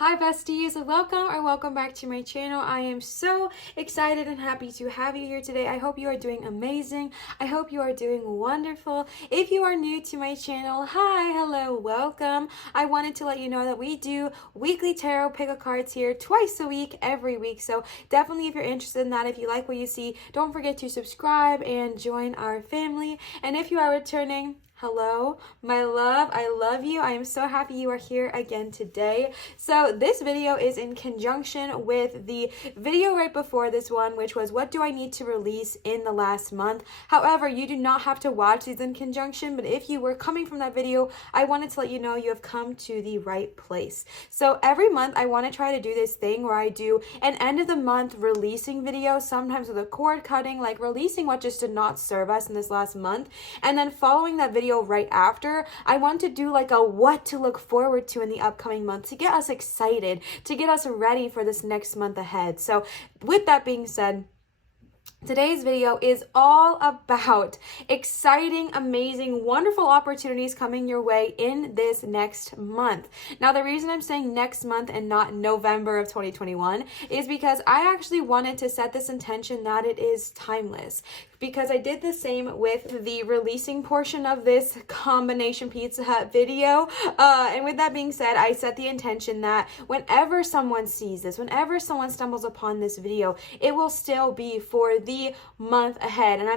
Hi besties, welcome back to my channel. I am so excited and happy to have you here today. I hope you are doing amazing. I hope you are doing wonderful. If you are new to my channel, hi, hello, welcome. I wanted to let you know that we do weekly tarot pick-a-cards here twice a week, every week. So definitely if you're interested in that, if you like what you see, don't forget to subscribe and join our family. And if you are returning, hello, my love, I love you. I am so happy you are here again today. So this video is in conjunction with the video right before this one, which was what do I need to release in the last month. However, you do not have to watch these in conjunction, but if you were coming from that video, I wanted to let you know you have come to the right place. So every month I want to try to do this thing where I do an end of the month releasing video, sometimes with a cord cutting, like releasing what just did not serve us in this last month, and then following that video right after, I want to do like a what to look forward to in the upcoming month to get us excited, to get us ready for this next month ahead. So with that being said, today's video is all about exciting, amazing, wonderful opportunities coming your way in this next month. Now, the reason I'm saying next month and not November of 2021 is because I actually wanted to set this intention that it is timeless. Because I did the same with the releasing portion of this combination Pizza Hut video. And with that being said, I set the intention that whenever someone sees this, whenever someone stumbles upon this video, it will still be for the month ahead. And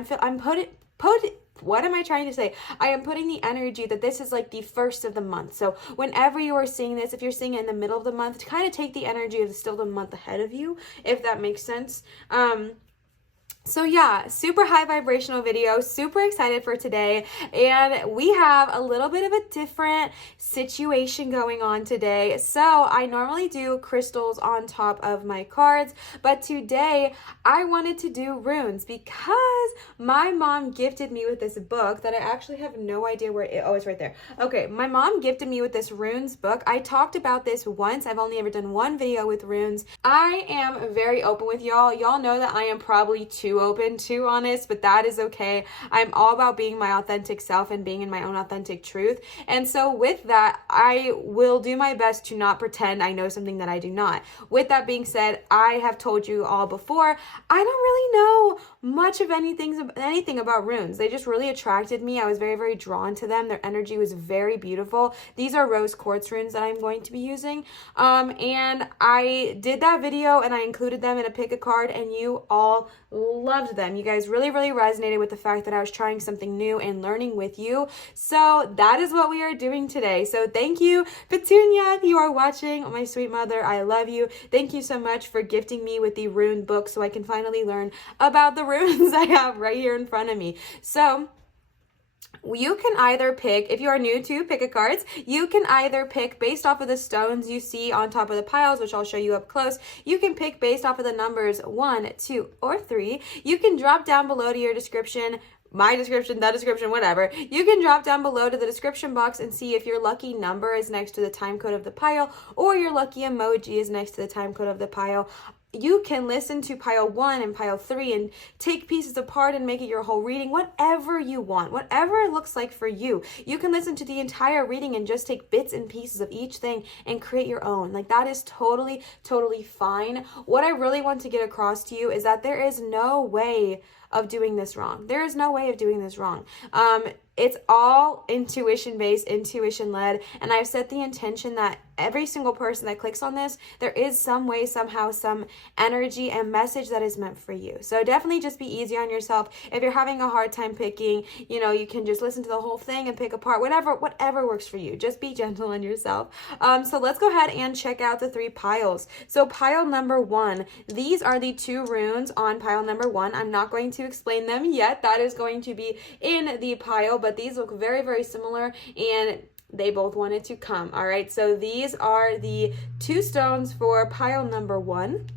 what am I trying to say? I am putting the energy that this is like the first of the month. So whenever you are seeing this, if you're seeing it in the middle of the month, to kind of take the energy of still the month ahead of you, if that makes sense. So yeah, super high vibrational video, super excited for today, and we have a little bit of a different situation going on today. So I normally do crystals on top of my cards, but today I wanted to do runes because my mom gifted me with this book that I actually have no idea where it's right there. Okay, my mom gifted me with this runes book. I talked about this once. I've only ever done one video with runes. I am very open with y'all. Y'all know that I am probably too open, too honest, but that is okay. I'm all about being my authentic self and being in my own authentic truth. And so with that, I will do my best to not pretend I know something that I do not. With that being said, I have told you all before, I don't really know much of anything about runes. They just really attracted me. I was very, very drawn to them. Their energy was very beautiful. These are rose quartz runes that I'm going to be using. And I did that video and I included them in a pick a card, and you all loved them. You guys really, really resonated with the fact that I was trying something new and learning with you. So that is what we are doing today. So thank you, Petunia, if you are watching. My sweet mother, I love you. Thank you so much for gifting me with the rune book so I can finally learn about the runes I have right here in front of me. So you can either pick, if you are new to pick-a-cards, you can either pick based off of the stones you see on top of the piles, which I'll show you up close. You can pick based off of the numbers 1, 2, or 3. You can drop down below to your description, my description, the description, whatever. You can drop down below to the description box and see if your lucky number is next to the time code of the pile or your lucky emoji is next to the time code of the pile. You can listen to pile 1 and pile 3 and take pieces apart and make it your whole reading, whatever you want, whatever it looks like for you. You can listen to the entire reading and just take bits and pieces of each thing and create your own. Like, that is totally, totally fine. What I really want to get across to you is that there is no way of doing this wrong. There is no way of doing this wrong. It's all intuition-based, intuition-led, and I've set the intention that every single person that clicks on this, there is some way, somehow, some energy and message that is meant for you. So definitely just be easy on yourself. If you're having a hard time picking, you can just listen to the whole thing and pick apart, whatever works for you. Just be gentle on yourself. So let's go ahead and check out the 3 piles. So pile number 1, these are the 2 runes on pile number 1. I'm not going to explain them yet. That is going to be in the pile, but these look very, very similar, and they both wanted to come. All right, so these are the 2 stones for pile number 1.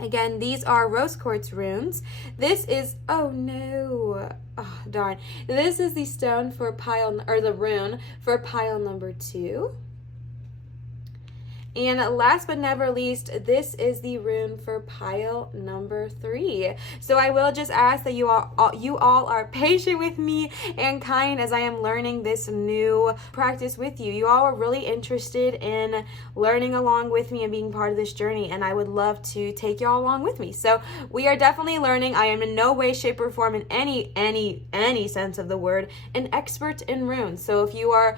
Again, these are rose quartz runes. This is, oh no, oh darn. This is the stone for the rune for pile number 2. And last but never least, this is the rune for pile number 3. So I will just ask that you all are patient with me and kind as I am learning this new practice with you. You all are really interested in learning along with me and being part of this journey, and I would love to take you all along with me. So we are definitely learning. I am in no way, shape, or form, in any sense of the word, an expert in runes. So if you are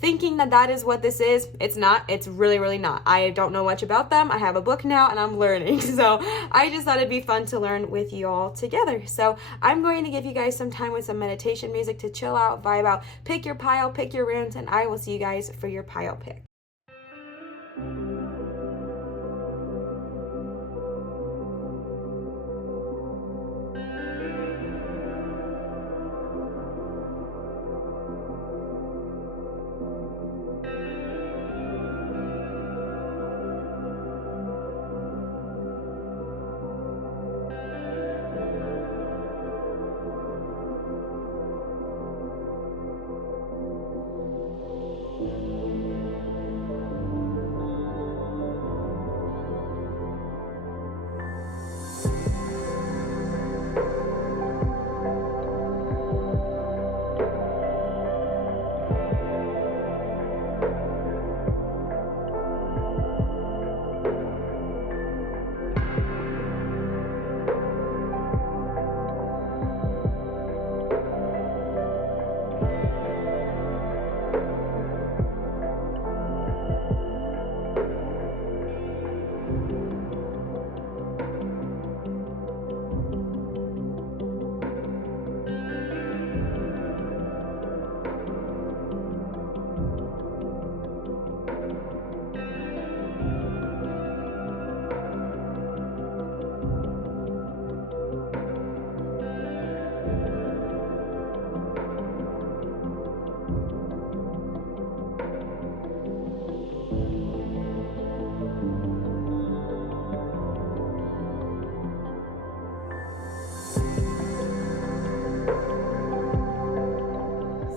thinking that is what this is, it's not. It's really not. I don't know much about them. I have a book now and I'm learning. So I just thought it'd be fun to learn with you all together. So I'm going to give you guys some time with some meditation music to chill out, vibe out, pick your pile, pick your runes, and I will see you guys for your pile pick.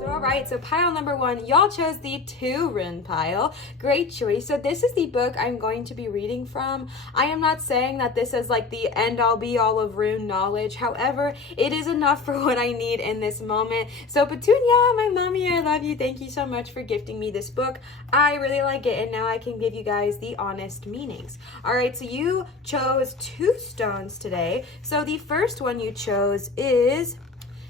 Alright, so pile number 1, y'all chose the 2 rune pile. Great choice. So this is the book I'm going to be reading from. I am not saying that this is like the end-all be-all of rune knowledge. However, it is enough for what I need in this moment. So Petunia, my mommy, I love you. Thank you so much for gifting me this book. I really like it, and now I can give you guys the honest meanings. Alright, so you chose 2 stones today. So the first one you chose is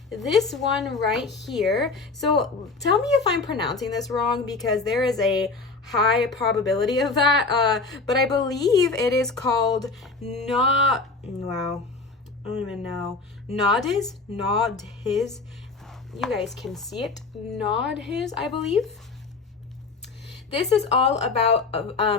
this one right here. So tell me if I'm pronouncing this wrong, because there is a high probability of that, but I believe it is called I don't even know. Nodhis. You guys can see it. Nodhis, I believe. This is all about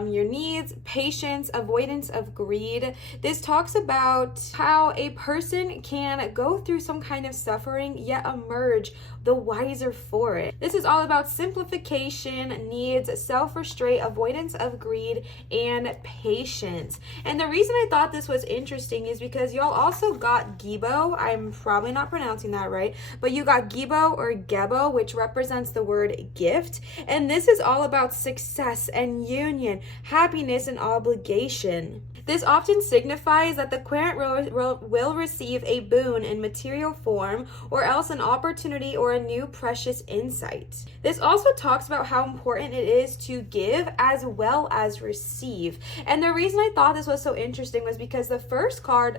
your needs, patience, avoidance of greed. This talks about how a person can go through some kind of suffering yet emerge the wiser for it. This is all about simplification, needs, self-restraint, avoidance of greed, and patience. And the reason I thought this was interesting is because y'all also got Gibo. I'm probably not pronouncing that right, but you got Gibo or Gebo, which represents the word gift. And this is all about success and union, happiness and obligation. This often signifies that the querent will receive a boon in material form, or else an opportunity or a new precious insight. This also talks about how important it is to give as well as receive. And the reason I thought this was so interesting was because the first rune,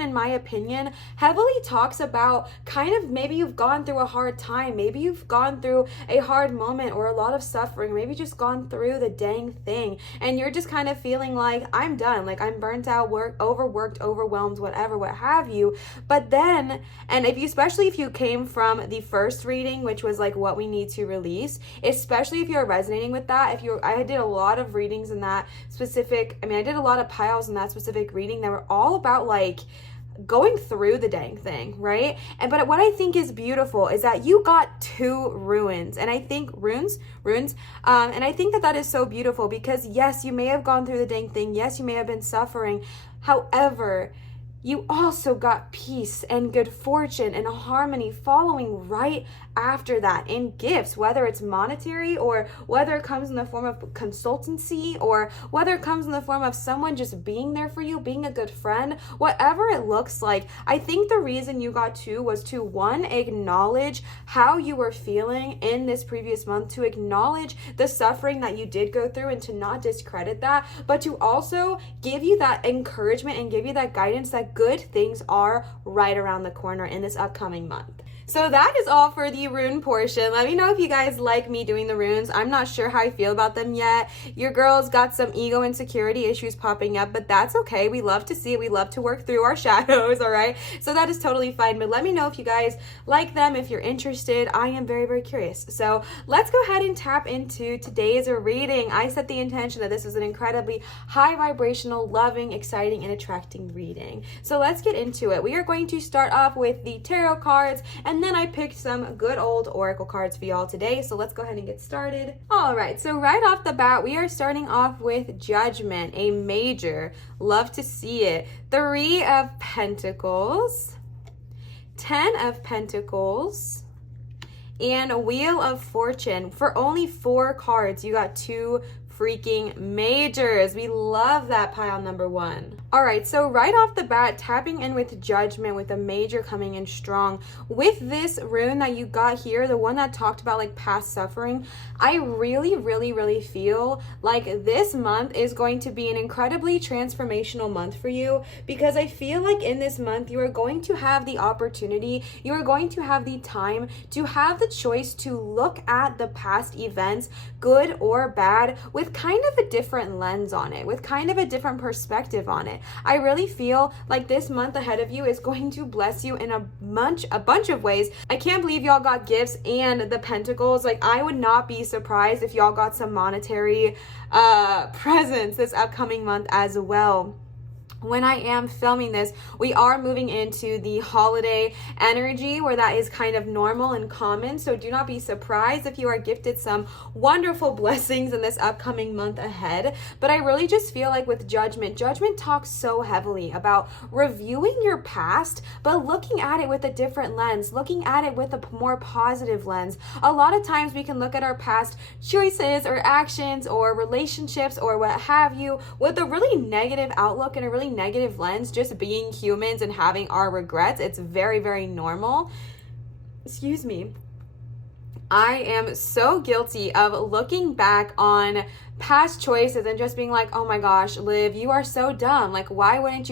in my opinion, heavily talks about kind of maybe you've gone through a hard time, maybe you've gone through a hard moment or a lot of suffering, maybe just gone through the dang thing, and you're just kind of feeling like I'm done, like I'm burnt out, overworked, overwhelmed, whatever, what have you. But then, and especially if you came from the first reading, which was like what we need to release, especially if you're resonating with that, I did a lot of readings in that specific, I did a lot of piles in that specific reading that were all about like going through the dang thing, right? But what I think is beautiful is that you got 2 runes, and I think runes, and I think that is so beautiful because yes, you may have gone through the dang thing, yes, you may have been suffering. However, you also got peace and good fortune and harmony following right after that in gifts, whether it's monetary or whether it comes in the form of consultancy or whether it comes in the form of someone just being there for you, being a good friend, whatever it looks like. I think the reason you got 2 was to, one, acknowledge how you were feeling in this previous month, to acknowledge the suffering that you did go through and to not discredit that, but to also give you that encouragement and give you that guidance that good things are right around the corner in this upcoming month. So that is all for the rune portion. Let me know if you guys like me doing the runes. I'm not sure how I feel about them yet. Your girl's got some ego insecurity issues popping up, but that's okay. We love to see it. We love to work through our shadows, all right? So that is totally fine. But let me know if you guys like them, if you're interested. I am very, very curious. So let's go ahead and tap into today's reading. I set the intention that this was an incredibly high vibrational, loving, exciting, and attracting reading. So let's get into it. We are going to start off with the tarot cards, and then I picked some good old oracle cards for y'all today. So let's go ahead and get started. All right, so right off the bat, we are starting off with Judgment, a major. Love to see it. 3 of Pentacles, 10 of Pentacles, and a Wheel of Fortune. For only 4 cards, you got 2 freaking majors. We love that, pile number 1. All right, so right off the bat, tapping in with Judgment, with a major coming in strong. With this rune that you got here, the one that talked about like past suffering, I really feel like this month is going to be an incredibly transformational month for you, because I feel like in this month you are going to have the opportunity, you are going to have the time to have the choice to look at the past events, good or bad, with kind of a different lens on it, with kind of a different perspective on it. I really feel like this month ahead of you is going to bless you in a bunch of ways. I can't believe y'all got gifts and the Pentacles. Like, I would not be surprised if y'all got some monetary presents this upcoming month as well. When I am filming this, we are moving into the holiday energy where that is kind of normal and common. So do not be surprised if you are gifted some wonderful blessings in this upcoming month ahead. But I really just feel like with Judgment talks so heavily about reviewing your past, but looking at it with a different lens, looking at it with a more positive lens. A lot of times we can look at our past choices or actions or relationships or what have you with a really negative outlook and a really negative lens, just being humans and having our regrets. It's very normal. Excuse me. I am so guilty of looking back on past choices and just being like, oh my gosh, Liv, you are so dumb. Like, why couldn't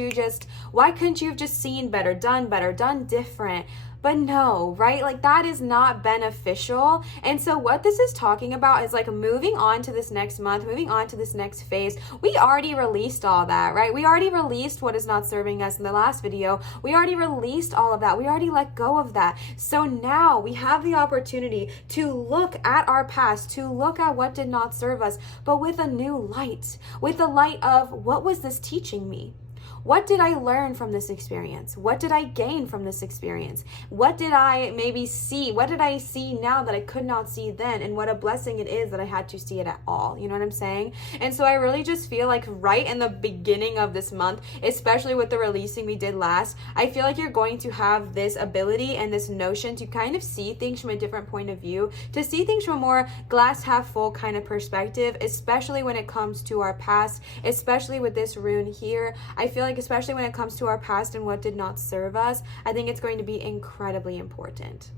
you have just seen better, done different? But no, right? Like, that is not beneficial. And so what this is talking about is like moving on to this next month, moving on to this next phase. We already released all that, right? We already released what is not serving us in the last video. We already released all of that. We already let go of that. So now we have the opportunity to look at our past, to look at what did not serve us, but with a new light, with the light of, what was this teaching me? What did I learn from this experience? What did I gain from this experience? What did I maybe see? What did I see now that I could not see then? And what a blessing it is that I had to see it at all. You know what I'm saying? And so I really just feel like right in the beginning of this month, especially with the releasing we did last, I feel like you're going to have this ability and this notion to kind of see things from a different point of view, to see things from a more glass half full kind of perspective, especially when it comes to our past, especially with this rune here. I feel like especially when it comes to our past and what did not serve us, I think it's going to be incredibly important.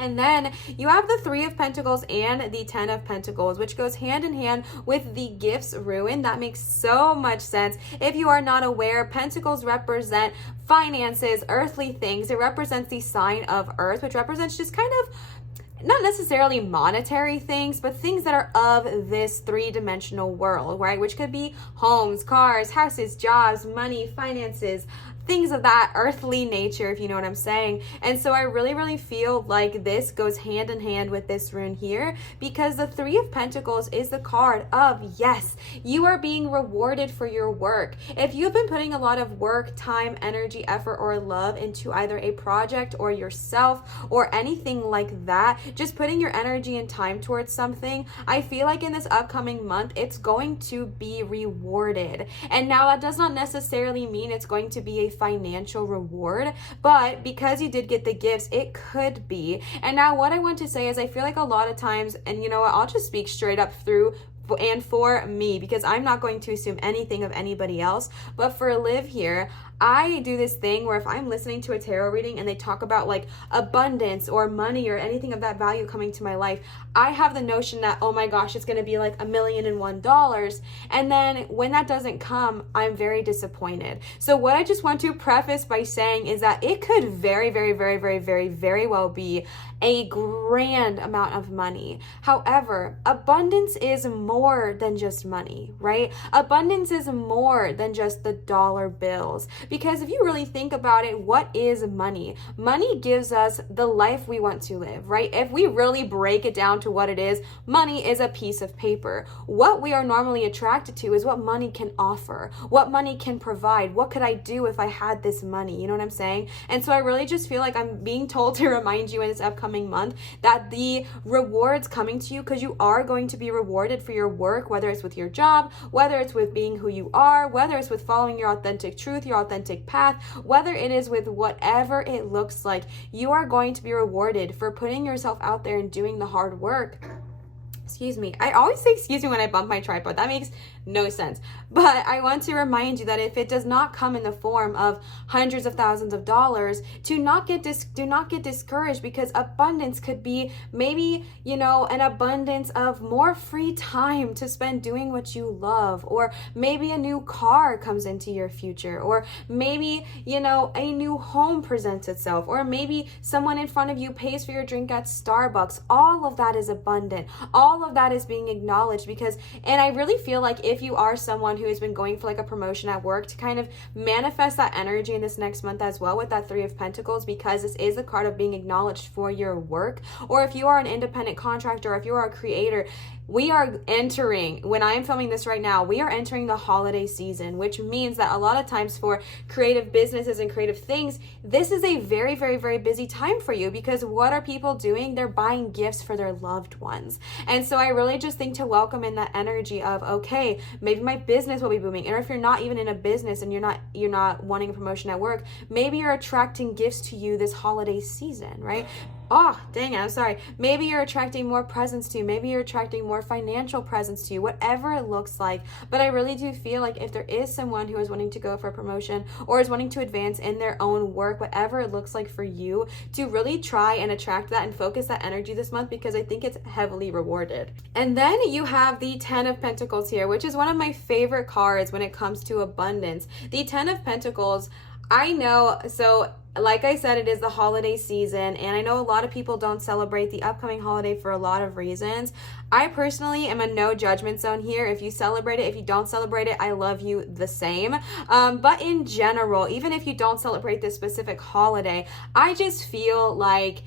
And then you have the 3 of Pentacles and the 10 of Pentacles, which goes hand in hand with the gifts rune. That makes so much sense. If you are not aware, Pentacles represent finances, earthly things. It represents the sign of Earth, which represents just kind of not necessarily monetary things, but things that are of this 3-dimensional world, right? Which could be homes, cars, houses, jobs, money, finances, things of that earthly nature, if you know what I'm saying. And so I really feel like this goes hand in hand with this rune here, because the 3 of Pentacles is the card of, yes, you are being rewarded for your work. If you've been putting a lot of work, time, energy, effort, or love into either a project or yourself or anything like that, just putting your energy and time towards something, I feel like in this upcoming month, it's going to be rewarded. And now that does not necessarily mean it's going to be a financial reward, but because you did get the gifts, it could be. And now what I want to say is I feel like a lot of times, and you know what, I'll just speak straight up through and for me, because I'm not going to assume anything of anybody else, but for Liv here, I do this thing where if I'm listening to a tarot reading and they talk about like abundance or money or anything of that value coming to my life, I have the notion that, oh my gosh, it's going to be like $1,000,001. And then when that doesn't come, I'm very disappointed. So what I just want to preface by saying is that it could very, very, very, very, very, very well be a grand amount of money. However, abundance is more than just money, right? Abundance is more than just the dollar bills. Because if you really think about it, what is money? Money gives us the life we want to live, right? If we really break it down to what it is, money is a piece of paper. What we are normally attracted to is what money can offer, what money can provide. What could I do if I had this money? You know what I'm saying? And so I really just feel like I'm being told to remind you in this upcoming month that the rewards coming to you, because you are going to be rewarded for your work, whether it's with your job, whether it's with being who you are, whether it's with following your authentic truth, your authentic path, whether it is with whatever it looks like, you are going to be rewarded for putting yourself out there and doing the hard work. Excuse me. I always say excuse me when I bump my tripod. That makes no sense. But I want to remind you that if it does not come in the form of hundreds of thousands of dollars, do not get discouraged, because abundance could be maybe, an abundance of more free time to spend doing what you love, or maybe a new car comes into your future, or maybe, a new home presents itself, or maybe someone in front of you pays for your drink at Starbucks. All of that is abundant. All of that is being acknowledged, and I really feel like if you are someone who has been going for like a promotion at work, to kind of manifest that energy in this next month as well with that Three of Pentacles, because this is the card of being acknowledged for your work. Or if you are an independent contractor, or if you are a creator, we are entering, when I'm filming this right now, we are entering the holiday season, which means that a lot of times for creative businesses and creative things, this is a very, very, very busy time for you, because what are people doing? They're buying gifts for their loved ones. And so I really just think to welcome in that energy of, okay, maybe my business will be booming. Or if you're not even in a business and you're not wanting a promotion at work, maybe you're attracting gifts to you this holiday season, right? Oh, dang it, I'm sorry. Maybe you're attracting more presents to you. Maybe you're attracting more financial presents to you, whatever it looks like. But I really do feel like if there is someone who is wanting to go for a promotion or is wanting to advance in their own work, whatever it looks like for you, to really try and attract that and focus that energy this month, because I think it's heavily rewarded. And then you have the Ten of Pentacles here, which is one of my favorite cards when it comes to abundance. The Ten of Pentacles, I know, so like I said, it is the holiday season, and I know a lot of people don't celebrate the upcoming holiday for a lot of reasons. I personally am a no judgment zone here. If you celebrate it, if you don't celebrate it, I love you the same. But in general, even if you don't celebrate this specific holiday, I just feel like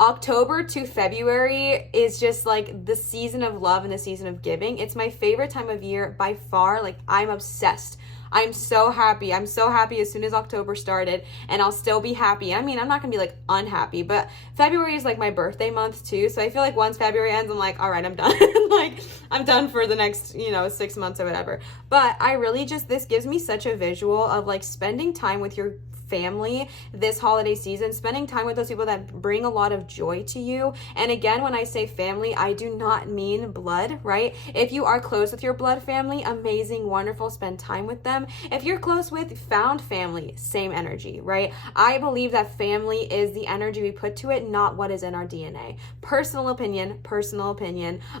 October to February is just like the season of love and the season of giving. It's my favorite time of year by far. Like, I'm obsessed. I'm so happy. I'm so happy as soon as October started, and I'll still be happy. I mean, I'm not gonna be like unhappy, but February is like my birthday month too. So I feel like once February ends, I'm like, all right, I'm done. Like, I'm done for the next, 6 months or whatever. But I really just, this gives me such a visual of like spending time with your family this holiday season, spending time with those people that bring a lot of joy to you. And again, when I say family, I do not mean blood, right? If you are close with your blood family, amazing, wonderful, spend time with them. If you're close with found family, same energy, right? I believe that family is the energy we put to it, not what is in our DNA. Personal opinion.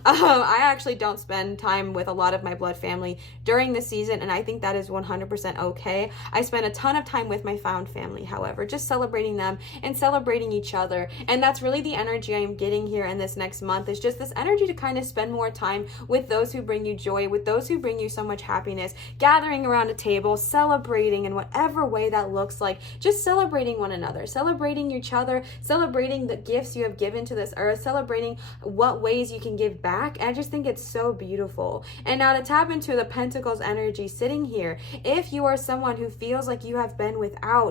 I actually don't spend time with a lot of my blood family during the season, and I think that is 100% okay. I spend a ton of time with my found family, however, just celebrating them and celebrating each other. And that's really the energy I am getting here in this next month, is just this energy to kind of spend more time with those who bring you joy, with those who bring you so much happiness, gathering around a table, celebrating in whatever way that looks like, just celebrating one another, celebrating each other, celebrating the gifts you have given to this earth, celebrating what ways you can give back. And I just think it's so beautiful. And now to tap into the Pentacles energy sitting here, if you are someone who feels like you have been without,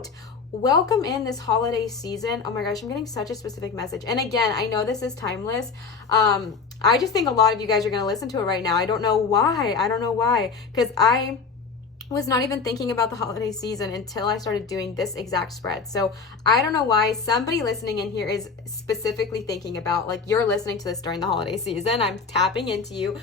welcome in this holiday season. Oh my gosh, I'm getting such a specific message. And again, I know this is timeless. I just think a lot of you guys are going to listen to it right now. I don't know why. Because I was not even thinking about the holiday season until I started doing this exact spread. So I don't know why somebody listening in here is specifically thinking about, like, you're listening to this during the holiday season. I'm tapping into you.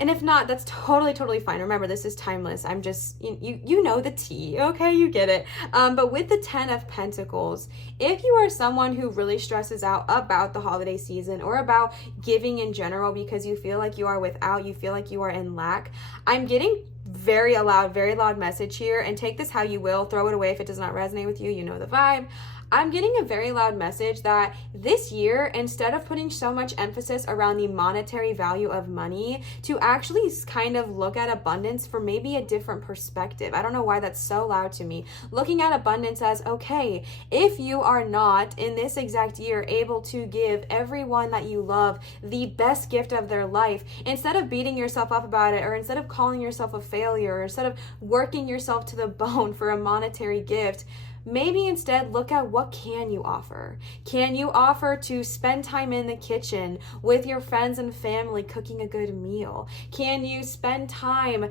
And if not, that's totally fine. Remember, this is timeless. I'm just, you know the tea, okay? You get it. But with the 10 of Pentacles, if you are someone who really stresses out about the holiday season or about giving in general because you feel like you are without, you feel like you are in lack, I'm getting very loud message here, and take this how you will. Throw it away if it does not resonate with you. You know the vibe. I'm getting a very loud message that this year, instead of putting so much emphasis around the monetary value of money, to actually kind of look at abundance for maybe a different perspective. I don't know why that's so loud to me. Looking at abundance as, okay, if you are not in this exact year able to give everyone that you love the best gift of their life, instead of beating yourself up about it, or instead of calling yourself a failure, or instead of working yourself to the bone for a monetary gift, maybe instead look at what can you offer. Can you offer to spend time in the kitchen with your friends and family cooking a good meal? Can you spend time,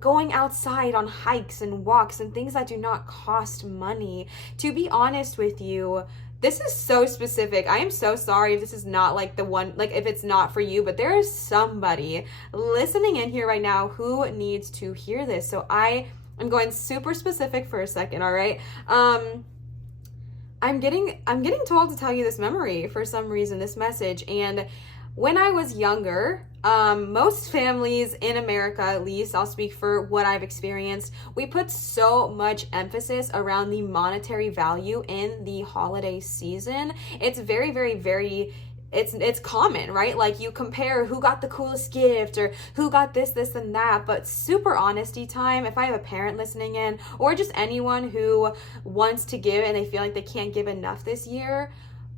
going outside on hikes and walks and things that do not cost money? To be honest with you, this is so specific. I am so sorry if this is not like the one, like if it's not for you, but there is somebody listening in here right now who needs to hear this. So I'm going super specific for a second, all right? I'm getting told to tell you this memory for some reason, this message. And when I was younger, most families in America, at least, I'll speak for what I've experienced, we put so much emphasis around the monetary value in the holiday season. It's very it's common, right? Like, you compare who got the coolest gift or who got this and that. But super honesty time, if I have a parent listening in, or just anyone who wants to give and they feel like they can't give enough this year,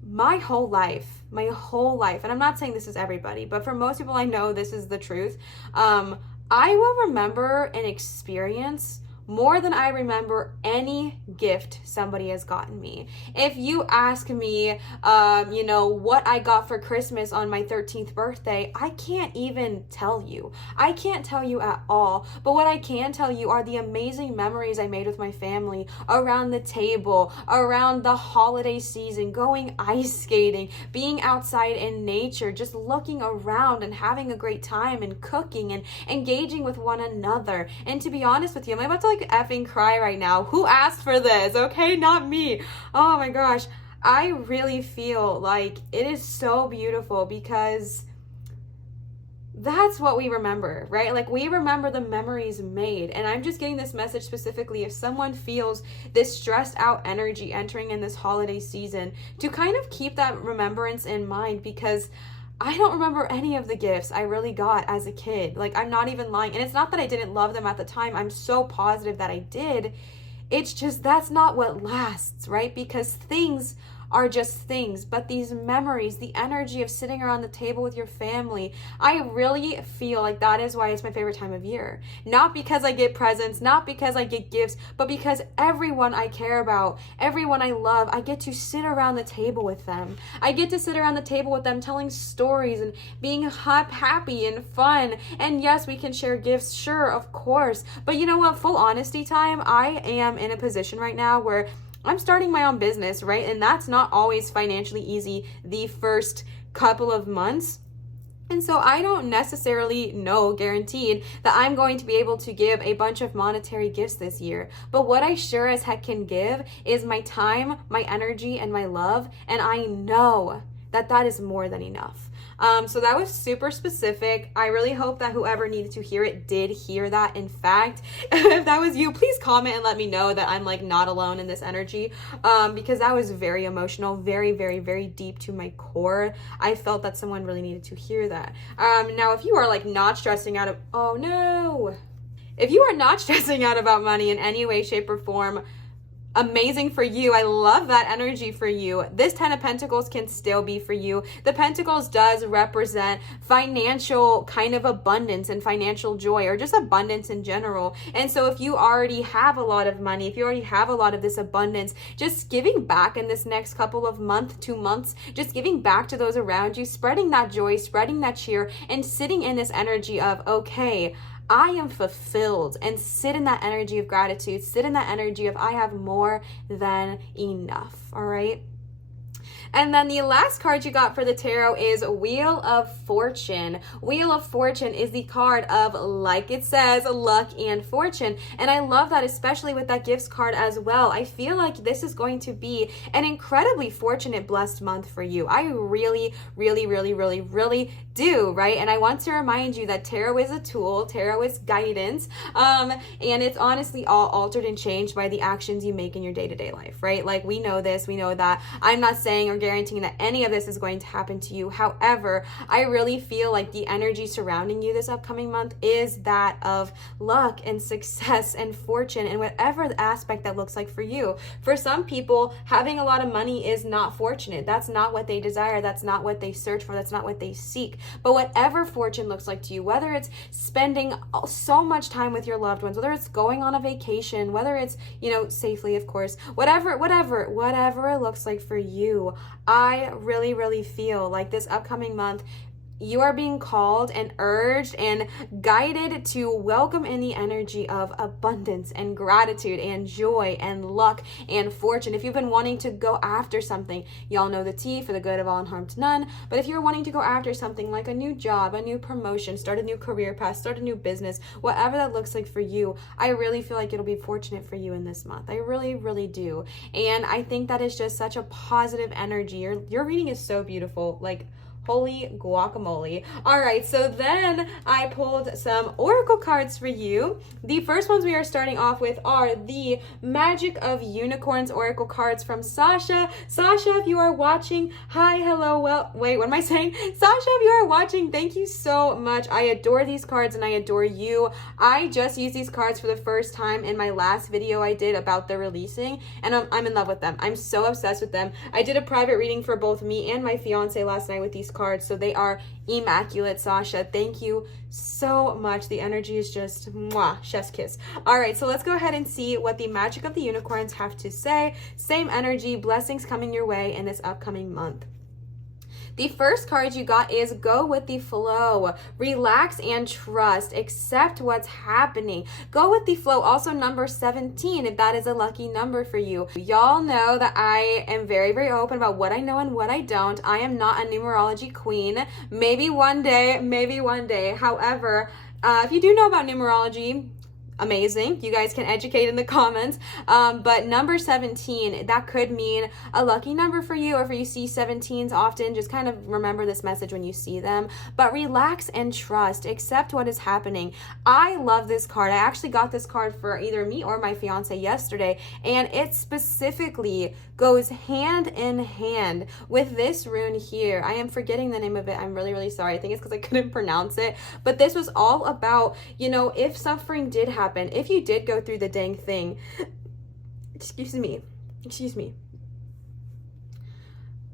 my whole life, and I'm not saying this is everybody, but for most people I know this is the truth, I will remember an experience more than I remember any gift somebody has gotten me. If you ask me, what I got for Christmas on my 13th birthday, I can't even tell you. I can't tell you at all. But what I can tell you are the amazing memories I made with my family around the table, around the holiday season, going ice skating, being outside in nature, just looking around and having a great time and cooking and engaging with one another. And to be honest with you, I'm about to effing cry right now. Who asked for this? Okay, not me. Oh my gosh. I really feel like it is so beautiful because that's what we remember, right? Like, we remember the memories made. And I'm just getting this message specifically if someone feels this stressed out energy entering in this holiday season, to kind of keep that remembrance in mind, because I don't remember any of the gifts I really got as a kid. Like, I'm not even lying. And it's not that I didn't love them at the time. I'm so positive that I did. It's just that's not what lasts, right? Because things are just things, but these memories, the energy of sitting around the table with your family, I really feel like that is why it's my favorite time of year. Not because I get presents, not because I get gifts, but because everyone I care about, everyone I love, I get to sit around the table with them. I get to sit around the table with them telling stories and being happy and fun. And yes, we can share gifts, sure, of course. But you know what? Full honesty time, I am in a position right now where I'm starting my own business, right? And that's not always financially easy the first couple of months. And so I don't necessarily know, guaranteed, that I'm going to be able to give a bunch of monetary gifts this year. But what I sure as heck can give is my time, my energy, and my love. And I know that that is more than enough. So that was super specific. I really hope that whoever needed to hear it did hear that. In fact, if that was you, please comment and let me know that I'm like not alone in this energy, because that was very emotional, very deep to my core. I felt that someone really needed to hear that. Now, if you are like not stressing out if you are not stressing out about money in any way, shape, or form, amazing for you. I love that energy for you. This 10 of Pentacles can still be for you. The Pentacles does represent financial kind of abundance and financial joy, or just abundance in general. And so if you already have a lot of money, if you already have a lot of this abundance, just giving back in this next couple of 2 months, just giving back to those around you, spreading that joy, spreading that cheer, and sitting in this energy of, okay, I am fulfilled, and sit in that energy of gratitude, sit in that energy of I have more than enough, all right? And then the last card you got for the tarot is Wheel of Fortune. Wheel of Fortune is the card of, like it says, luck and fortune. And I love that, especially with that gifts card as well. I feel like this is going to be an incredibly fortunate, blessed month for you. I really, really, really, really, really do, right? And I want to remind you that tarot is a tool, tarot is guidance, and it's honestly all altered and changed by the actions you make in your day-to-day life, right? Like, we know this, we know that. I'm not saying or guaranteeing that any of this is going to happen to you. However, I really feel like the energy surrounding you this upcoming month is that of luck and success and fortune, and whatever the aspect that looks like for you. For some people, having a lot of money is not fortunate. That's not what they desire. That's not what they search for. That's not what they seek. But whatever fortune looks like to you, whether it's spending so much time with your loved ones, whether it's going on a vacation, whether it's, safely, of course, whatever it looks like for you, I really, really feel like this upcoming month, you are being called and urged and guided to welcome in the energy of abundance and gratitude and joy and luck and fortune. If you've been wanting to go after something, y'all know the tea, for the good of all and harm to none. But if you're wanting to go after something like a new job, a new promotion, start a new career path, start a new business, whatever that looks like for you, I really feel like it'll be fortunate for you in this month. I really, really do. And I think that is just such a positive energy. Your reading is so beautiful. Like, holy guacamole. All right, so then I pulled some oracle cards for you. The first ones we are starting off with are the Magic of Unicorns oracle cards from Sasha. Sasha, if you are watching, hi, hello, well, wait, what am I saying? Sasha, if you are watching, thank you so much. I adore these cards and I adore you. I just used these cards for the first time in my last video I did about the releasing, and I'm in love with them. I'm so obsessed with them. I did a private reading for both me and my fiance last night with these cards, so they are immaculate. Sasha, thank you so much. The energy is just mwah, chef's kiss. All right, so let's go ahead and see what the Magic of the Unicorns have to say. Same energy, blessings coming your way in this upcoming month. The first card you got is Go with the Flow. Relax and trust. Accept what's happening. Go with the flow. Also number 17, if that is a lucky number for you. Y'all know that I am very, very open about what I know and what I don't. I am not a numerology queen. Maybe one day. However, if you do know about numerology, amazing. You guys can educate in the comments. But number 17, that could mean a lucky number for you, or if you see 17s often, just kind of remember this message when you see them. But relax and trust. Accept what is happening. I love this card. I actually got this card for either me or my fiance yesterday, and it specifically goes hand in hand with this rune here. I am forgetting the name of it. I'm really, really sorry. I think it's because I couldn't pronounce it. But this was all about, if suffering did happen, if you did go through the dang thing, excuse me,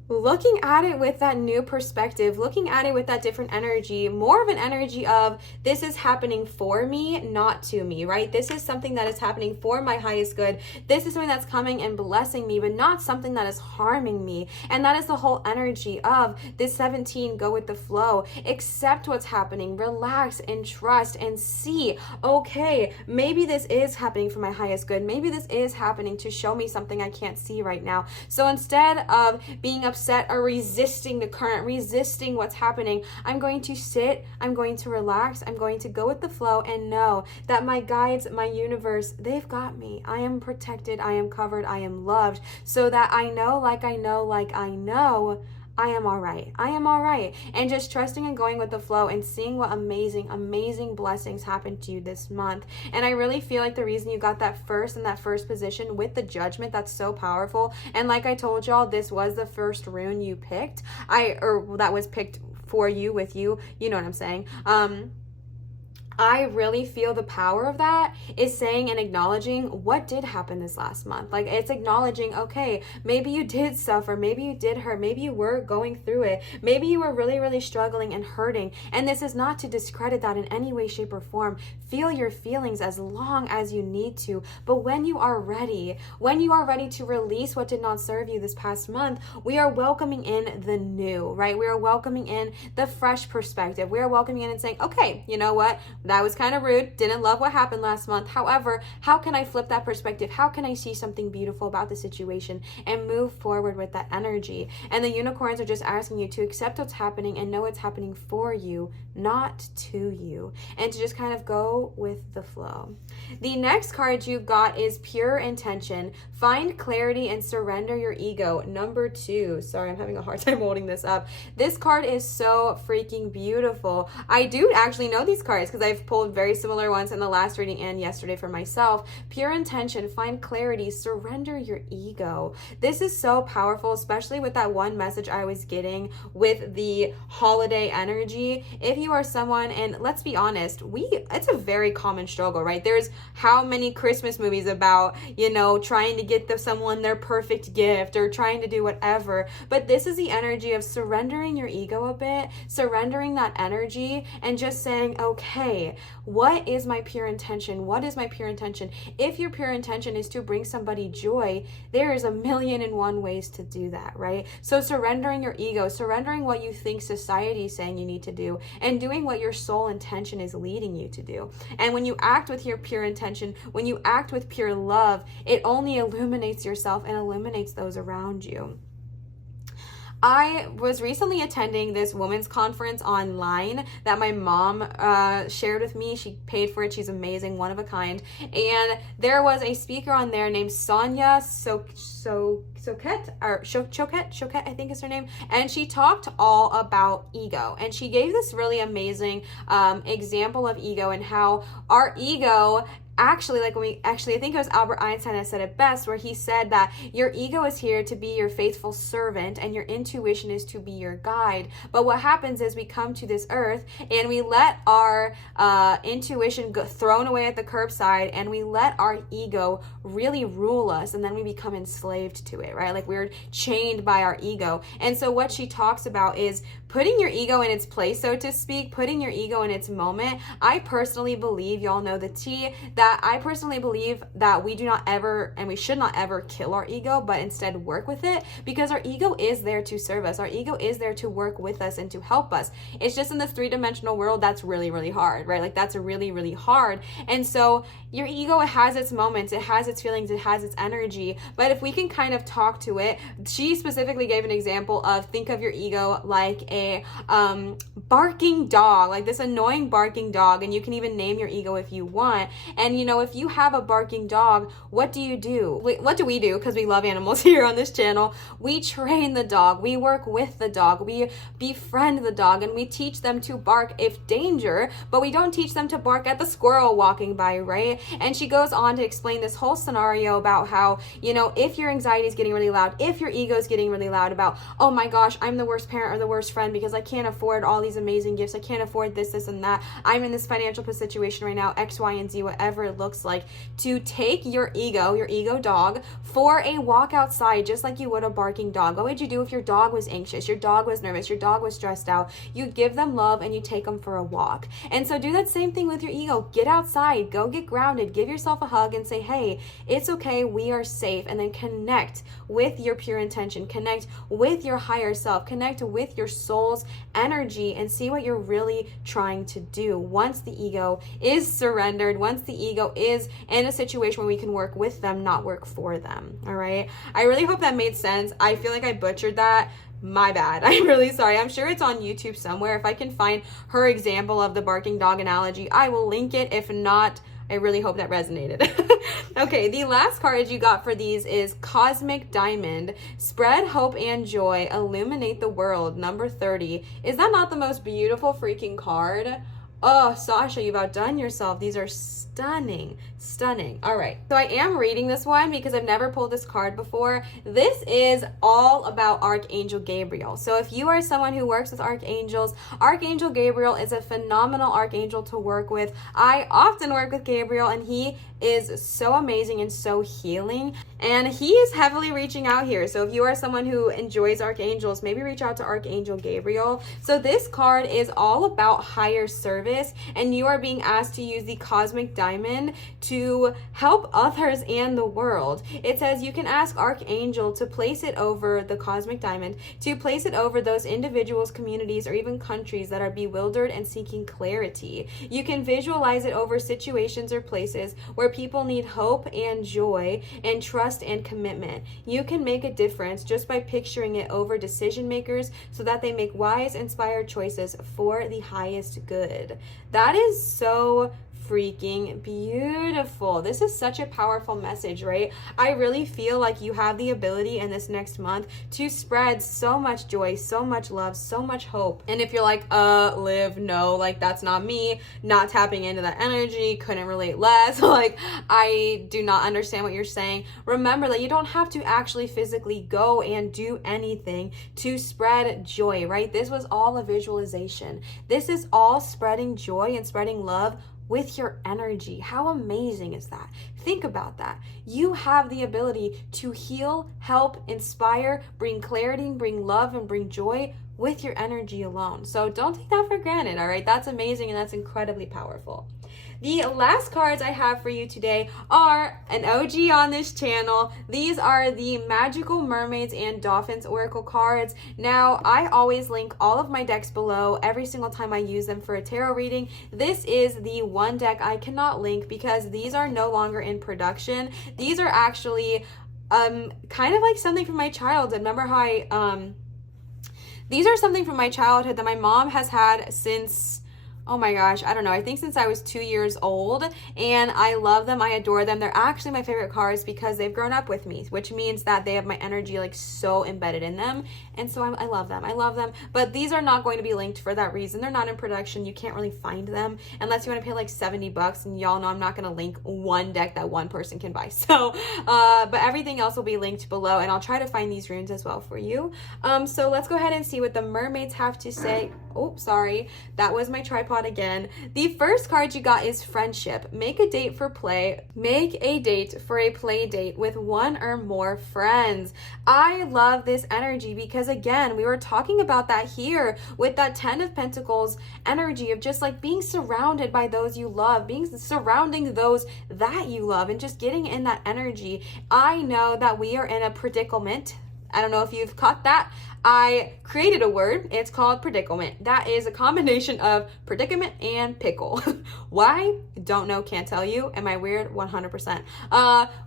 looking at it with that new perspective, looking at it with that different energy, more of an energy of this is happening for me, not to me, right? This is something that is happening for my highest good. This is something that's coming and blessing me, but not something that is harming me. And that is the whole energy of this 17, go with the flow. Accept what's happening, relax and trust and see, okay, maybe this is happening for my highest good. Maybe this is happening to show me something I can't see right now. So instead of being upset or resisting the current, resisting what's happening, I'm going to sit, I'm going to relax, I'm going to go with the flow and know that my guides, my universe, they've got me. I am protected, I am covered, I am loved, so that I know I am all right. I am all right. And just trusting and going with the flow and seeing what amazing, amazing blessings happen to you this month. And I really feel like the reason you got that first position with the Judgment, that's so powerful. And like I told y'all, this was the first rune you picked. That was picked for you, with you. You know what I'm saying? I really feel the power of that is saying and acknowledging what did happen this last month. Like, it's acknowledging, okay, maybe you did suffer, maybe you did hurt, maybe you were going through it, maybe you were really, really struggling and hurting. And this is not to discredit that in any way, shape, or form. Feel your feelings as long as you need to. But when you are ready to release what did not serve you this past month, we are welcoming in the new, right? We are welcoming in the fresh perspective. We are welcoming in and saying, okay, you know what? that was kind of rude. Didn't love what happened last month. However, how can I flip that perspective? How can I see something beautiful about the situation and move forward with that energy? And the unicorns are just asking you to accept what's happening and know it's happening for you, not to you, and to just kind of go with the flow. The next card you got is pure intention. Find clarity and surrender your ego. Number 2. Sorry, I'm having a hard time holding this up. This card is so freaking beautiful. I do actually know these cards because I've pulled very similar ones in the last reading and yesterday for myself. Pure intention, find clarity, surrender your ego. This is so powerful, especially with that one message I was getting with the holiday energy. If you are someone, and let's be honest, it's a very common struggle, right? There's how many Christmas movies about, trying to get someone their perfect gift or trying to do whatever. But this is the energy of surrendering your ego a bit, surrendering that energy, and just saying, okay, what is my pure intention? What is my pure intention? If your pure intention is to bring somebody joy, there is 1,000,001 ways to do that, right? So surrendering your ego, surrendering what you think society is saying you need to do, and doing what your soul intention is leading you to do. And when you act with your pure intention, when you act with pure love, it only illuminates yourself and illuminates those around you. I was recently attending this women's conference online that my mom shared with me. She paid for it. She's amazing, one of a kind. And there was a speaker on there named Sonia Choquette, I think is her name. And she talked all about ego. And she gave this really amazing example of ego and how our ego I think it was Albert Einstein that said it best, where he said that your ego is here to be your faithful servant and your intuition is to be your guide. But what happens is we come to this earth and we let our intuition go thrown away at the curbside, and we let our ego really rule us, and then we become enslaved to it, right? Like we're chained by our ego. And so what she talks about is putting your ego in its place, so to speak, putting your ego in its moment. I personally believe, y'all know the tea, that I personally believe that we do not ever, and we should not ever kill our ego, but instead work with it, because our ego is there to serve us. Our ego is there to work with us and to help us. It's just in the 3-dimensional world, that's really, really hard, right? Like that's really, really hard. And so your ego, it has its moments, it has its feelings, it has its energy, but if we can kind of talk to it, she specifically gave an example of, think of your ego like a barking dog, like this annoying barking dog, and you can even name your ego if you want. And if you have a barking dog, what do you do? What do we do? Because we love animals here on this channel. We train the dog, we work with the dog, we befriend the dog, and we teach them to bark if danger, but we don't teach them to bark at the squirrel walking by, right? And she goes on to explain this whole scenario about how, if your anxiety is getting really loud, if your ego is getting really loud about, oh my gosh, I'm the worst parent or the worst friend because I can't afford all these amazing gifts, I can't afford this, and that, I'm in this financial situation right now, X, Y, and Z, whatever it looks like, to take your ego dog for a walk outside, just like you would a barking dog. What would you do if your dog was anxious, your dog was nervous, your dog was stressed out? You give them love and you take them for a walk. And so do that same thing with your ego. Get outside, go get grounded, give yourself a hug and say, hey, it's okay, we are safe. And then connect with your pure intention, connect with your higher self, connect with your soul's energy, and see what you're really trying to do. Once the ego is surrendered, once the ego is in a situation where we can work with them, not work for them. All right. I really hope that made sense. I feel like I butchered that. My bad. I'm really sorry. I'm sure it's on YouTube somewhere. If I can find her example of the barking dog analogy, I will link it. If not, I really hope that resonated. Okay, the last card you got for these is Cosmic Diamond. Spread hope and joy, illuminate the world, number 30. Is that not the most beautiful freaking card? Oh, Sasha, you've outdone yourself. These are stunning. All right, so I am reading this one because I've never pulled this card before. This is all about Archangel Gabriel. So if you are someone who works with archangels, Archangel Gabriel is a phenomenal archangel to work with. I often work with Gabriel, and he is so amazing and so healing, and he is heavily reaching out here. So if you are someone who enjoys archangels, maybe reach out to Archangel Gabriel. So this card is all about higher service service, and you are being asked to use the cosmic diamond to help others and the world. It says you can ask Archangel to place it over the cosmic diamond, to place it over those individuals, communities, or even countries that are bewildered and seeking clarity. You can visualize it over situations or places where people need hope and joy and trust and commitment. You can make a difference just by picturing it over decision makers so that they make wise, inspired choices for the highest good. That is so freaking beautiful. This is such a powerful message, right? I really feel like you have the ability in this next month to spread so much joy, so much love, so much hope. And if you're like, Liv, no, like that's not me, not tapping into that energy, couldn't relate less, like I do not understand what you're saying. Remember that you don't have to actually physically go and do anything to spread joy, right? This was all a visualization. This is all spreading joy and spreading love with your energy. How amazing is that? Think about that. You have the ability to heal, help, inspire, bring clarity, bring love, and bring joy with your energy alone. So don't take that for granted, all right? That's amazing and that's incredibly powerful. The last cards I have for you today are an OG on this channel. These are the Magical Mermaids and Dolphins Oracle cards. Now, I always link all of my decks below every single time I use them for a tarot reading. This is the one deck I cannot link because these are no longer in production. These are actually kind of like something from my childhood. Remember how these are something from my childhood that my mom has had since, oh my gosh, I don't know, I think since I was 2 years old, and I love them, I adore them. They're actually my favorite cards because they've grown up with me, which means that they have my energy like so embedded in them, and so I love them. I love them, but these are not going to be linked for that reason. They're not in production. You can't really find them unless you want to pay like $70, and y'all know I'm not going to link one deck that one person can buy. So, but everything else will be linked below, and I'll try to find these runes as well for you. So let's go ahead and see what the mermaids have to say. Oh, sorry, that was my tripod again. The first card you got is friendship. Make a date for play. Make a date for a play date with one or more friends. I love this energy because again, we were talking about that here with that 10 of Pentacles energy of just like being surrounded by those you love, being surrounding those that you love, and just getting in that energy. I know that we are in a predicament. I don't know if you've caught that. I created a word. It's called predicament. That is a combination of predicament and pickle. Why? Don't know, can't tell you. Am I weird? 100%.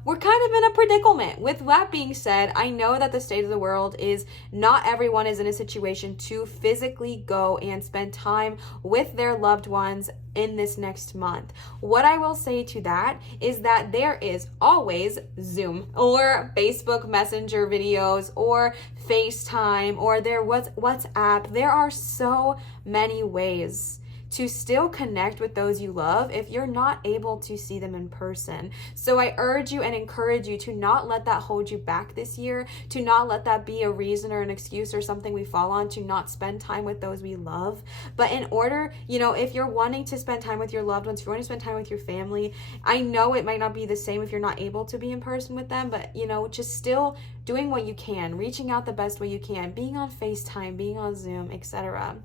We're kind of in a predicament. With that being said, I know that the state of the world is not everyone is in a situation to physically go and spend time with their loved ones in this next month. What I will say to that is that there is always Zoom or Facebook Messenger videos or FaceTime or there was WhatsApp. There are so many ways to still connect with those you love if you're not able to see them in person. So I urge you and encourage you to not let that hold you back this year, to not let that be a reason or an excuse or something we fall on to not spend time with those we love. But in order, if you're wanting to spend time with your loved ones, if you want to spend time with your family, I know it might not be the same if you're not able to be in person with them, but just still doing what you can, reaching out the best way you can, being on FaceTime, being on Zoom, etc.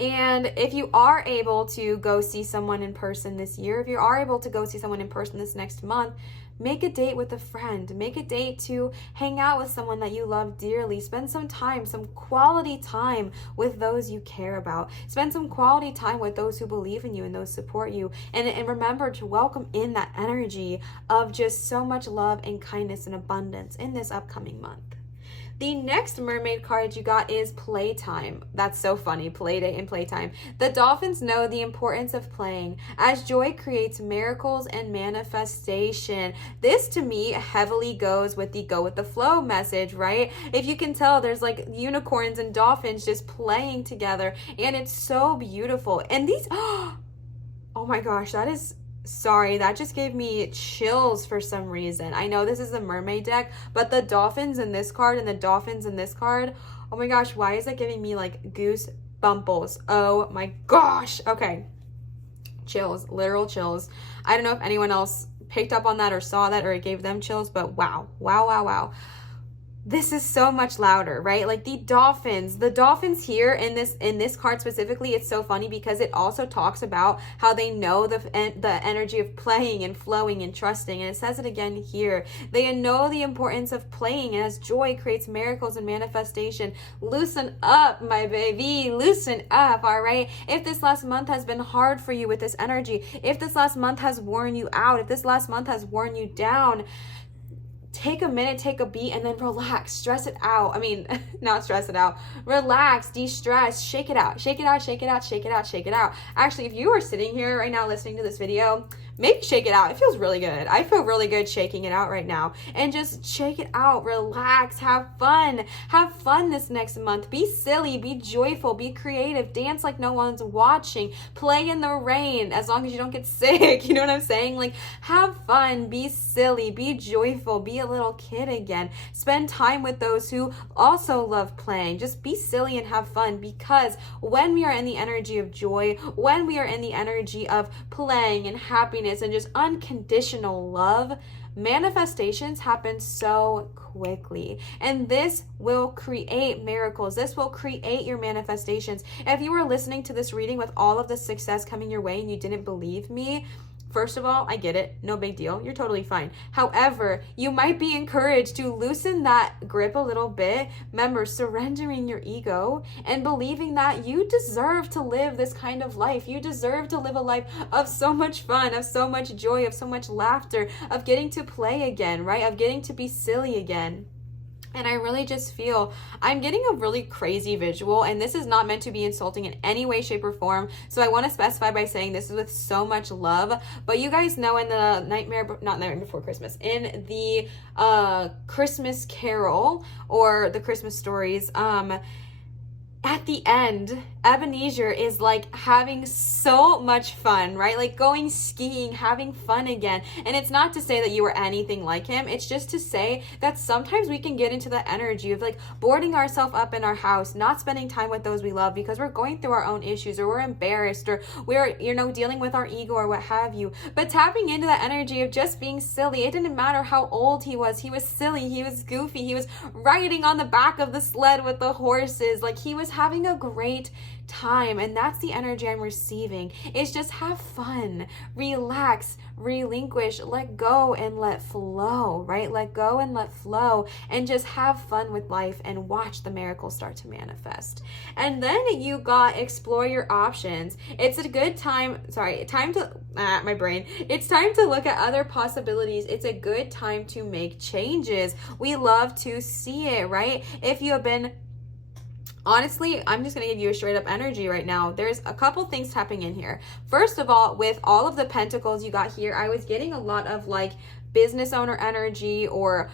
And if you are able to go see someone in person this year, if you are able to go see someone in person this next month, make a date with a friend. Make a date to hang out with someone that you love dearly. Spend some time, some quality time with those you care about. Spend some quality time with those who believe in you and those support you. And remember to welcome in that energy of just so much love and kindness and abundance in this upcoming month. The next mermaid card you got is playtime. That's so funny, playdate and playtime. The dolphins know the importance of playing, as joy creates miracles and manifestation. This to me heavily goes with the go with the flow message, right? If you can tell, there's like unicorns and dolphins just playing together, and it's so beautiful. And these, oh my gosh, that just gave me chills for some reason. I know this is a mermaid deck, but the dolphins in this card and the dolphins in this card, oh my gosh, why is that giving me like goose bumples? Oh my gosh. Okay. Chills, literal chills. I don't know if anyone else picked up on that or saw that or it gave them chills, but wow. this is so much louder, right? Like the dolphins here in this card specifically, it's so funny because it also talks about how they know the energy of playing and flowing and trusting, and it says it again here. They know the importance of playing, and as joy creates miracles and manifestation. Loosen up, my baby, loosen up. All right, if this last month has been hard for you with this energy, if this last month has worn you out, if this last month has worn you down, take a minute, take a beat, and then relax, stress it out. I mean, not stress it out. Relax, de-stress, shake it out, shake it out, shake it out, shake it out, shake it out. Actually, if you are sitting here right now listening to this video, maybe shake it out. It feels really good. I feel really good shaking it out right now. And just shake it out, relax, have fun. Have fun this next month. Be silly, be joyful, be creative, dance like no one's watching, play in the rain as long as you don't get sick. You know what I'm saying? Like, have fun, be silly, be joyful, be a little kid again. Spend time with those who also love playing. Just be silly and have fun, because when we are in the energy of joy, when we are in the energy of playing and happiness and just unconditional love, manifestations happen so quickly, and this will create miracles. This will create your manifestations. If you were listening to this reading with all of the success coming your way and you didn't believe me, first of all, I get it. No big deal. You're totally fine. However, you might be encouraged to loosen that grip a little bit. Remember, surrendering your ego and believing that you deserve to live this kind of life. You deserve to live a life of so much fun, of so much joy, of so much laughter, of getting to play again, right? Of getting to be silly again. And I really just feel I'm getting a really crazy visual, and this is not meant to be insulting in any way, shape, or form. So I want to specify by saying this is with so much love. But you guys know in the not Nightmare Before Christmas, in the Christmas Carol or the Christmas stories, at the end, Ebenezer is like having so much fun, right? Like going skiing, having fun again. And it's not to say that you are anything like him. It's just to say that sometimes we can get into the energy of like boarding ourselves up in our house, not spending time with those we love because we're going through our own issues, or we're embarrassed, or we're, dealing with our ego or what have you. But tapping into the energy of just being silly. It didn't matter how old he was. He was silly. He was goofy. He was riding on the back of the sled with the horses. Like, he was having a great time, and that's the energy I'm receiving. It's just have fun, relax, relinquish, let go and let flow, right? Let go and let flow, and just have fun with life and watch the miracles start to manifest. And then you got explore your options. It's a good time, it's time to look at other possibilities. It's a good time to make changes. We love to see it, right? If you have been honestly, I'm just going to give you a straight up energy right now. There's a couple things tapping in here. First of all, with all of the pentacles you got here, I was getting a lot of like business owner energy, or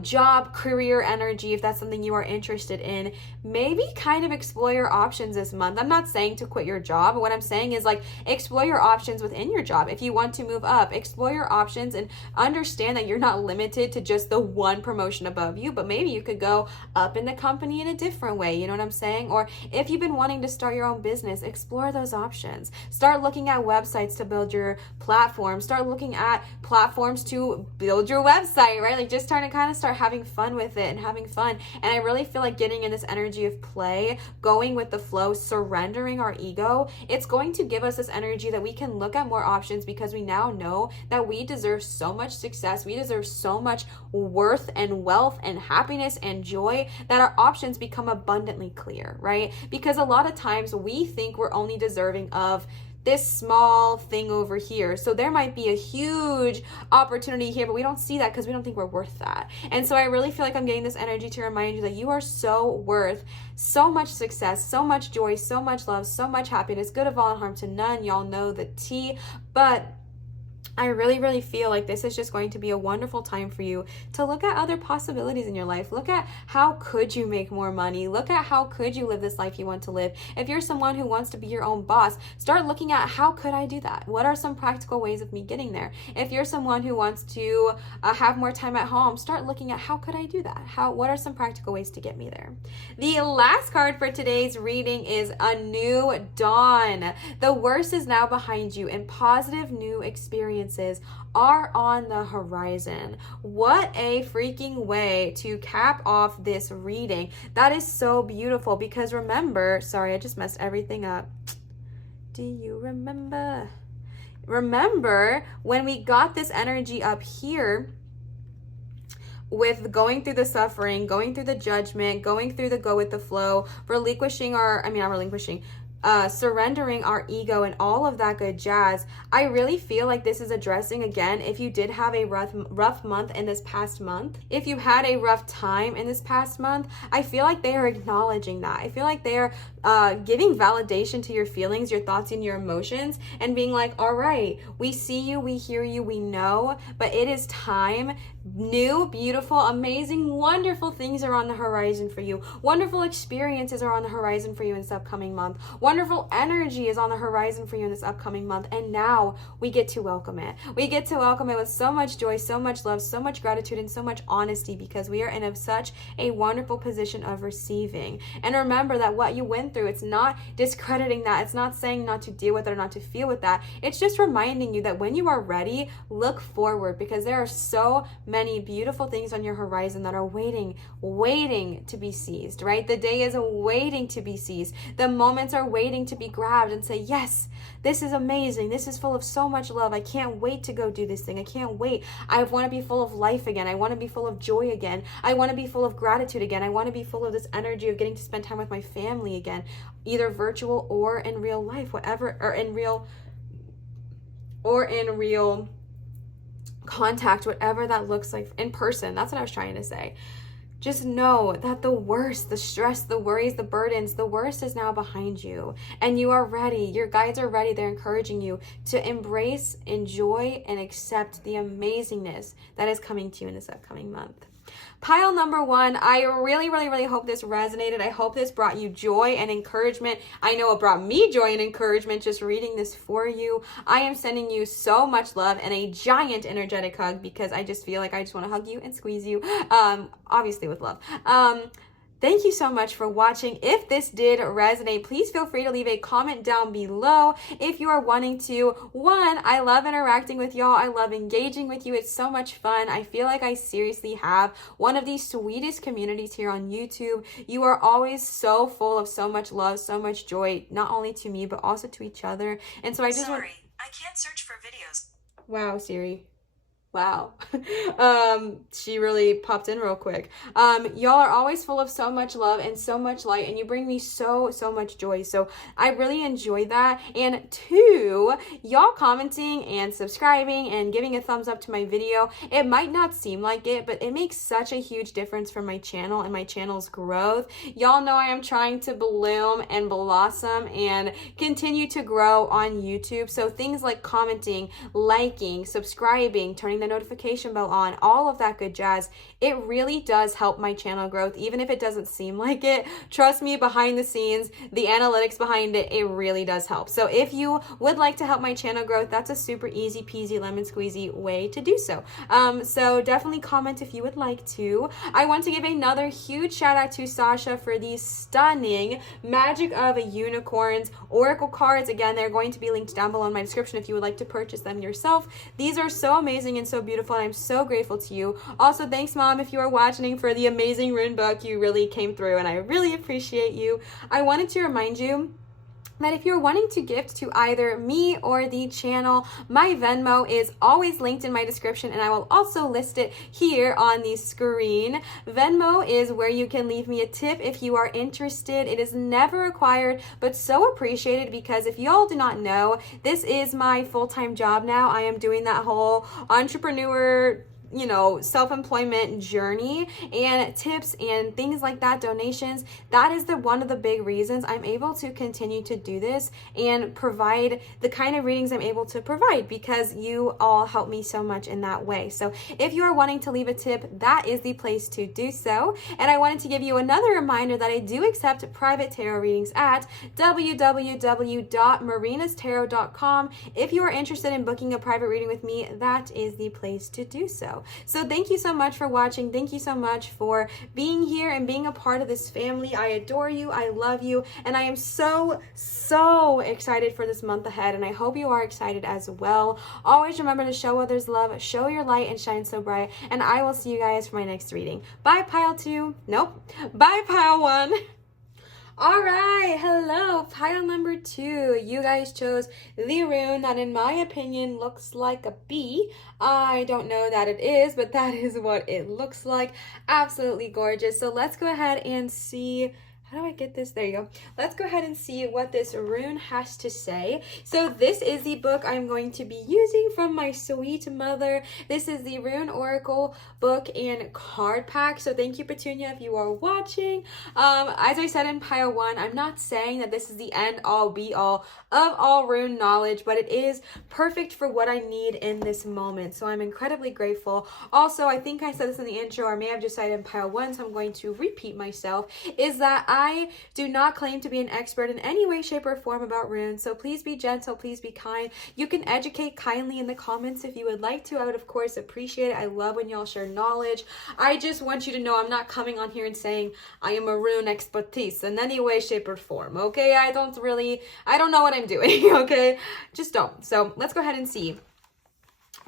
job, career energy. If that's something you are interested in, maybe kind of explore your options this month. I'm not saying to quit your job. What I'm saying is like explore your options within your job. If you want to move up, explore your options and understand that you're not limited to just the one promotion above you, but maybe you could go up in the company in a different way. You know what I'm saying? Or if you've been wanting to start your own business, explore those options. Start looking at websites to build your platform. Start looking at platforms to build your website, right? Like just starting kind of start having fun with it and having fun. And I really feel like getting in this energy of play, going with the flow, surrendering our ego, it's going to give us this energy that we can look at more options, because we now know that we deserve so much success, we deserve so much worth and wealth and happiness and joy, that our options become abundantly clear, right? Because a lot of times we think we're only deserving of this small thing over here. So there might be a huge opportunity here, but we don't see that because we don't think we're worth that. And so I really feel like I'm getting this energy to remind you that you are so worth so much success, so much joy, so much love, so much happiness, good of all and harm to none. Y'all know the tea. But I really, really feel like this is just going to be a wonderful time for you to look at other possibilities in your life. Look at how could you make more money? Look at how could you live this life you want to live? If you're someone who wants to be your own boss, start looking at how could I do that? What are some practical ways of me getting there? If you're someone who wants to have more time at home, start looking at how could I do that? What are some practical ways to get me there? The last card for today's reading is a new dawn. The worst is now behind you, and positive new experiences experiences are on the horizon. What a freaking way to cap off this reading. That is so beautiful because remember, sorry, I just messed everything up. Do you remember? Remember when we got this energy up here with going through the suffering, going through the judgment, going through the go with the flow, surrendering our ego and all of that good jazz. I really feel like this is addressing, again, if you did have a rough month in this past month, if you had a rough time in this past month, I feel like they are acknowledging that. I feel like they are giving validation to your feelings, your thoughts, and your emotions, and being like, all right, we see you, we hear you, we know, but it is time. New, beautiful, amazing, wonderful things are on the horizon for you. Wonderful experiences are on the horizon for you in this upcoming month. Wonderful energy is on the horizon for you in this upcoming month. And now we get to welcome it. We get to welcome it with so much joy, so much love, so much gratitude, and so much honesty, because we are in such a wonderful position of receiving. And remember that what you went through, it's not discrediting that. It's not saying not to deal with it or not to feel with that. It's just reminding you that when you are ready, look forward, because there are so many beautiful things on your horizon that are waiting to be seized, right? The day is waiting to be seized. The moments are waiting to be grabbed and say, yes, this is amazing. This is full of so much love. I can't wait to go do this thing. I can't wait. I want to be full of life again. I want to be full of joy again. I want to be full of gratitude again. I want to be full of this energy of getting to spend time with my family again, either virtual or in real life, whatever, or in real contact, whatever that looks like in person. That's what I was trying to say. Just know that the worst, the stress, the worries, the burdens, the worst is now behind you, and you are ready. Your guides are ready. They're encouraging you to embrace, enjoy, and accept the amazingness that is coming to you in this upcoming month. Pile number 1, I really, really, really hope this resonated. I hope this brought you joy and encouragement. I know it brought me joy and encouragement just reading this for you. I am sending you so much love and a giant energetic hug, because I just feel like I just want to hug you and squeeze you, obviously with love. Thank you so much for watching. If this did resonate, please feel free to leave a comment down below if you are wanting to. One, I love interacting with y'all. I love engaging with you. It's so much fun. I feel like I seriously have one of the sweetest communities here on YouTube. You are always so full of so much love, so much joy, not only to me, but also to each other. And so I just I can't search for videos. Wow, Siri. Wow. She really popped in real quick. Y'all are always full of so much love and so much light, and you bring me so much joy. So I really enjoyed that. And 2, y'all commenting and subscribing and giving a thumbs up to my video. It might not seem like it, but it makes such a huge difference for my channel and my channel's growth. Y'all know I am trying to bloom and blossom and continue to grow on YouTube. So things like commenting, liking, subscribing, turning the notification bell on, all of that good jazz, it really does help my channel growth, even if it doesn't seem like it. Trust me, behind the scenes, the analytics behind it, it really does help. So if you would like to help my channel growth, that's a super easy peasy lemon squeezy way to do so. So definitely comment if you would like to. I want to give another huge shout out to Sasha for these stunning Magic of Unicorns Oracle cards. Again, they're going to be linked down below in my description if you would like to purchase them yourself. These are so amazing and so beautiful, and I'm so grateful to you. Also, thanks, Mom, if you are watching, for the amazing rune book. You really came through, and I really appreciate you. I wanted to remind you that if you're wanting to gift to either me or the channel, my Venmo is always linked in my description, and I will also list it here on the screen. Venmo is where you can leave me a tip if you are interested. It is never required, but so appreciated, because if y'all do not know, this is my full-time job now. I am doing that whole entrepreneur, self-employment journey, and tips and things like that, donations. That is one of the big reasons I'm able to continue to do this and provide the kind of readings I'm able to provide, because you all help me so much in that way. So if you are wanting to leave a tip, that is the place to do so. And I wanted to give you another reminder that I do accept private tarot readings at www.marinatarot.com. If you are interested in booking a private reading with me, that is the place to do so. video. So thank you so much for watching. Thank you so much for being here and being a part of this family. I adore you. I love you. And I am so excited for this month ahead. And I hope you are excited as well. Always remember to show others love, show your light, and shine so bright. And I will see you guys for my next reading. Bye, pile 2. Nope. Bye, pile 1. All right, hello, pile number 2. You guys chose the rune that in my opinion looks like a bee. I don't know that it is, but that is what it looks like. Absolutely gorgeous. So let's go ahead and see. How do I get this? There you go. Let's go ahead and see what this rune has to say. So this is the book I'm going to be using from my sweet mother. This is the Rune Oracle book and card pack. So thank you, Petunia, if you are watching. As I said in pile 1, I'm not saying that this is the end all be all of all rune knowledge, but it is perfect for what I need in this moment. So I'm incredibly grateful. Also, I think I said this in the intro, or may have just said it in pile 1, so I'm going to repeat myself, is that I do not claim to be an expert in any way, shape, or form about runes, so please be gentle, please be kind. You can educate kindly in the comments if you would like to. I would, of course, appreciate it. I love when y'all share knowledge. I just want you to know I'm not coming on here and saying I am a rune expertise in any way, shape, or form, okay? I don't know what I'm doing, okay? Just don't. So let's go ahead and see.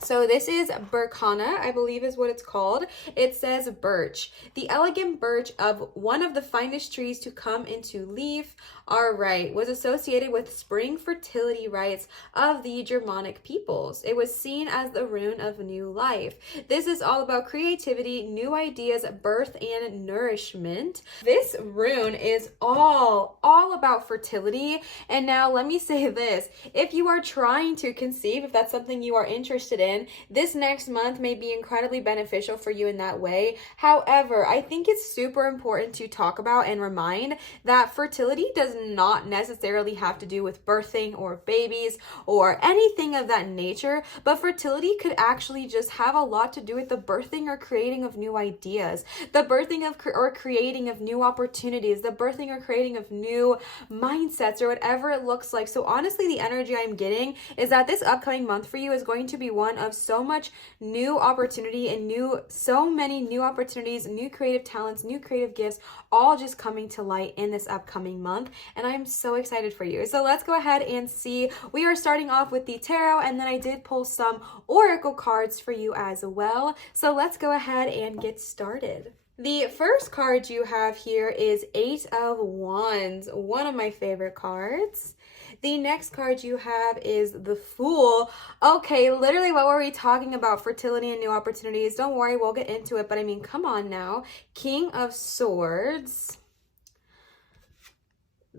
So this is Birkana, I believe is what it's called. It says birch, the elegant birch of one of the finest trees to come into leaf. All right, was associated with spring fertility rites of the Germanic peoples. It was seen as the rune of new life. This is all about creativity, new ideas, birth, and nourishment. This rune is all about fertility. And now let me say this, if you are trying to conceive, if that's something you are interested in, this next month may be incredibly beneficial for you in that way. However, I think it's super important to talk about and remind that fertility does not necessarily have to do with birthing or babies or anything of that nature, but fertility could actually just have a lot to do with the birthing or creating of new ideas, the birthing of or creating of new opportunities, the birthing or creating of new mindsets, or whatever it looks like. So honestly, the energy I'm getting is that this upcoming month for you is going to be one of so much new opportunity and so many new opportunities, new creative talents, new creative gifts, all just coming to light in this upcoming month. And I'm so excited for you. So let's go ahead and see. We are starting off with the tarot, and then I did pull some oracle cards for you as well. So let's go ahead and get started. The first card you have here is 8 of Wands, one of my favorite cards. The next card you have is the Fool. Okay, literally what were we talking about? Fertility and new opportunities. Don't worry, we'll get into it, but I mean, come on now. King of Swords.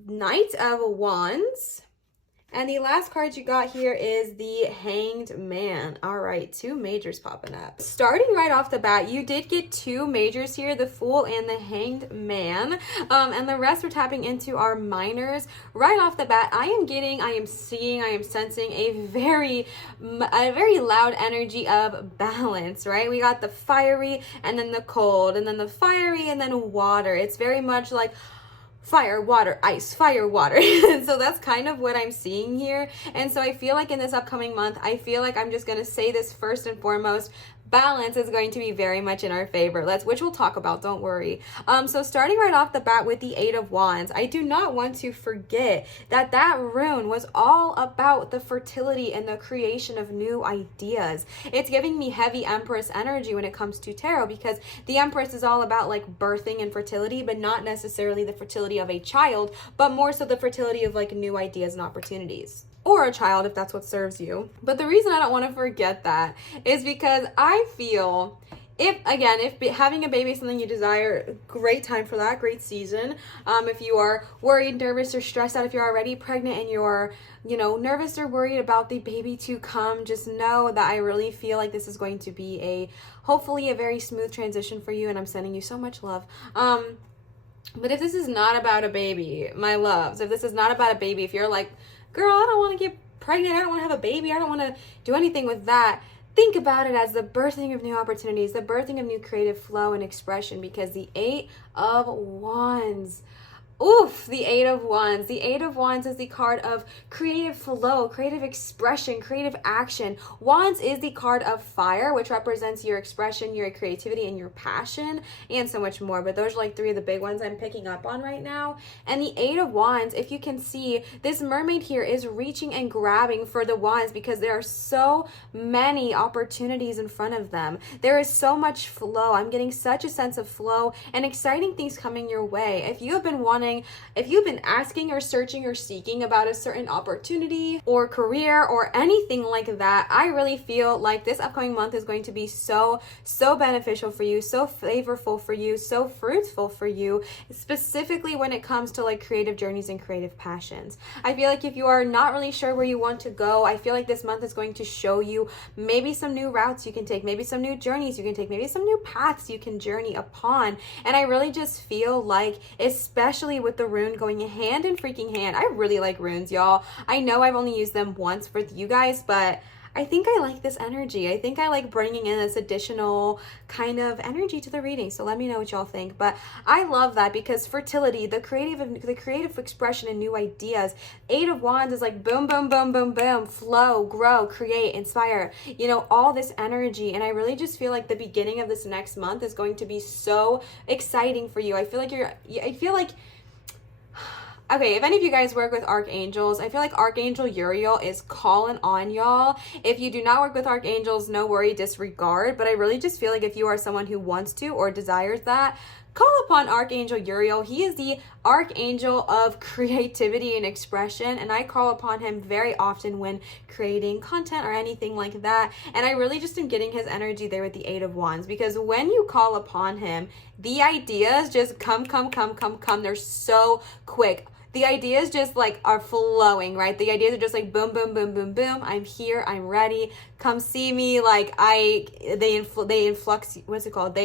Knight of Wands. And the last card you got here is the Hanged Man. All right, 2 majors popping up. Starting right off the bat, you did get 2 majors here, the Fool and the Hanged Man. And the rest we're tapping into our minors. Right off the bat, I am sensing a very loud energy of balance, right? We got the fiery and then the cold, and then the fiery and then water. It's very much like fire, water, ice, fire, water. So that's kind of what I'm seeing here. And so I feel like in this upcoming month, I feel like I'm just going to say this first and foremost. Balance is going to be very much in our favor, which we'll talk about, don't worry. So starting right off the bat with the 8 of Wands, I do not want to forget that rune was all about the fertility and the creation of new ideas. It's giving me heavy Empress energy when it comes to tarot, because the Empress is all about like birthing and fertility, but not necessarily the fertility of a child, but more so the fertility of like new ideas and opportunities. Or a child, if that's what serves you. But the reason I don't want to forget that is because I feel if having a baby is something you desire, great time for that, great season. If you are worried, nervous, or stressed out, if you're already pregnant and you're, nervous or worried about the baby to come, just know that I really feel like this is going to be hopefully a very smooth transition for you, and I'm sending you so much love. But if this is not about a baby, my loves, if this is not about a baby, if you're like, girl, I don't want to get pregnant, I don't want to have a baby, I don't want to do anything with that, think about it as the birthing of new opportunities, the birthing of new creative flow and expression, because the 8 of Wands, Oof, the Eight of Wands. The Eight of Wands is the card of creative flow, creative expression, creative action. Wands is the card of fire, which represents your expression, your creativity, and your passion, and so much more. But those are like three of the big ones I'm picking up on right now. And the Eight of Wands, if you can see, this mermaid here is reaching and grabbing for the wands because there are so many opportunities in front of them. There is so much flow. I'm getting such a sense of flow and exciting things coming your way. If you've been asking or searching or seeking about a certain opportunity or career or anything like that, I really feel like this upcoming month is going to be so beneficial for you, so flavorful for you, so fruitful for you, specifically when it comes to like creative journeys and creative passions. I feel like if you are not really sure where you want to go, I feel like this month is going to show you maybe some new routes you can take, maybe some new journeys you can take, maybe some new paths you can journey upon. And I really just feel like, especially with the rune going hand in freaking hand, I really like runes, y'all. I know I've only used them once for you guys, but I think I like this energy. I think I like bringing in this additional kind of energy to the reading. So let me know what y'all think. But I love that because fertility, the creative expression and new ideas. Eight of Wands is like boom, boom, boom, boom, boom, flow, grow, create, inspire, you know, all this energy. And I really just feel like the beginning of this next month is going to be so exciting for you. I feel like okay, if any of you guys work with archangels, I feel like Archangel Uriel is calling on y'all. If you do not work with archangels, no worry, disregard. But I really just feel like if you are someone who wants to or desires that, call upon Archangel Uriel. He is the archangel of creativity and expression, and I call upon him very often when creating content or anything like that. And I really just am getting his energy there with the Eight of Wands, because when you call upon him, the ideas just come. They're so quick. The ideas just like are flowing, right? The ideas are just like boom, boom, boom, boom, boom. I'm here. I'm ready. Come see me. Like they influx. What's it called?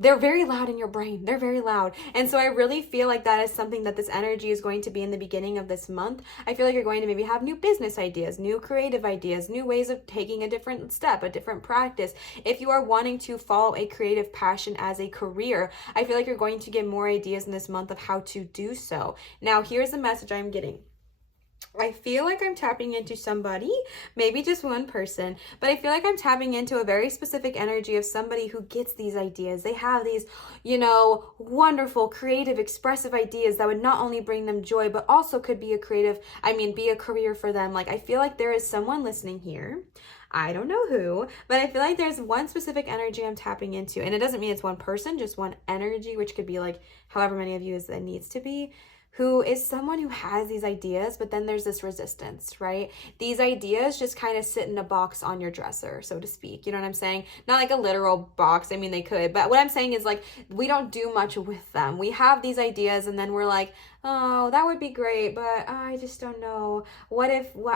They're very loud in your brain. They're very loud. And so I really feel like that is something that this energy is going to be in the beginning of this month. I feel like you're going to maybe have new business ideas, new creative ideas, new ways of taking a different step, a different practice. If you are wanting to follow a creative passion as a career, I feel like you're going to get more ideas in this month of how to do so. Now, here's the message I'm getting. I feel like I'm tapping into somebody, maybe just one person, but I feel like I'm tapping into a very specific energy of somebody who gets these ideas. They have these, you know, wonderful, creative, expressive ideas that would not only bring them joy, but also could be be a career for them. Like, I feel like there is someone listening here. I don't know who, but I feel like there's one specific energy I'm tapping into. And it doesn't mean it's one person, just one energy, which could be like however many of you as it needs to be, who is someone who has these ideas, but then there's this resistance, right? These ideas just kind of sit in a box on your dresser, so to speak. You know what I'm saying? Not like a literal box. I mean, they could, but what I'm saying is like, we don't do much with them. We have these ideas and then we're like, oh, that would be great, but I just don't know.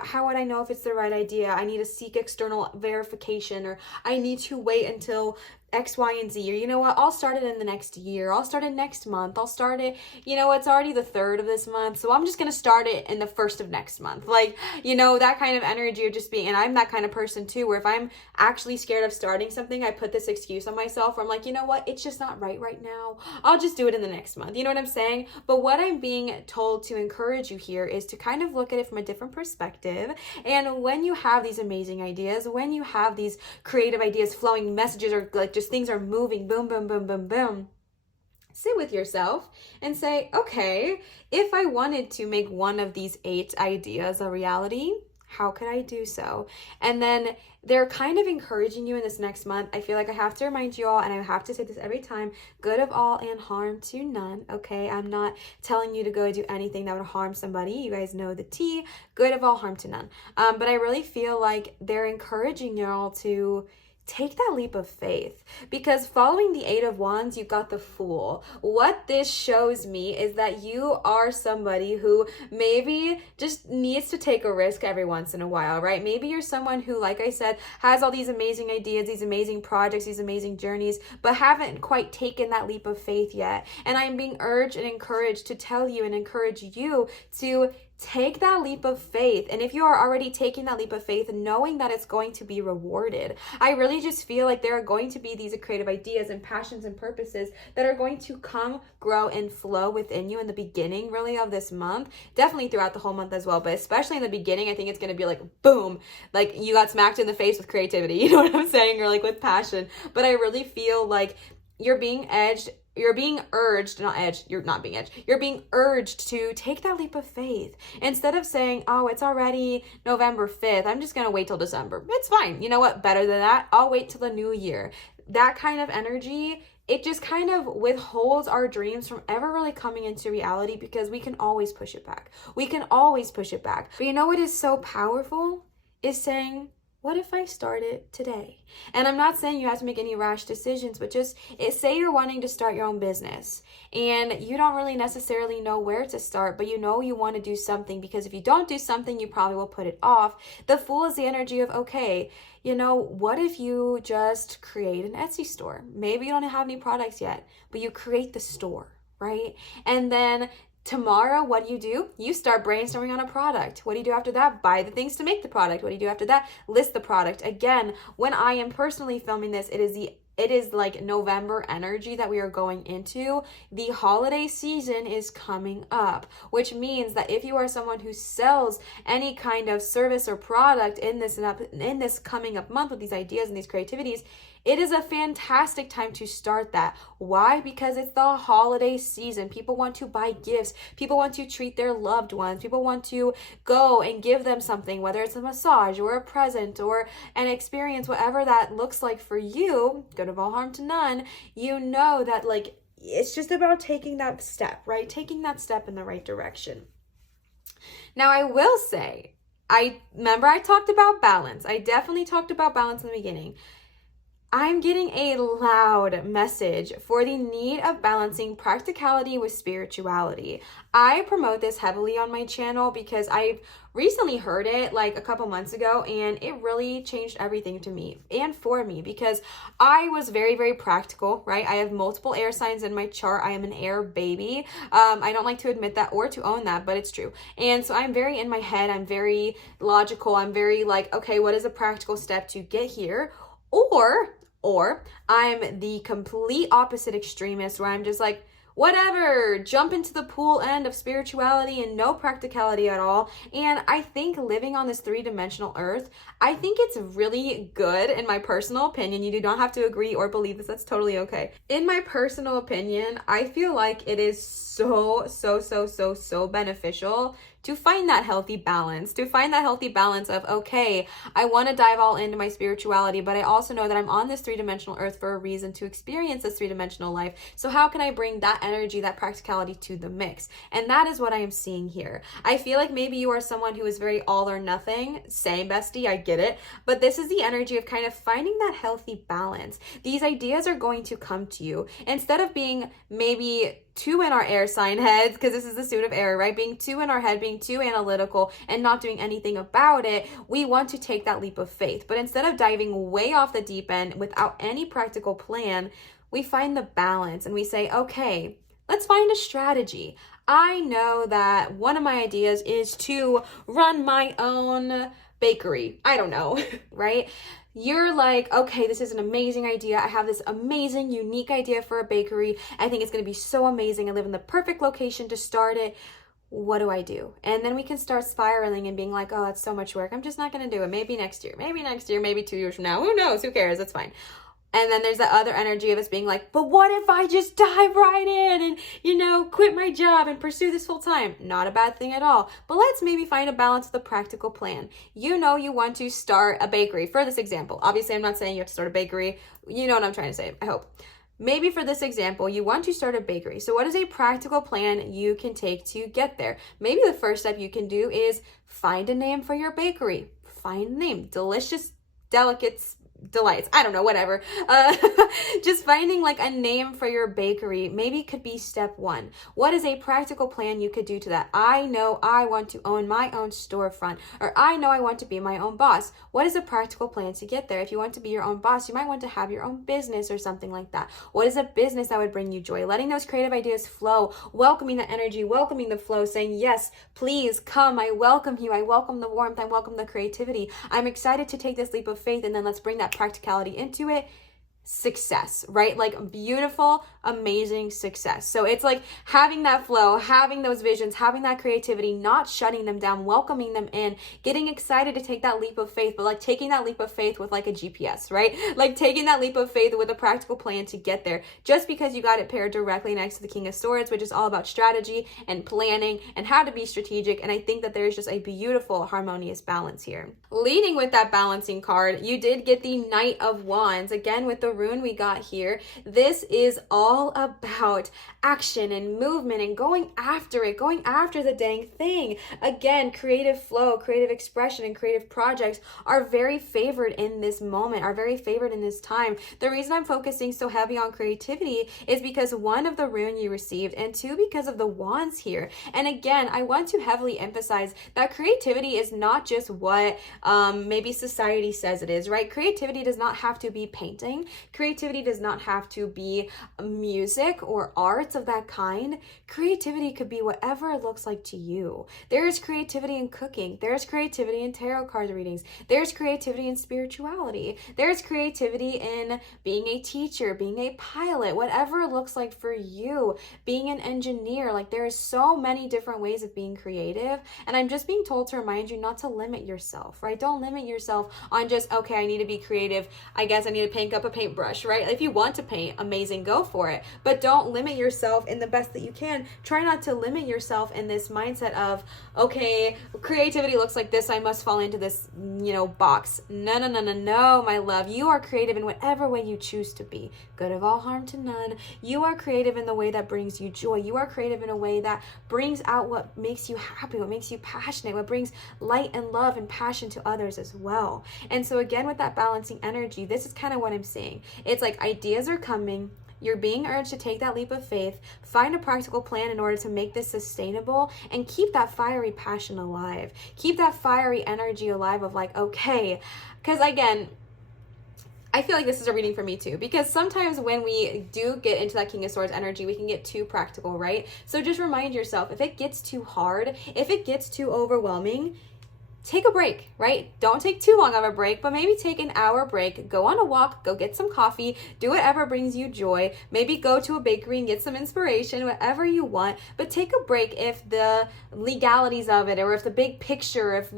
How would I know if it's the right idea? I need to seek external verification, or I need to wait until X, Y, and Z, or you know what, I'll start it in the next year, I'll start it next month, I'll start it, you know, it's already the 3rd of this month, so I'm just gonna start it in the 1st of next month. Like, you know, that kind of energy of just being, and I'm that kind of person too, where if I'm actually scared of starting something, I put this excuse on myself where I'm like, you know what, it's just not right now, I'll just do it in the next month. You know what I'm saying? But what I'm being told to encourage you here is to kind of look at it from a different perspective. And when you have these amazing ideas, when you have these creative ideas flowing, messages, or like just things are moving, boom, boom, boom, boom, boom, sit with yourself and say, okay, if I wanted to make one of these 8 ideas a reality, how could I do so? And then they're kind of encouraging you in this next month. I feel like I have to remind you all, and I have to say this every time, good of all and harm to none, okay? I'm not telling you to go do anything that would harm somebody. You guys know the tea, good of all, harm to none. But I really feel like they're encouraging y'all to take that leap of faith, because following the Eight of Wands, you've got the Fool. What this shows me is that you are somebody who maybe just needs to take a risk every once in a while, right? Maybe you're someone who, like I said, has all these amazing ideas, these amazing projects, these amazing journeys, but haven't quite taken that leap of faith yet. And I'm being urged and encouraged to tell you and encourage you to take that leap of faith. And if you are already taking that leap of faith, knowing that it's going to be rewarded, I really just feel like there are going to be these creative ideas and passions and purposes that are going to come, grow, and flow within you in the beginning, really, of this month. Definitely throughout the whole month as well, but especially in the beginning, I think it's going to be like, boom, like you got smacked in the face with creativity, you know what I'm saying? Or like with passion. But I really feel like you're being urged to take that leap of faith. Instead of saying, oh, it's already November 5th, I'm just going to wait till December. It's fine. You know what? Better than that, I'll wait till the new year. That kind of energy, it just kind of withholds our dreams from ever really coming into reality, because we can always push it back. But you know what is so powerful? Is saying, what if I started today? And I'm not saying you have to make any rash decisions, but just say you're wanting to start your own business and you don't really necessarily know where to start, but you know you want to do something, because if you don't do something, you probably will put it off. The Fool is the energy of, okay, you know, what if you just create an Etsy store? Maybe you don't have any products yet, but you create the store, right? And then tomorrow, what do? You start brainstorming on a product. What do you do after that? Buy the things to make the product. What do you do after that? List the product. Again, when I am personally filming this, it is like November energy that we are going into. The holiday season is coming up, which means that if you are someone who sells any kind of service or product in this coming up month with these ideas and these creativities, it is a fantastic time to start that. Why? Because it's the holiday season. People want to buy gifts. People want to treat their loved ones. People want to go and give them something, whether it's a massage or a present or an experience, whatever that looks like for you, good of all harm to none. You know that, like, it's just about taking that step, right? Taking that step in the right direction. Now, I will say, I talked about balance. I definitely talked about balance in the beginning. I'm getting a loud message for the need of balancing practicality with spirituality. I promote this heavily on my channel because I've recently heard it like a couple months ago, and it really changed everything to me and for me, because I was very, very practical, right? I have multiple air signs in my chart. I am an air baby. I don't like to admit that or to own that, but it's true. And so I'm very in my head. I'm very logical. I'm very like, okay, what is a practical step to get here? Or I'm the complete opposite extremist, where I'm just like, whatever, jump into the pool end of spirituality and no practicality at all. And I think living on this three-dimensional earth, I think it's really good, in my personal opinion. You do not have to agree or believe this. That's totally okay. In my personal opinion, I feel like it is so beneficial to find that healthy balance, of, okay, I want to dive all into my spirituality, but I also know that I'm on this three-dimensional earth for a reason, to experience this three-dimensional life. So how can I bring that energy, that practicality to the mix? And that is what I am seeing here. I feel like maybe you are someone who is very all or nothing. Same, bestie, I get it. But this is the energy of kind of finding that healthy balance. These ideas are going to come to you. Instead of being maybe too in our air sign heads, because this is the suit of air, right? Being too in our head, being too analytical and not doing anything about it, we want to take that leap of faith. But instead of diving way off the deep end without any practical plan, we find the balance and we say, okay, let's find a strategy. I know that one of my ideas is to run my own bakery. I don't know, right? You're like, okay, this is an amazing idea. I have this amazing, unique idea for a bakery. I think it's going to be so amazing. I live in the perfect location to start it. What do I do? And then we can start spiraling and being like, oh, that's so much work. I'm just not going to do it. Maybe next year, maybe 2 years from now. Who knows? Who cares? That's fine. And then there's that other energy of us being like, but what if I just dive right in and, quit my job and pursue this full time? Not a bad thing at all. But let's maybe find a balance with a practical plan. You want to start a bakery, for this example. Obviously, I'm not saying you have to start a bakery. You know what I'm trying to say, I hope. Maybe for this example, you want to start a bakery. So what is a practical plan you can take to get there? Maybe the first step you can do is find a name for your bakery. Find a name. Delicious, delicates, delights. I don't know, whatever. Just finding like a name for your bakery maybe could be step one. What is a practical plan you could do to that? I know I want to own my own storefront, or I know I want to be my own boss. What is a practical plan to get there? If you want to be your own boss, you might want to have your own business or something like that. What is a business that would bring you joy? Letting those creative ideas flow, welcoming the energy, welcoming the flow, saying, yes, please come. I welcome you. I welcome the warmth. I welcome the creativity. I'm excited to take this leap of faith, and then let's bring that practicality into it. Success, right? Like beautiful, amazing success. So it's like having that flow, having those visions, having that creativity, not shutting them down, welcoming them in, getting excited to take that leap of faith, but like taking that leap of faith with like a GPS, right? Like taking that leap of faith with a practical plan to get there. Just because you got it paired directly next to the King of Swords, which is all about strategy and planning and how to be strategic. And I think that there's just a beautiful, harmonious balance here. Leading with that balancing card, you did get the Knight of Wands. Again, with the rune we got here, this is all about action and movement and going after it, going after the dang thing. Again, creative flow, creative expression, and creative projects are very favored in this moment, are very favored in this time. The reason I'm focusing so heavy on creativity is because one, of the rune you received, and two, because of the wands here. And again, I want to heavily emphasize that creativity is not just what maybe society says it is, right? Creativity does not have to be painting. Creativity does not have to be music or arts of that kind. Creativity could be whatever it looks like to you. There is creativity in cooking. There's creativity in tarot card readings. There's creativity in spirituality. There's creativity in being a teacher, being a pilot, whatever it looks like for you, being an engineer. Like there is so many different ways of being creative. And I'm just being told to remind you not to limit yourself, right? Don't limit yourself on just, okay, I need to be creative. I guess I need to paint up a paintbrush, right? If you want to paint, amazing, go for it. But don't limit yourself in the best that you can. Try not to limit yourself in this mindset of, okay, creativity looks like this, I must fall into this, box. No, my love. You are creative in whatever way you choose to be. Good of all, harm to none. You are creative in the way that brings you joy. You are creative in a way that brings out what makes you happy, what makes you passionate, what brings light and love and passion to others as well. And so again, with that balancing energy, this is kind of what I'm saying. It's like ideas are coming. You're being urged to take that leap of faith, find a practical plan in order to make this sustainable, and keep that fiery passion alive. Keep that fiery energy alive of like, okay, because again, I feel like this is a reading for me too, because sometimes when we do get into that King of Swords energy, we can get too practical, right? So just remind yourself, if it gets too hard, if it gets too overwhelming, take a break, right? Don't take too long of a break, but maybe take an hour break, go on a walk, go get some coffee, do whatever brings you joy, maybe go to a bakery and get some inspiration, whatever you want, but take a break if the legalities of it, or if the big picture, if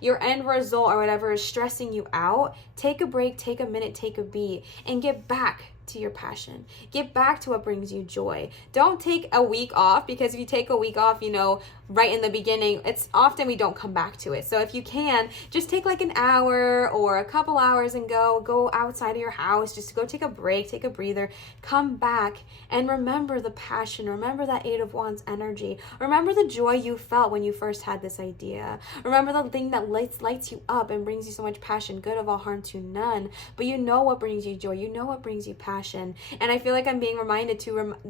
your end result or whatever is stressing you out. Take a break, take a minute, take a beat, and get back to your passion. Get back to what brings you joy. Don't take a week off, because if you take a week off, right in the beginning, it's often we don't come back to it. So if you can, just take like an hour or a couple hours and go outside of your house, just to go take a break, take a breather, come back and remember the passion, remember that Eight of Wands energy, remember the joy you felt when you first had this idea, remember the thing that lights you up and brings you so much passion, good of all, harm to none, but what brings you joy, what brings you passion. And I feel like I'm being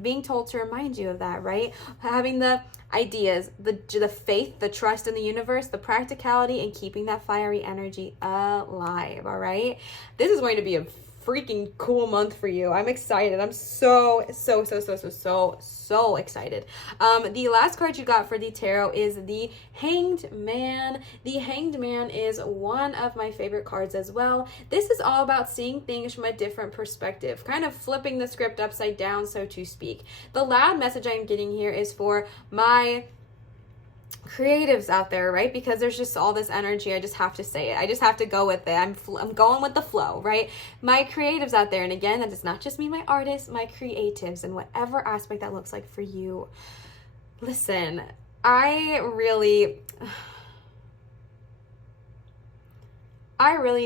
being told to remind you of that, right? Having the ideas, the faith, the trust in the universe, the practicality, and keeping that fiery energy alive. All right, this is going to be a freaking cool month for you. I'm excited. I'm so excited. The last card you got for the tarot is the Hanged Man. The Hanged Man is one of my favorite cards as well. This is all about seeing things from a different perspective, kind of flipping the script upside down, so to speak. The loud message I'm getting here is for my creatives out there, right? Because there's just all this energy. I just have to say it. I just have to go with it. I'm going with the flow, right? My creatives out there, and again, that does not just mean my artists, my creatives, and whatever aspect that looks like for you. Listen, I really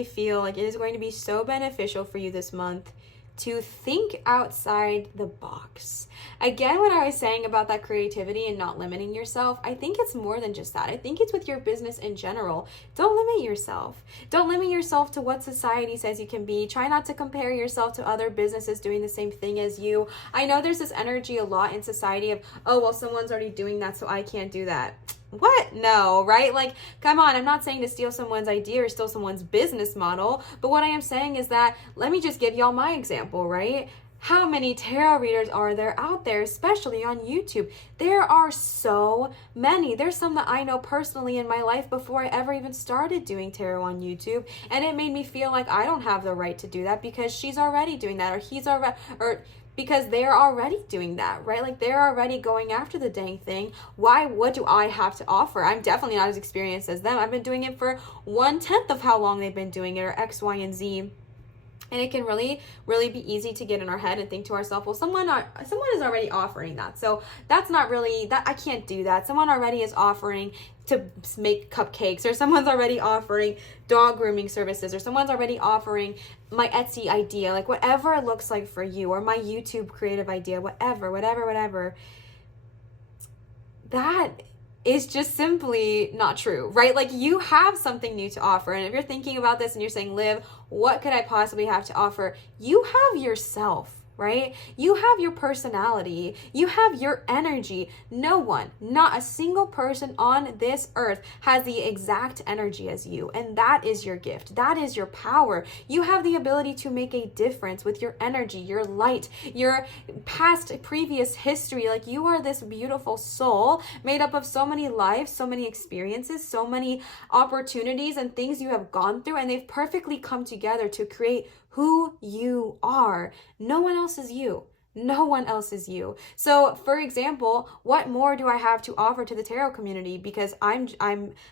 feel like it is going to be so beneficial for you this month to think outside the box. Again, what I was saying about that creativity and not limiting yourself, I think it's more than just that. I think it's with your business in general. Don't limit yourself. Don't limit yourself to what society says you can be. Try not to compare yourself to other businesses doing the same thing as you. I know there's this energy a lot in society of, oh, well, someone's already doing that, so I can't do that. What? No, right? Like, come on, I'm not saying to steal someone's idea or steal someone's business model, but what I am saying is that, let me just give y'all my example, right? How many tarot readers are there out there, especially on YouTube? There are so many. There's some that I know personally in my life before I ever even started doing tarot on YouTube, and it made me feel like I don't have the right to do that because she's already doing that, or he's already, or because they're already doing that, right? Like, they're already going after the dang thing. What do I have to offer? I'm definitely not as experienced as them. I've been doing it for 1/10 of how long they've been doing it, or X, Y, and Z. And it can really, really be easy to get in our head and think to ourselves, well, someone is already offering that. So that's not really, that I can't do that. Someone already is offering to make cupcakes, or someone's already offering dog grooming services, or someone's already offering my Etsy idea, like whatever it looks like for you, or my YouTube creative idea, whatever. That is just simply not true, right? Like, you have something new to offer. And if you're thinking about this and you're saying, Liv, what could I possibly have to offer? You have yourself, right? You have your personality. You have your energy. No one, not a single person on this earth has the exact energy as you. And that is your gift. That is your power. You have the ability to make a difference with your energy, your light, your previous history. Like, you are this beautiful soul made up of so many lives, so many experiences, so many opportunities and things you have gone through, and they've perfectly come together to create who you are. No one else is you. No one else is you. So, for example, what more do I have to offer to the tarot community? Because I'm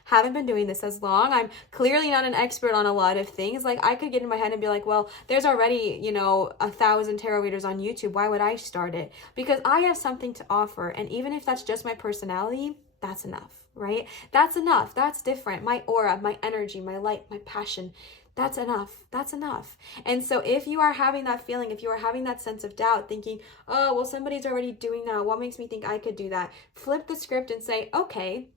haven't been doing this as long. I'm clearly not an expert on a lot of things. Like, I could get in my head and be like, well, there's already, 1,000 tarot readers on YouTube. Why would I start it? Because I have something to offer. And even if that's just my personality, that's enough, right? That's enough. That's different. My aura, my energy, my light, my passion. That's enough. That's enough. And so if you are having that feeling, if you are having that sense of doubt, thinking, oh, well, somebody's already doing that, what makes me think I could do that? Flip the script and say, okay,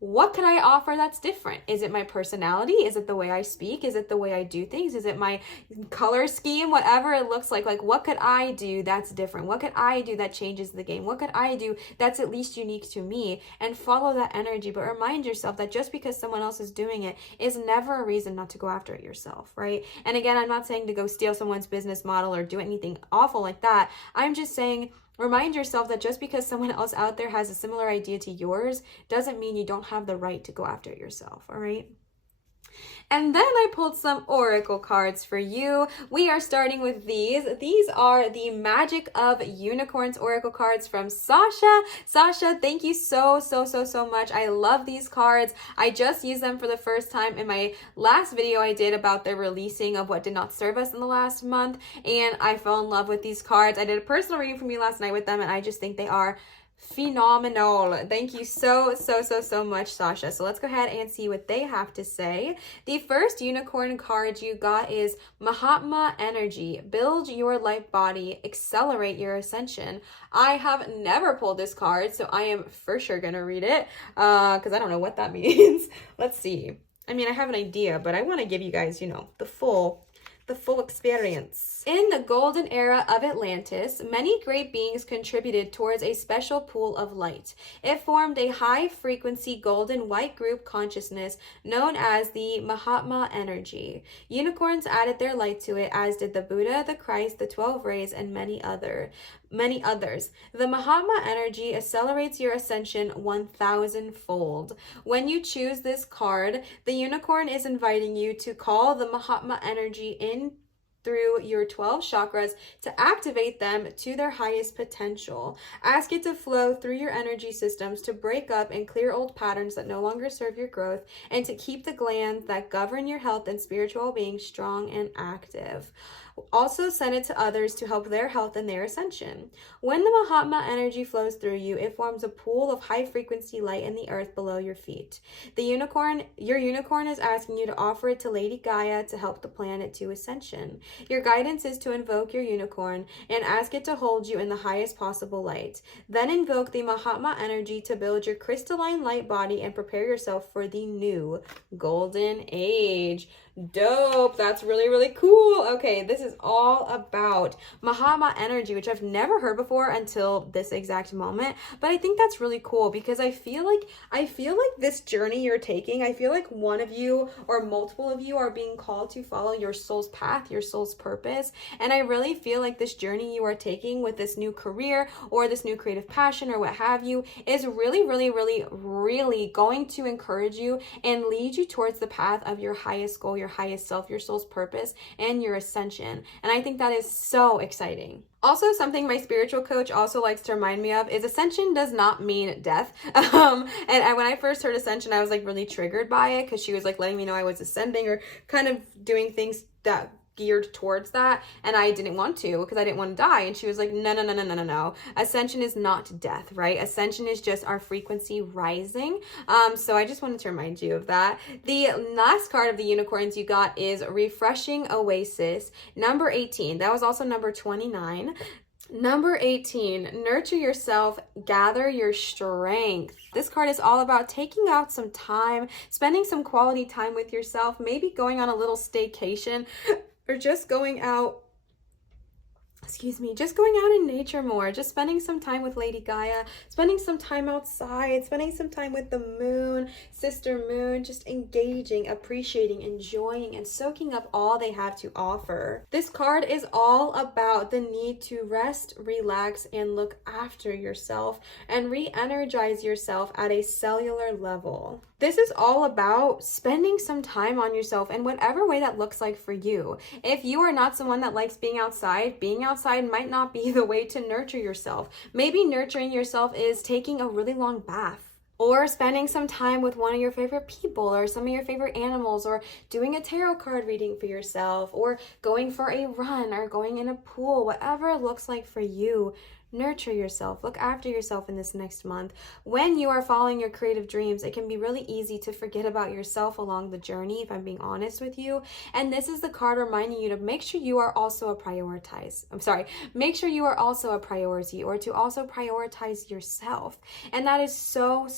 what can I offer that's different? Is it my personality? Is it the way I speak? Is it the way I do things? Is it my color scheme? Whatever it looks like what could I do that's different? What could I do that changes the game? What could I do that's at least unique to me? And follow that energy, but remind yourself that just because someone else is doing it is never a reason not to go after it yourself, right? And again, I'm not saying to go steal someone's business model or do anything awful like that. I'm just saying, remind yourself that just because someone else out there has a similar idea to yours doesn't mean you don't have the right to go after it yourself, all right? And then I pulled some oracle cards for you. We are starting with these. These are the Magic of Unicorns oracle cards from Sasha. Sasha, thank you so much. I love these cards. I just used them for the first time in my last video I did about the releasing of what did not serve us in the last month, and I fell in love with these cards. I did a personal reading from you last night with them, and I just think they are phenomenal. Thank you so much, Sasha. So let's go ahead and see what they have to say. The first unicorn card you got is Mahatma Energy. Build your light body, accelerate your ascension. I have never pulled this card, so I am for sure gonna read it because I don't know what that means. Let's see. I mean, I have an idea, but I want to give you guys, the full experience. In the golden era of Atlantis, many great beings contributed towards a special pool of light. It formed a high-frequency golden white group consciousness known as the Mahatma Energy. Unicorns added their light to it, as did the Buddha, the Christ, the 12 Rays, and many others. The Mahatma Energy accelerates your ascension 1,000-fold. When you choose this card, the unicorn is inviting you to call the Mahatma Energy in through your 12 chakras to activate them to their highest potential. Ask it to flow through your energy systems to break up and clear old patterns that no longer serve your growth, and to keep the glands that govern your health and spiritual being strong and active. Also send it to others to help their health and their ascension. When the Mahatma energy flows through you, it forms a pool of high frequency light in the earth below your feet. Your unicorn is asking you to offer it to Lady Gaia to help the planet to ascension. Your guidance is to invoke your unicorn and ask it to hold you in the highest possible light. Then invoke the Mahatma energy to build your crystalline light body and prepare yourself for the new golden age. Dope. That's really, really cool. Okay, this is all about Mahatma energy, which I've never heard before until this exact moment. But I think that's really cool because I feel like this journey you're taking, I feel like one of you or multiple of you are being called to follow your soul's path, your soul's purpose. And I really feel like this journey you are taking with this new career or this new creative passion or what have you is really, really, really, really going to encourage you and lead you towards the path of your highest goal, your highest self, your soul's purpose, and your ascension. And I think that is so exciting. Also, something my spiritual coach also likes to remind me of is ascension does not mean death. And when I first heard ascension, I was like really triggered by it because she was like letting me know I was ascending or kind of doing things that geared towards that, and I didn't want to because I didn't want to die. And she was like, no. Ascension is not death, right? Ascension is just our frequency rising. So I just wanted to remind you of that. The last card of the unicorns you got is Refreshing Oasis, number 18. That was also number 29. Number 18, nurture yourself, gather your strength. This card is all about taking out some time, spending some quality time with yourself, maybe going on a little staycation or just going out in nature more, just spending some time with Lady Gaia, spending some time outside, spending some time with the moon, sister moon, just engaging, appreciating, enjoying, and soaking up all they have to offer. This card is all about the need to rest, relax, and look after yourself and re-energize yourself at a cellular level. This is all about spending some time on yourself in whatever way that looks like for you. If you are not someone that likes being outside might not be the way to nurture yourself. Maybe nurturing yourself is taking a really long bath, or spending some time with one of your favorite people or some of your favorite animals, or doing a tarot card reading for yourself, or going for a run, or going in a pool, whatever it looks like for you. Nurture yourself. Look after yourself in this next month. When you are following your creative dreams, it can be really easy to forget about yourself along the journey, if I'm being honest with you. And this is the card reminding you to make sure you are also make sure you are also a priority, or to also prioritize yourself. And that is so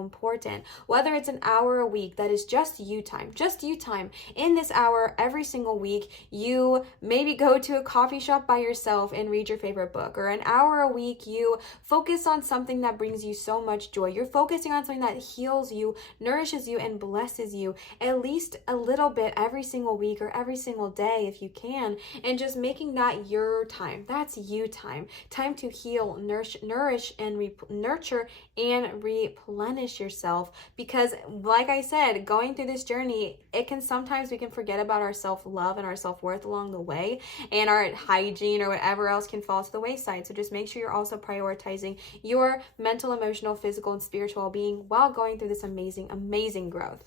important. Whether it's an hour a week, that is just you time. In this hour, every single week, you maybe go to a coffee shop by yourself and read your favorite book, or an hour a week, you focus on something that brings you so much joy. You're focusing on something that heals you, nourishes you, and blesses you at least a little bit every single week or every single day if you can, and just making that your time. That's you time. Time to heal, nourish, and nurture and replenish yourself. Because like I said, going through this journey, we can forget about our self-love and our self-worth along the way, and our hygiene or whatever else can fall to the wayside. So just make sure you're also prioritizing your mental, emotional, physical, and spiritual well-being while going through this amazing growth.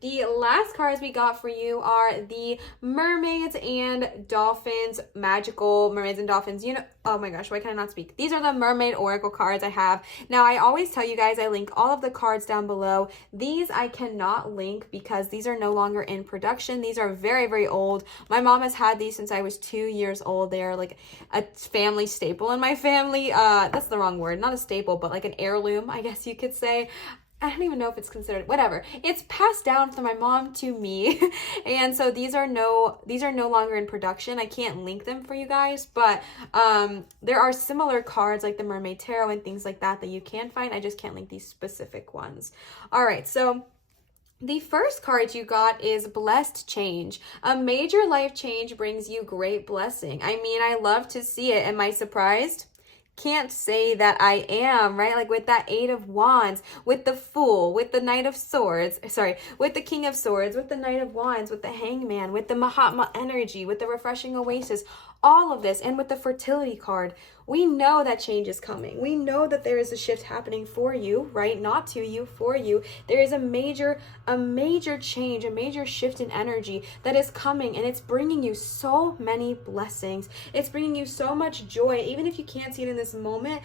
The last cards we got for you are the mermaids and dolphins, magical mermaids and dolphins. Oh my gosh, why can I not speak? These are the mermaid oracle cards I have. Now, I always tell you guys I link all of the cards down below. These I cannot link because these are no longer in production. These are very, very old. My mom has had these since I was 2 years old. They are like a family staple in my family. That's the wrong word. Not a staple, but like an heirloom, I guess you could say. I don't even know if it's considered, whatever. It's passed down from my mom to me. And so these are no longer in production. I can't link them for you guys, but there are similar cards like the Mermaid Tarot and things like that you can find. I just can't link these specific ones. All right, so the first card you got is Blessed Change. A major life change brings you great blessing. I mean, I love to see it. Am I surprised? Can't say that I am, right? Like with that 8 of Wands, with the Fool, with the Knight of Swords, with the King of Swords, with the Knight of Wands, with the Hangman, with the Mahatma energy, with the Refreshing Oasis, all of this, and with the Fertility card. We know that change is coming. We know that there is a shift happening for you, right? Not to you, for you. There is a major change, a major shift in energy that is coming, and it's bringing you so many blessings. It's bringing you so much joy. Even if you can't see it in this moment,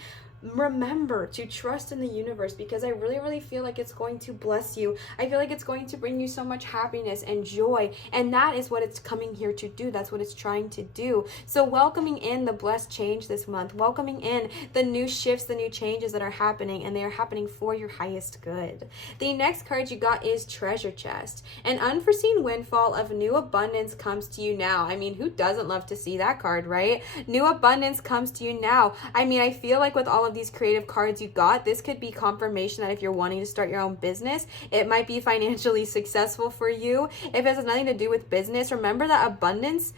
remember to trust in the universe, because I really feel like it's going to bless you. I feel like it's going to bring you so much happiness and joy, and that is what it's coming here to do. That's what it's trying to do. So welcoming in the blessed change this month, welcoming in the new shifts, the new changes that are happening, and they are happening for your highest good. The next card you got is Treasure Chest. An unforeseen windfall of new abundance comes to you now. I mean, who doesn't love to see that card, right? New abundance comes to you now. I mean, I feel like with all of these creative cards you got, this could be confirmation that if you're wanting to start your own business, it might be financially successful for you. If it has nothing to do with business, remember that abundance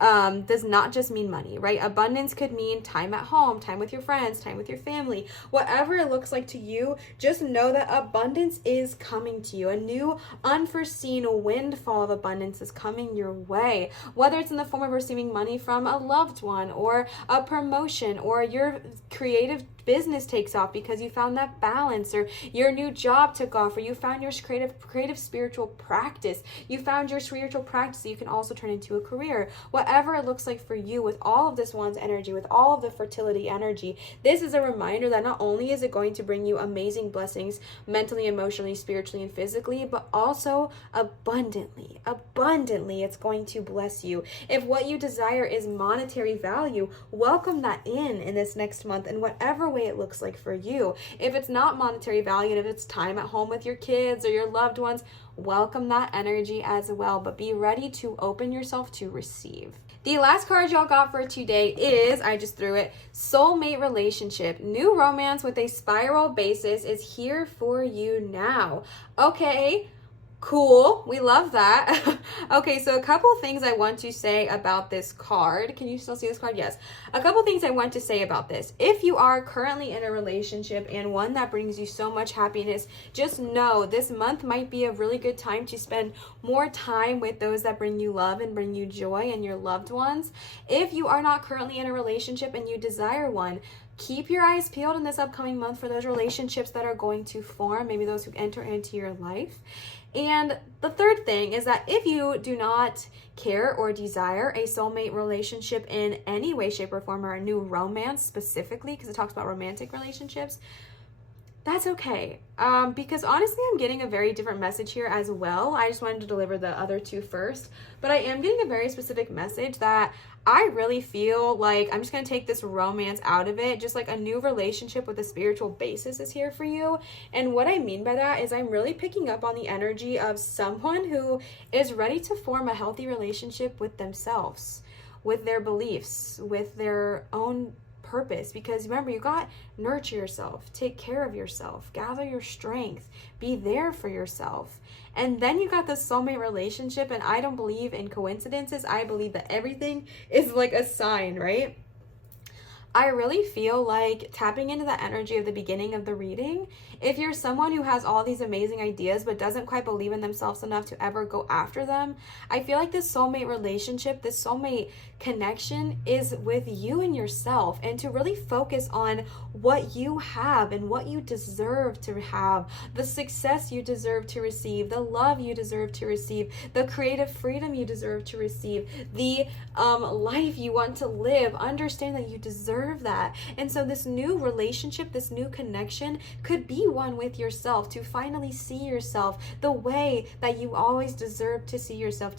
does not just mean money, right? Abundance could mean time at home, time with your friends, time with your family, whatever it looks like to you. Just know that abundance is coming to you. A new unforeseen windfall of abundance is coming your way, whether it's in the form of receiving money from a loved one, or a promotion, or your creative business takes off because you found that balance, or your new job took off, or you found your creative spiritual practice. You found your spiritual practice that you can also turn into a career. Whatever it looks like for you, with all of this one's energy, with all of the fertility energy, this is a reminder that not only is it going to bring you amazing blessings mentally, emotionally, spiritually, and physically, but also abundantly it's going to bless you. If what you desire is monetary value, welcome that in this next month, in whatever way it looks like for you. If it's not monetary value, and if it's time at home with your kids or your loved ones, welcome that energy as well, but be ready to open yourself to receive. The last card y'all got for today is, I just threw it, soulmate relationship. New romance with a spiral basis is here for you now. Okay, cool. We love that. Okay, so a couple things I want to say about this card. Can you still see this card? Yes. A couple things I want to say about this. If you are currently in a relationship and one that brings you so much happiness, just know this month might be a really good time to spend more time with those that bring you love and bring you joy, and your loved ones. If you are not currently in a relationship and you desire one, keep your eyes peeled in this upcoming month for those relationships that are going to form, maybe those who enter into your life. And the third thing is that if you do not care or desire a soulmate relationship in any way, shape, or form, or a new romance specifically, because it talks about romantic relationships, that's okay. Because honestly, I'm getting a very different message here as well. I just wanted to deliver the other two first, but I am getting a very specific message that I really feel like I'm just going to take this romance out of it. Just like a new relationship with a spiritual basis is here for you. And what I mean by that is I'm really picking up on the energy of someone who is ready to form a healthy relationship with themselves, with their beliefs, with their own purpose. Because remember, you got nurture yourself, take care of yourself, gather your strength, be there for yourself. And then you got this soulmate relationship, and I don't believe in coincidences. I believe that everything is like a sign, right? I really feel like tapping into the energy of the beginning of the reading, if you're someone who has all these amazing ideas but doesn't quite believe in themselves enough to ever go after them, I feel like this soulmate relationship, this soulmate connection is with you and yourself, and to really focus on what you have and what you deserve to have, the success you deserve to receive, the love you deserve to receive, the creative freedom you deserve to receive, the life you want to live. Understand that you deserve that. And so this new relationship, this new connection could be one with yourself, to finally see yourself the way that you always deserve to see yourself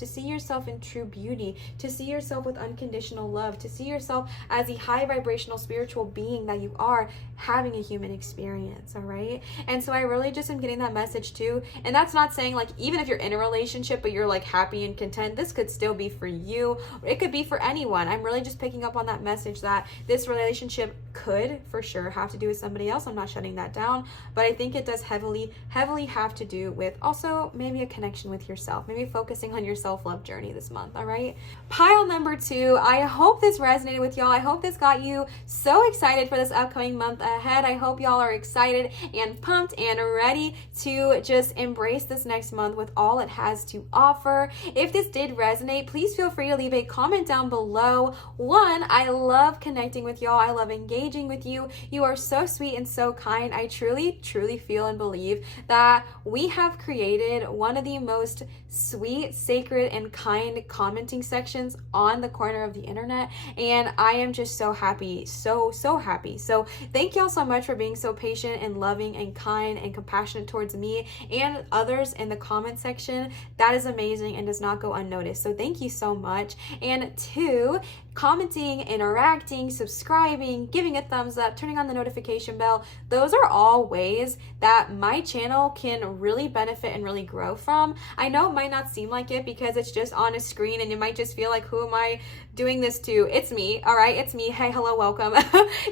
in true beauty, to see yourself with unconditional love, to see yourself as the high vibrational spiritual being that you are, having a human experience. All right. And so I really just am getting that message too. And that's not saying like, even if you're in a relationship but you're like happy and content, this could still be for you. It could be for anyone. I'm really just picking up on that message that this relationship could for sure have to do with somebody else. I'm not shutting that down, but I think it does heavily have to do with also maybe a connection with yourself, maybe focusing on your self-love journey this month. All right. Pile number 2. I hope this resonated with y'all. I hope this got you so excited for this upcoming month ahead. I hope y'all are excited and pumped and ready to just embrace this next month with all it has to offer. If this did resonate, please feel free to leave a comment down below. One, I love connecting with y'all y'all. I love engaging with you. You are so sweet and so kind. I truly, truly feel and believe that we have created one of the most sweet, sacred, and kind commenting sections on the corner of the internet. And I am just so happy, so happy. So thank y'all so much for being so patient and loving and kind and compassionate towards me and others in the comment section. That is amazing and does not go unnoticed. So thank you so much. And two, commenting, interacting, subscribing, giving a thumbs up, turning on the notification bell. Those are all ways that my channel can really benefit and really grow from. I know it might not seem like it because it's just on a screen and you might just feel like, who am I doing this to? It's me, all right? It's me. Hey, hello, welcome.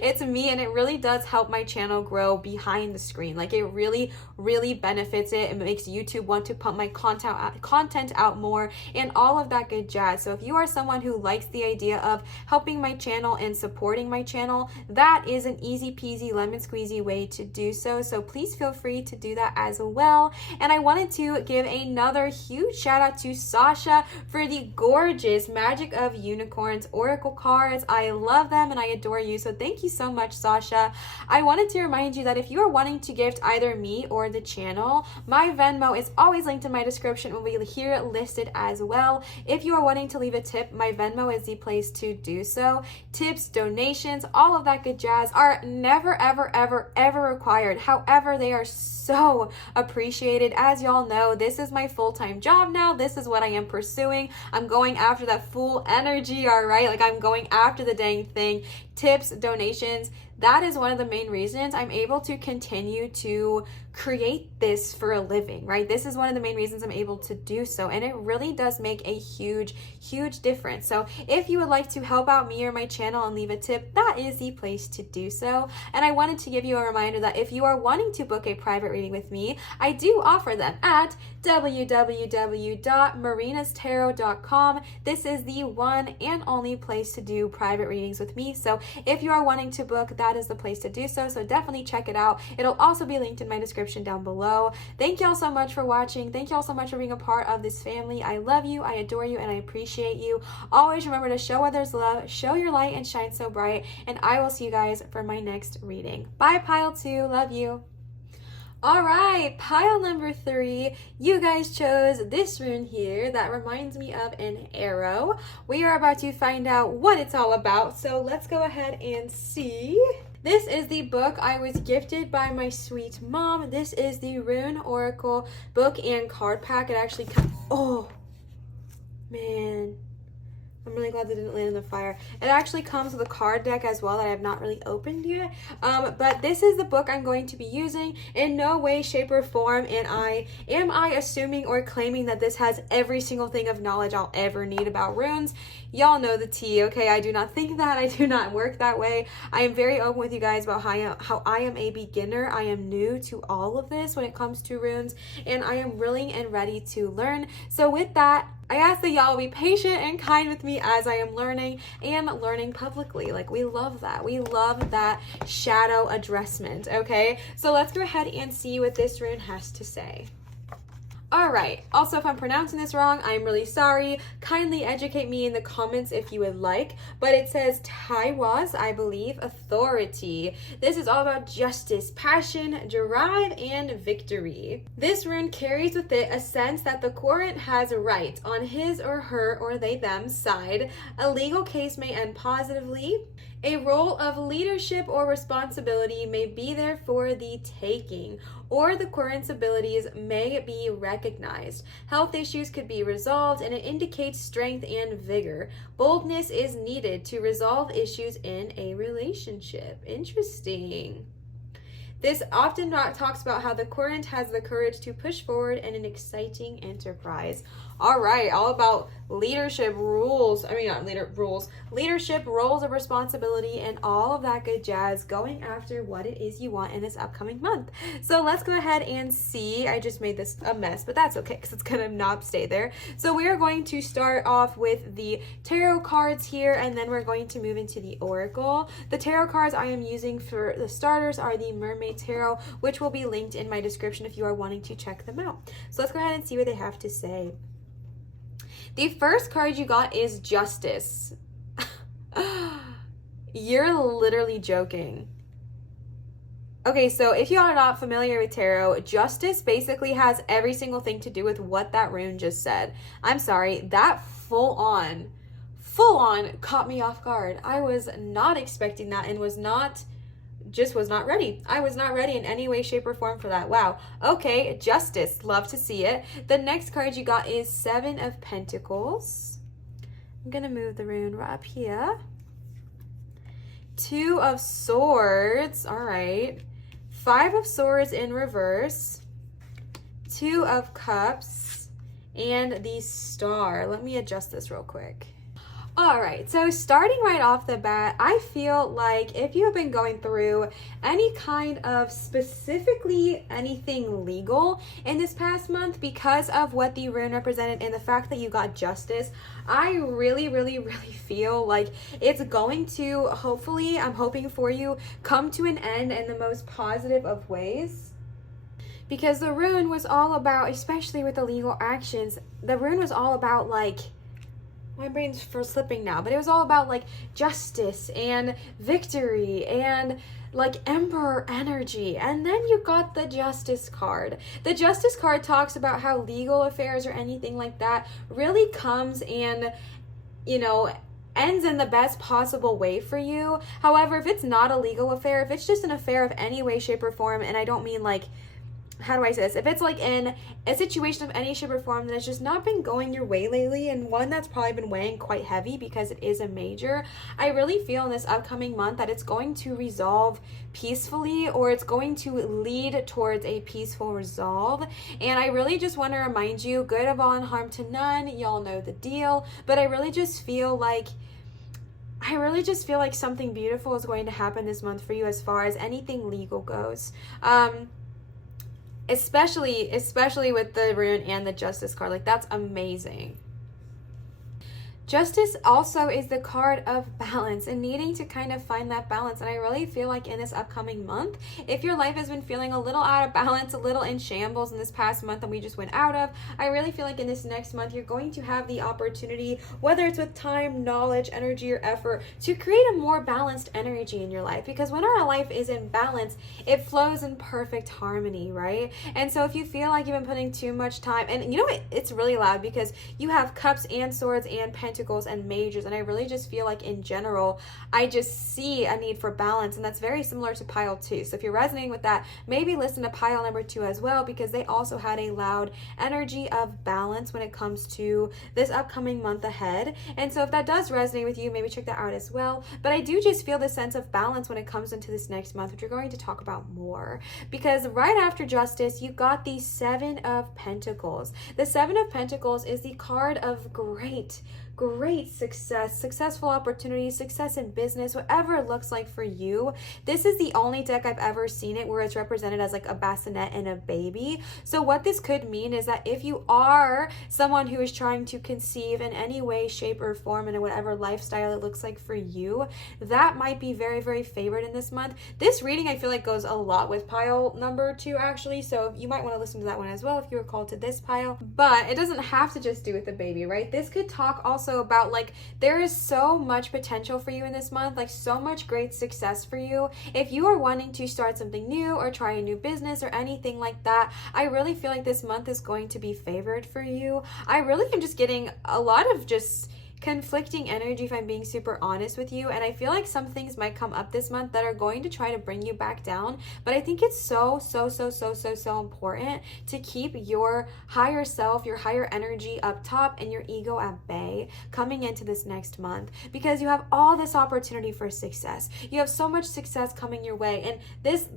It's me, and it really does help my channel grow behind the screen. Like, it really, really benefits it. It makes YouTube want to pump my content out more and all of that good jazz. So if you are someone who likes the idea of helping my channel and supporting my channel, that is an easy peasy lemon squeezy way to do so. So please feel free to do that as well. And I wanted to give another huge shout out to Sasha for the gorgeous Magic of Unicorns Oracle cards. I love them and I adore you. So thank you so much, Sasha. I wanted to remind you that if you are wanting to gift either me or the channel, my Venmo is always linked in my description and will be here listed as well. If you are wanting to leave a tip, my Venmo is the place to do so. Tips, donations, all of that good jazz are never, ever required. However, they are so appreciated. As y'all know, this is my full-time job now. This is what I am pursuing. I'm going after that full energy, all right? Like, I'm going after the dang thing. Tips, donations, that is one of the main reasons I'm able to continue to create this for a living, right? This is one of the main reasons I'm able to do so, and it really does make a huge difference. So if you would like to help out me or my channel and leave a tip, that is the place to do so. And I wanted to give you a reminder that if you are wanting to book a private reading with me, I do offer them at www.marinatarot.com. This is the one and only place to do private readings with me. So if you are wanting to book, that is the place to do so. So definitely check it out. It'll also be linked in my description down below. Thank y'all so much for watching. Thank y'all so much for being a part of this family. I love you, I adore you, and I appreciate you. Always remember to show others love, show your light, and shine so bright. And I will see you guys for my next reading. Bye, pile 2. Love you. All right, pile number 3, you guys chose this rune here that reminds me of an arrow. We are about to find out what it's all about, so let's go ahead and see. This is the book I was gifted by my sweet mom. This is the Rune Oracle book and card pack. It actually comes, oh man, I'm really glad that didn't land in the fire. It actually comes with a card deck as well that I have not really opened yet. But this is the book I'm going to be using. In no way, shape, or form am I assuming or claiming that this has every single thing of knowledge I'll ever need about runes. Y'all know the tea, okay? I do not think that. I do not work that way. I am very open with you guys about how I am a beginner. I am new to all of this when it comes to runes, and I am willing and ready to learn. So with that, I ask that y'all be patient and kind with me as I am learning and learning publicly. Like, we love that. We love that shadow addressment, okay? So let's go ahead and see what this rune has to say. All right, also, if I'm pronouncing this wrong, I'm really sorry. Kindly educate me in the comments if you would like. But it says Taiwas, I believe, authority. This is all about justice, passion, drive, and victory. This rune carries with it a sense that the querent has a right on his or her or they them side. A legal case may end positively. A role of leadership or responsibility may be there for the taking, or the querent's abilities may be recognized. Health issues could be resolved, and it indicates strength and vigor. Boldness is needed to resolve issues in a relationship. Interesting. This often learns about how the querent has the courage to push forward in an exciting enterprise. All right, all about leadership rules. Leadership roles of responsibility and all of that good jazz, going after what it is you want in this upcoming month. So let's go ahead and see. I just made this a mess, but that's okay because it's gonna not stay there. So we are going to start off with the tarot cards here, and then we're going to move into the oracle. The tarot cards I am using for the starters are the Mermaid Tarot, which will be linked in my description if you are wanting to check them out. So let's go ahead and see what they have to say. The first card you got is Justice. You're literally joking. Okay, so if you are not familiar with tarot, justice basically has every single thing to do with what that rune just said. I'm sorry, that full on caught me off guard. I was not expecting that and was not ready. I was not ready in any way, shape, or form for that. Wow. Okay, justice. Love to see it. The next card you got is Seven of Pentacles. I'm going to move the rune right up here. Two of Swords. All right. Five of Swords in reverse. Two of Cups. And the Star. Let me adjust this real quick. All right, so starting right off the bat, I feel like if you have been going through any kind of specifically anything legal in this past month because of what the rune represented and the fact that you got justice, I really feel like it's going to, hopefully, I'm hoping for you, come to an end in the most positive of ways. Because the rune was all about, especially with the legal actions, the rune was all about like, my brain's for slipping now, but it was all about like justice and victory and like emperor energy. And then you got the justice card. The justice card talks about how legal affairs or anything like that really comes and, you know, ends in the best possible way for you. However, if it's not a legal affair, if it's just an affair of any way, shape, or form, and I don't mean like, how do I say this? If it's like in a situation of any shape or form that has just not been going your way lately, and one that's probably been weighing quite heavy because it is a major, I really feel in this upcoming month that it's going to resolve peacefully, or it's going to lead towards a peaceful resolve. And I really just want to remind you, good of all and harm to none, y'all know the deal, but I really just feel like something beautiful is going to happen this month for you as far as anything legal goes. Especially with the rune and the justice card. Like, that's amazing. Justice also is the card of balance and needing to kind of find that balance. And I really feel like in this upcoming month, if your life has been feeling a little out of balance, a little in shambles in this past month that we just went out of, I really feel like in this next month, you're going to have the opportunity, whether it's with time, knowledge, energy, or effort, to create a more balanced energy in your life. Because when our life is in balance, it flows in perfect harmony, right? And so if you feel like you've been putting too much time, and you know what, it's really loud because you have cups and swords and pentacles and majors, and I really just feel like in general I just see a need for balance, and that's very similar to pile 2. So if you're resonating with that, maybe listen to pile number 2 as well, because they also had a loud energy of balance when it comes to this upcoming month ahead. And so if that does resonate with you, maybe check that out as well. But I do just feel this sense of balance when it comes into this next month, which we're going to talk about more, because right after justice you got the Seven of Pentacles. The Seven of Pentacles is the card of great success, successful opportunities, success in business, whatever it looks like for you. This is the only deck I've ever seen it where it's represented as like a bassinet and a baby. So what this could mean is that if you are someone who is trying to conceive in any way, shape, or form in whatever lifestyle it looks like for you, that might be very favored in this month. This reading I feel like goes a lot with pile number 2 actually, so you might want to listen to that one as well if you were called to this pile. But it doesn't have to just do with the baby, right? This could talk also about like there is so much potential for you in this month, like so much great success for you. If you are wanting to start something new or try a new business or anything like that, I really feel like this month is going to be favored for you. I really am just getting a lot of just conflicting energy, if I'm being super honest with you, and I feel like some things might come up this month that are going to try to bring you back down, but I think it's so important to keep your higher self, your higher energy up top and your ego at bay coming into this next month, because you have all this opportunity for success. You have so much success coming your way, and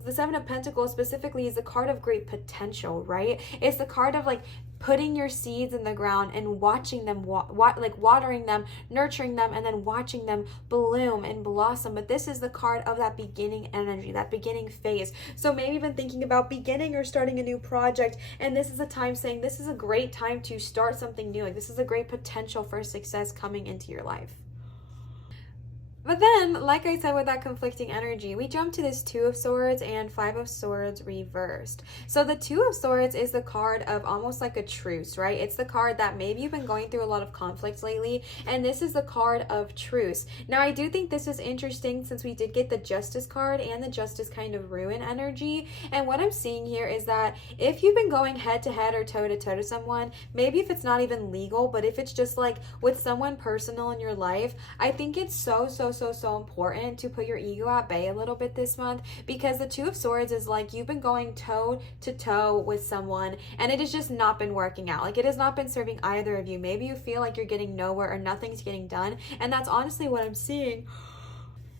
the Seven of Pentacles specifically is the card of great potential, right? It's the card of like putting your seeds in the ground and watching them, like watering them, nurturing them, and then watching them bloom and blossom. But this is the card of that beginning energy, that beginning phase. So maybe you've been thinking about beginning or starting a new project, and this is a time saying this is a great time to start something new. Like this is a great potential for success coming into your life. But then, like I said, with that conflicting energy, we jump to this Two of Swords and Five of Swords reversed. So the Two of Swords is the card of almost like a truce, right? It's the card that maybe you've been going through a lot of conflict lately, and this is the card of truce. Now, I do think this is interesting since we did get the Justice card and the Justice kind of ruin energy. And what I'm seeing here is that if you've been going head to head or toe to toe to someone, maybe if it's not even legal, but if it's just like with someone personal in your life, I think it's so important to put your ego at bay a little bit this month, because the Two of Swords is like you've been going toe to toe with someone and it has just not been working out. Like it has not been serving either of you. Maybe you feel like you're getting nowhere or nothing's getting done, and that's honestly what I'm seeing.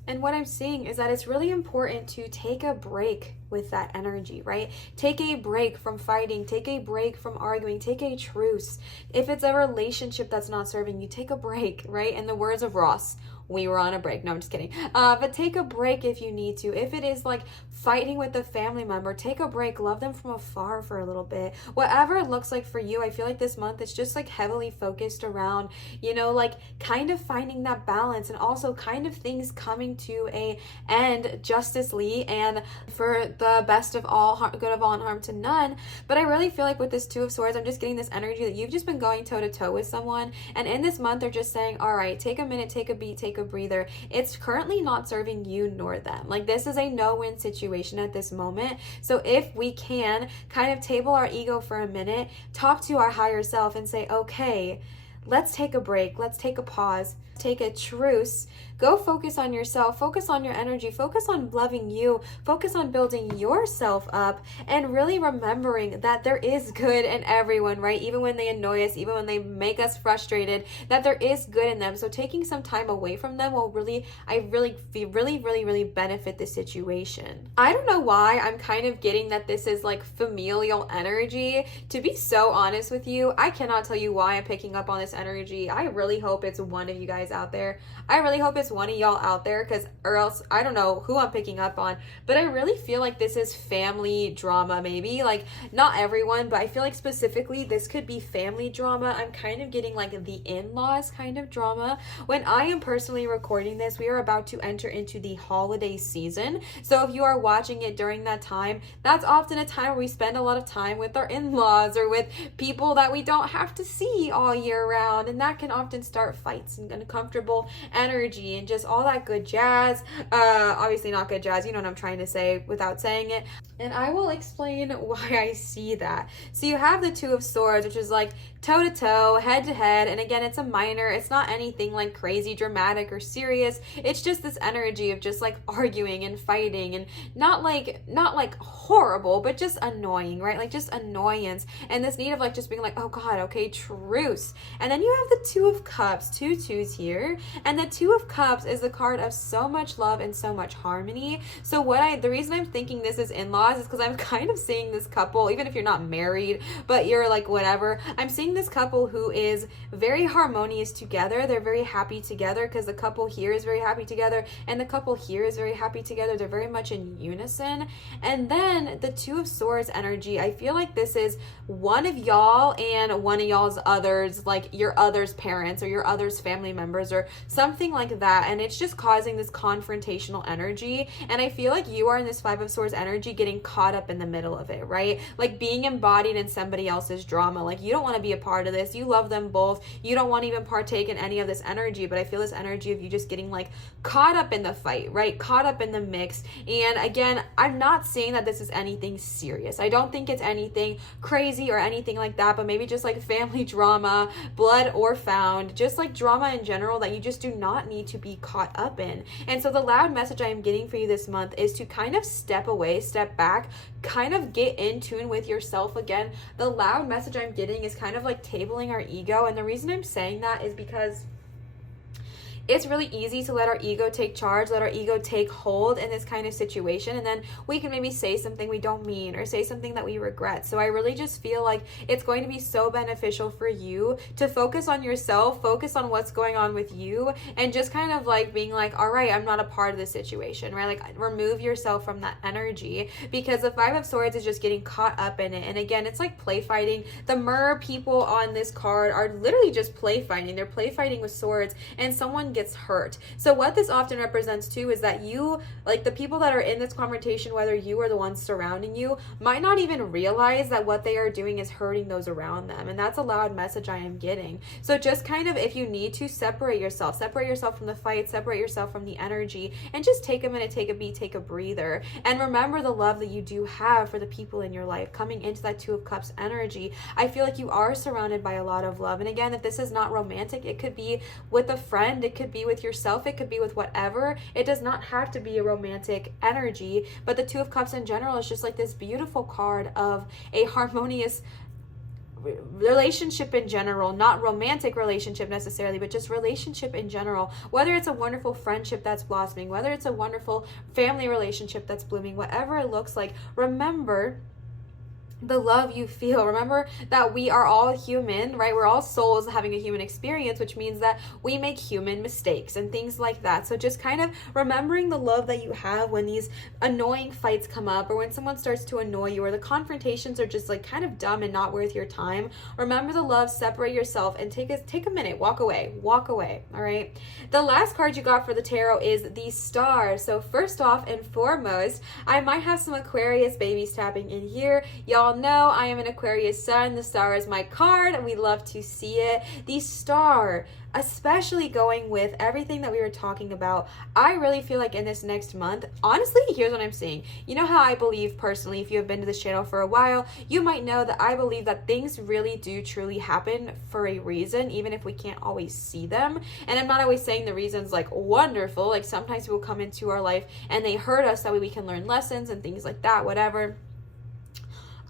And what I'm seeing is that it's really important to take a break with that energy, right? Take a break from fighting, take a break from arguing, take a truce. If it's a relationship that's not serving you, take a break, right? In the words of Ross, we were on a break. No, I'm just kidding. But take a break if you need to. If it is like fighting with a family member, take a break. Love them from afar for a little bit. Whatever it looks like for you, I feel like this month it's just like heavily focused around, you know, like kind of finding that balance and also kind of things coming to a end justicely and for the best of all, good of all and harm to none. But I really feel like with this Two of Swords, I'm just getting this energy that you've just been going toe to toe with someone. And in this month, they're just saying, all right, take a minute, take a beat, take a breather. It's currently not serving you nor them. Like this is a no-win situation at this moment. So if we can kind of table our ego for a minute, talk to our higher self and say, okay, let's take a break. Let's take a pause, take a truce, go focus on yourself, focus on your energy, focus on loving you, focus on building yourself up, and really remembering that there is good in everyone, right? Even when they annoy us, even when they make us frustrated, that there is good in them. So taking some time away from them will really benefit the situation. I don't know why I'm kind of getting that this is like familial energy. To be so honest with you, I cannot tell you why I'm picking up on this energy. I really hope it's one of you guys out there. I really hope it's one of y'all out there, because or else I don't know who I'm picking up on, but I really feel like this is family drama. Maybe like not everyone, but I feel like specifically this could be family drama. I'm kind of getting like the in-laws kind of drama. When I am personally recording this, we are about to enter into the holiday season. So if you are watching it during that time, that's often a time where we spend a lot of time with our in-laws or with people that we don't have to see all year round, and that can often start fights and uncomfortable energy and just all that good jazz. Obviously not good jazz, you know what I'm trying to say without saying it. And I will explain why I see that. So you have the Two of Swords, which is like toe to toe, head to head. And again, it's a minor. It's not anything like crazy dramatic or serious. It's just this energy of just like arguing and fighting, and not like horrible, but just annoying, right? Like just annoyance. And this need of like just being like, oh God, okay, truce. And then you have the Two of Cups, two twos here. And the Two of Cups is the card of so much love and so much harmony. So the reason I'm thinking this is in-laws is because I'm kind of seeing this couple, even if you're not married, but you're like whatever, I'm seeing this couple who is very harmonious together. They're very happy together, because the couple here is very happy together and the couple here is very happy together. They're very much in unison. And then the Two of Swords energy, I feel like this is one of y'all and one of y'all's others, like your other's parents or your other's family members or something like that. And it's just causing this confrontational energy. And I feel like you are in this Five of Swords energy getting caught up in the middle of it, right? Like being embodied in somebody else's drama. Like you don't want to be a part of this. You love them both. You don't want to even partake in any of this energy, but I feel this energy of you just getting like caught up in the fight, right? Caught up in the mix. And again, I'm not saying that this is anything serious. I don't think it's anything crazy or anything like that, but maybe just like family drama, blood or found, just like drama in general that you just do not need to be caught up in. And so the loud message I am getting for you this month is to kind of step away, step back, kind of get in tune with yourself again. The loud message I'm getting is kind of like tabling our ego. And the reason I'm saying that is because it's really easy to let our ego take charge, let our ego take hold in this kind of situation, and then we can maybe say something we don't mean or say something that we regret. So I really just feel like it's going to be so beneficial for you to focus on yourself, focus on what's going on with you, and just kind of like being like, all right, I'm not a part of this situation, right? Like remove yourself from that energy, because the Five of Swords is just getting caught up in it. And again, it's like play fighting. The mirror people on this card are literally just play fighting. They're play fighting with swords, and someone gets hurt. So what this often represents too is that you, like the people that are in this confrontation, whether you or the ones surrounding you, might not even realize that what they are doing is hurting those around them. And that's a loud message I am getting. So just kind of, if you need to, separate yourself from the fight, separate yourself from the energy, and just take a minute, take a beat, take a breather, and remember the love that you do have for the people in your life. Coming into that Two of Cups energy, I feel like you are surrounded by a lot of love. And again, if this is not romantic, it could be with a friend, it could be with yourself, it could be with whatever. It does not have to be a romantic energy, but the Two of Cups in general is just like this beautiful card of a harmonious relationship in general, not romantic relationship necessarily, but just relationship in general. Whether it's a wonderful friendship that's blossoming, whether it's a wonderful family relationship that's blooming, whatever it looks like, remember the love you feel. Remember that we are all human, right? We're all souls having a human experience, which means that we make human mistakes and things like that. So just kind of remembering the love that you have when these annoying fights come up, or when someone starts to annoy you, or the confrontations are just like kind of dumb and not worth your time. Remember the love, separate yourself, and take a minute, walk away, all right? The last card you got for the tarot is the Star. So first off and foremost, I might have some Aquarius babies tapping in here. Y'all know I am an Aquarius sun. The Star is my card, and we love to see it. The Star, especially going with everything that we were talking about, I really feel like in this next month, honestly, here's what I'm seeing. You know how I believe personally, if you have been to this channel for a while, you might know that I believe that things really do truly happen for a reason, even if we can't always see them. And I'm not always saying the reasons like wonderful, like sometimes people come into our life and they hurt us, that way we can learn lessons and things like that, whatever.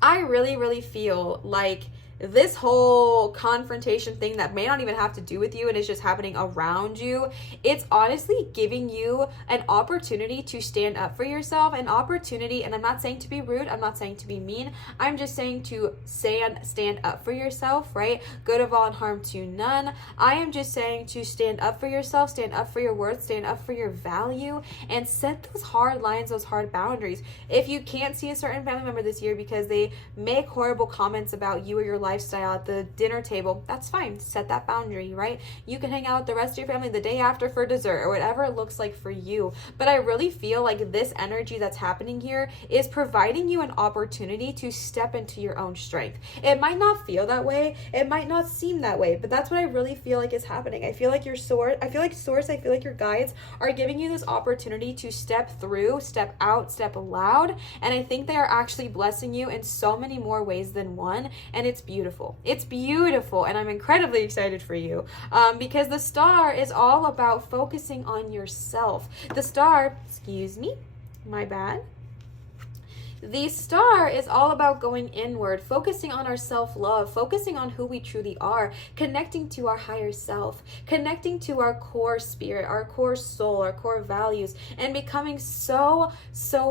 I really feel like this whole confrontation thing that may not even have to do with you and is just happening around you, it's honestly giving you an opportunity to stand up for yourself, an opportunity, and I'm not saying to be rude, I'm not saying to be mean, I'm just saying to stand up for yourself, right? Good of all and harm to none. I am just saying to stand up for yourself, stand up for your worth, stand up for your value, and set those hard lines, those hard boundaries. If you can't see a certain family member this year because they make horrible comments about you or your lifestyle at the dinner table, that's fine. Set that boundary, right? You can hang out with the rest of your family the day after for dessert or whatever it looks like for you. But I really feel like this energy that's happening here is providing you an opportunity to step into your own strength. It might not feel that way, it might not seem that way, but that's what I really feel like is happening. I feel like your source, I feel like your guides are giving you this opportunity to step through, step out, step loud, and I think they are actually blessing you in so many more ways than one, and it's beautiful. It's beautiful, and I'm incredibly excited for you because the Star is all about focusing on yourself. The Star, excuse me, my bad. The Star is all about going inward, focusing on our self-love, focusing on who we truly are, connecting to our higher self, connecting to our core spirit, our core soul, our core values, and becoming so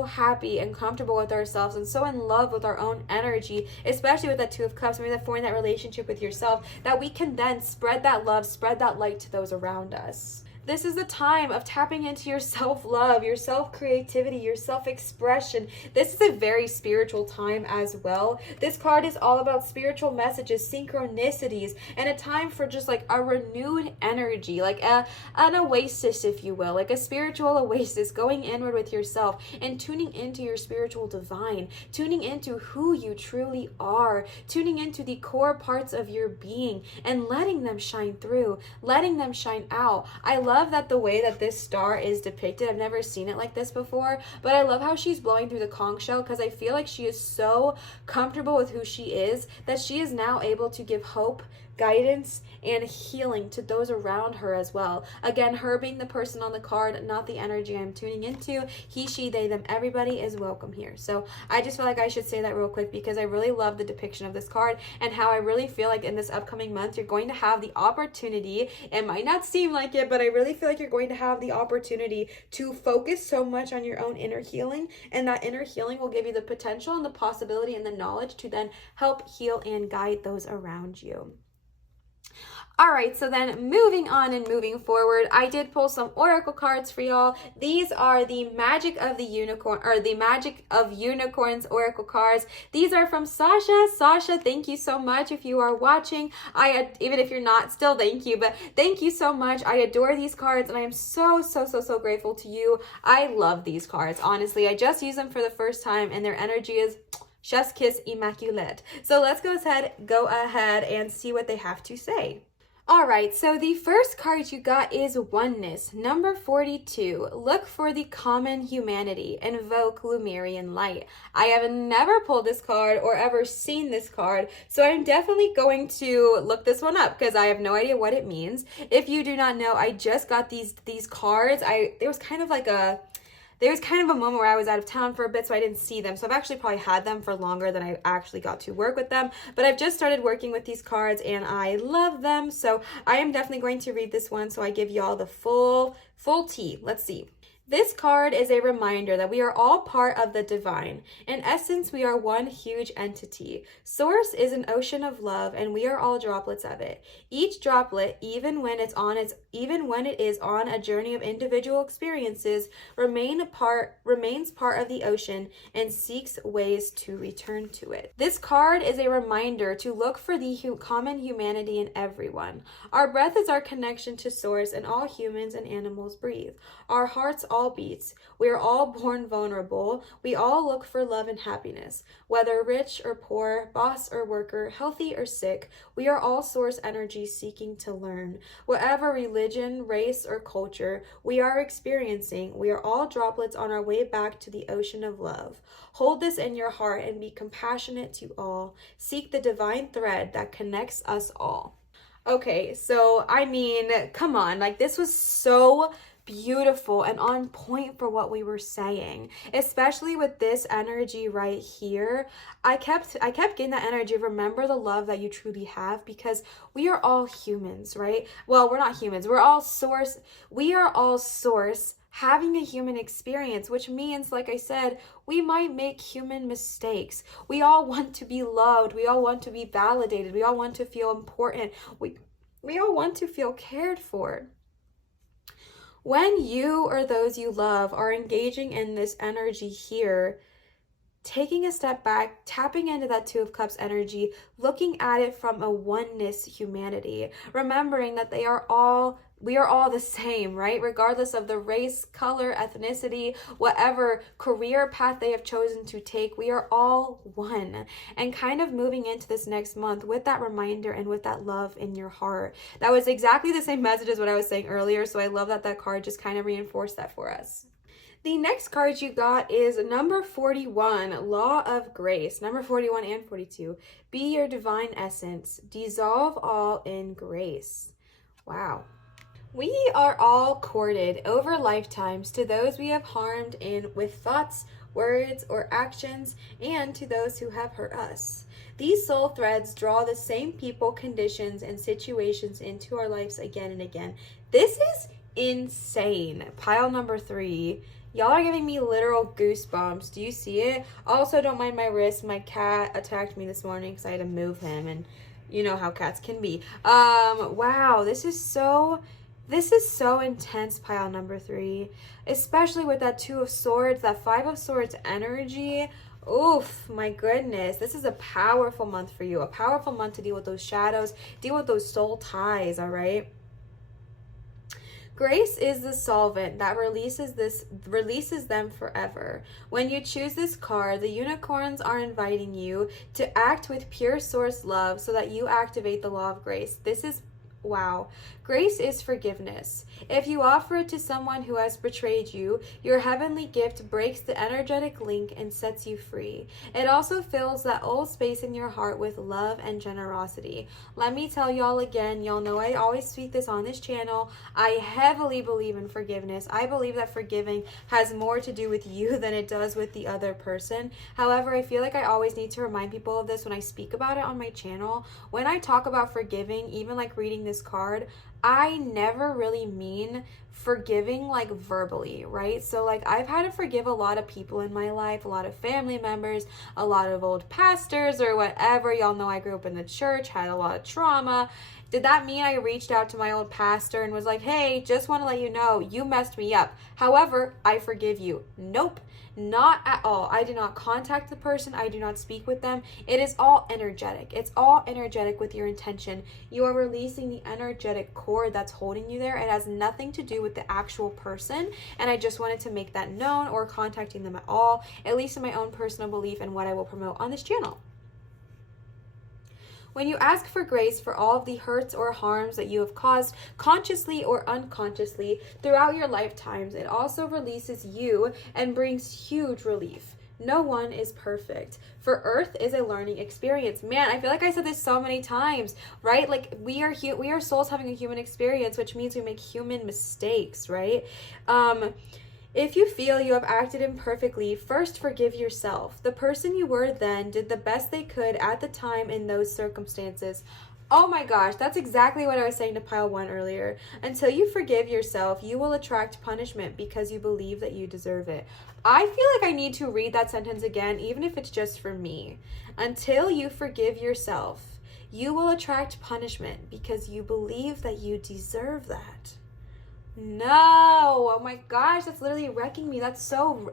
happy and comfortable with ourselves and so in love with our own energy, especially with that Two of Cups, maybe that forming that relationship with yourself, that we can then spread that love, spread that light to those around us. This is the time of tapping into your self-love, your self-creativity, your self-expression. This is a very spiritual time as well. This card is all about spiritual messages, synchronicities, and a time for just like a renewed energy, like an oasis, if you will, like a spiritual oasis, going inward with yourself and tuning into your spiritual divine, tuning into who you truly are, tuning into the core parts of your being and letting them shine through, letting them shine out. I love that the way that this Star is depicted, I've never seen it like this before, but I love how she's blowing through the conch shell because I feel like she is so comfortable with who she is that she is now able to give hope, guidance, and healing to those around her as well. Again, her being the person on the card, not the energy I'm tuning into. He, she, they, them, everybody is welcome here. So I just feel like I should say that real quick because I really love the depiction of this card and how I really feel like in this upcoming month, you're going to have the opportunity, it might not seem like it, but I really feel like you're going to have the opportunity to focus so much on your own inner healing, and that inner healing will give you the potential and the possibility and the knowledge to then help heal and guide those around you. All right, so then moving on and moving forward, I did pull some oracle cards for y'all. These are the Magic of the Unicorn, or the Magic of Unicorns oracle cards. These are from Sasha. Sasha, thank you so much if you are watching. Even if you're not, still thank you, but thank you so much. I adore these cards, and I am so grateful to you. I love these cards, honestly. I just used them for the first time, and their energy is chef's kiss immaculate. So let's go ahead and see what they have to say. All right, so the first card you got is Oneness, number 42. Look for the common humanity. Invoke Lemurian light. I have never pulled this card or ever seen this card, so I'm definitely going to look this one up because I have no idea what it means. If you do not know, I just got these cards. There was kind of a moment where I was out of town for a bit, so I didn't see them. So I've actually probably had them for longer than I actually got to work with them. But I've just started working with these cards, and I love them. So I am definitely going to read this one, so I give y'all the full tea. Let's see. This card is a reminder that we are all part of the divine. In essence, we are one huge entity. Source is an ocean of love, and we are all droplets of it. Each droplet, even when it is on a journey of individual experiences, remains part of the ocean and seeks ways to return to it. This card is a reminder to look for the common humanity in everyone. Our breath is our connection to source, and all humans and animals breathe. Our hearts all beats. We are all born vulnerable. We all look for love and happiness. Whether rich or poor, boss or worker, healthy or sick, we are all source energy seeking to learn. Whatever religion, race, or culture we are experiencing, we are all droplets on our way back to the ocean of love. Hold this in your heart and be compassionate to all. Seek the divine thread that connects us all. Okay, so I mean, come on, like this was so beautiful and on point for what we were saying, especially with this energy right here. I kept getting that energy of remember the love that you truly have, because we are all humans, right? Well, we're not humans, we are all source having a human experience, which means, like I said, we might make human mistakes. We all want to be loved, we all want to be validated, we all want to feel important, we all want to feel cared for. When you or those you love are engaging in this energy here, taking a step back, tapping into that Two of Cups energy, looking at it from a oneness humanity, remembering that we are all the same, right? Regardless of the race, color, ethnicity, whatever career path they have chosen to take, we are all one. And kind of moving into this next month with that reminder and with that love in your heart. That was exactly the same message as what I was saying earlier, so I love that card just kind of reinforced that for us. The next card you got is number 41, Law of Grace. Number 41 and 42. Be your divine essence. Dissolve all in grace. Wow. We are all courted over lifetimes to those we have harmed with thoughts, words, or actions, and to those who have hurt us. These soul threads draw the same people, conditions, and situations into our lives again and again. This is insane. Pile number 3. Y'all are giving me literal goosebumps. Do you see it? Also, don't mind my wrist. My cat attacked me this morning because I had to move him, and you know how cats can be. Wow, this is so intense, pile number 3, especially with that 2 of Swords, that 5 of Swords energy. Oof, my goodness. This is a powerful month for you, a powerful month to deal with those shadows, deal with those soul ties, all right? Grace is the solvent that releases them forever. When you choose this card, the unicorns are inviting you to act with pure source love so that you activate the law of grace. Wow. Grace is forgiveness. If you offer it to someone who has betrayed you, your heavenly gift breaks the energetic link and sets you free. It also fills that old space in your heart with love and generosity. Let me tell y'all again, y'all know I always speak this on this channel. I heavily believe in forgiveness. I believe that forgiving has more to do with you than it does with the other person. However, I feel like I always need to remind people of this when I speak about it on my channel. When I talk about forgiving, even like reading this card, I never really mean forgiving like verbally, right? So like I've had to forgive a lot of people in my life, a lot of family members, a lot of old pastors or whatever. Y'all know I grew up in the church, had a lot of trauma, Did that mean I reached out to my old pastor and was like, hey, just want to let you know you messed me up. However, I forgive you. Nope. Not at all. I do not contact the person. I do not speak with them. It is all energetic. It's all energetic with your intention. You are releasing the energetic cord that's holding you there. It has nothing to do with the actual person. And I just wanted to make that known, or contacting them at all, at least in my own personal belief and what I will promote on this channel. When you ask for grace for all of the hurts or harms that you have caused consciously or unconsciously throughout your lifetimes, it also releases you and brings huge relief. No one is perfect. For Earth is a learning experience. Man, I feel like I said this so many times, right? Like we are souls having a human experience, which means we make human mistakes, right? If you feel you have acted imperfectly, first forgive yourself. The person you were then did the best they could at the time in those circumstances. Oh my gosh, that's exactly what I was saying to Pile 1 earlier. Until you forgive yourself, you will attract punishment because you believe that you deserve it. I feel like I need to read that sentence again, even if it's just for me. Until you forgive yourself, you will attract punishment because you believe that you deserve that. No, oh my gosh, that's literally wrecking me. That's so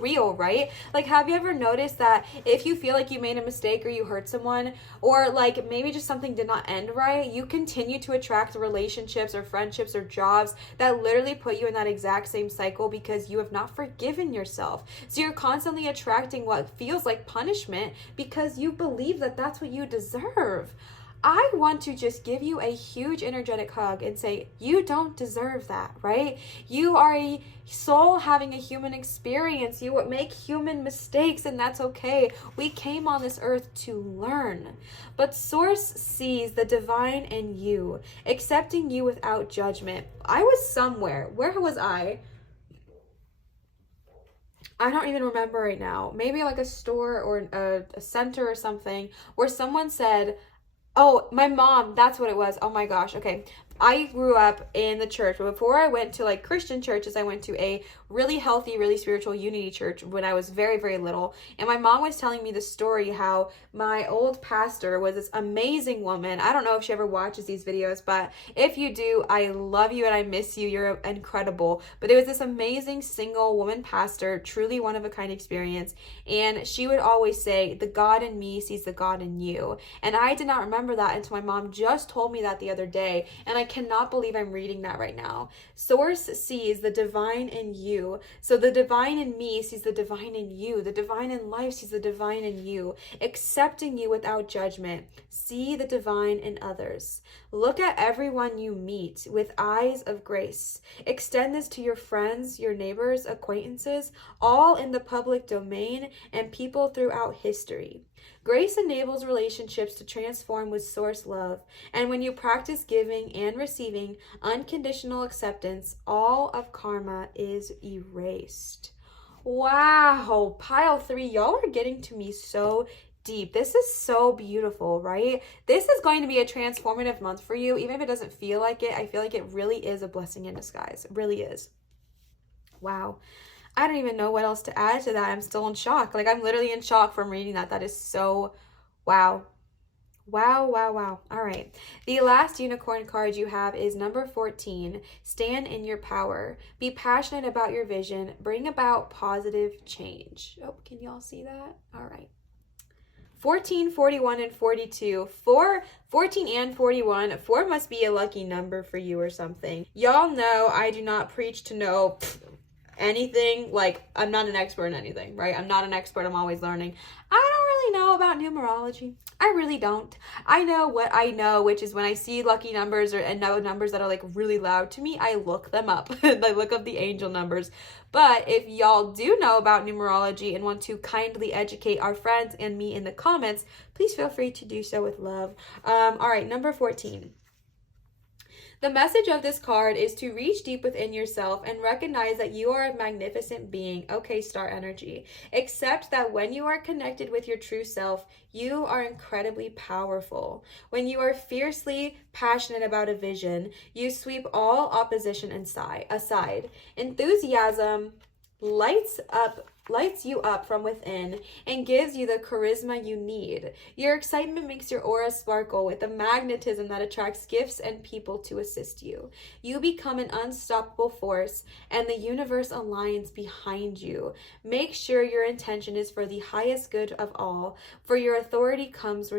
real, right? Like, have you ever noticed that if you feel like you made a mistake or you hurt someone, or like maybe just something did not end right, you continue to attract relationships or friendships or jobs that literally put you in that exact same cycle because you have not forgiven yourself. So you're constantly attracting what feels like punishment because you believe that that's what you deserve. I want to just give you a huge energetic hug and say, you don't deserve that, right? You are a soul having a human experience. You make human mistakes, and that's okay. We came on this earth to learn. But Source sees the divine in you, accepting you without judgment. I was somewhere. Where was I? I don't even remember right now. Maybe like a store or a center or something where someone said, oh, my mom, that's what it was. Oh my gosh. Okay. I grew up in the church, but before I went to like Christian churches, I went to a really healthy, really spiritual Unity church when I was very, very little. And my mom was telling me the story how my old pastor was this amazing woman. I don't know if she ever watches these videos, but if you do, I love you and I miss you. You're incredible. But it was this amazing single woman pastor, truly one of a kind experience. And she would always say, the God in me sees the God in you. And I did not remember that until my mom just told me that the other day. And I cannot believe I'm reading that right now. Source sees the divine in you. So the divine in me sees the divine in you. The divine in life sees the divine in you. Accepting you without judgment. See the divine in others. Look at everyone you meet with eyes of grace. Extend this to your friends, your neighbors, acquaintances, all in the public domain and people throughout history. Grace enables relationships to transform with Source love, and when you practice giving and receiving unconditional acceptance, all of karma is erased. Wow, Pile 3, y'all are getting to me so deep. This is so beautiful, right? This is going to be a transformative month for you, even if it doesn't feel like it. I feel like it really is a blessing in disguise. It really is. Wow. I don't even know what else to add to that. I'm still in shock. Like, I'm literally in shock from reading that. That is so, wow. Wow, wow, wow. All right. The last unicorn card you have is number 14. Stand in your power. Be passionate about your vision. Bring about positive change. Oh, can y'all see that? All right. 14, 41, and 42. 14 and 41. 4 must be a lucky number for you or something. Y'all know I do not preach to know anything. Like, I'm not an expert in anything, right? I'm not an expert. I'm always learning. I don't really know about numerology. I really don't. I know what I know, which is when I see lucky numbers and know numbers that are like really loud to me, I look them up. I look up the angel numbers. But if y'all do know about numerology and want to kindly educate our friends and me in the comments, please feel free to do so with love. All right, number 14. The message of this card is to reach deep within yourself and recognize that you are a magnificent being. Okay, star energy. Accept that when you are connected with your true self, you are incredibly powerful. When you are fiercely passionate about a vision, you sweep all opposition aside. Enthusiasm lights you up from within and gives you the charisma you need. Your excitement makes your aura sparkle with a magnetism that attracts gifts and people to assist you. You become an unstoppable force and the universe aligns behind you. Make sure your intention is for the highest good of all, for with authority comes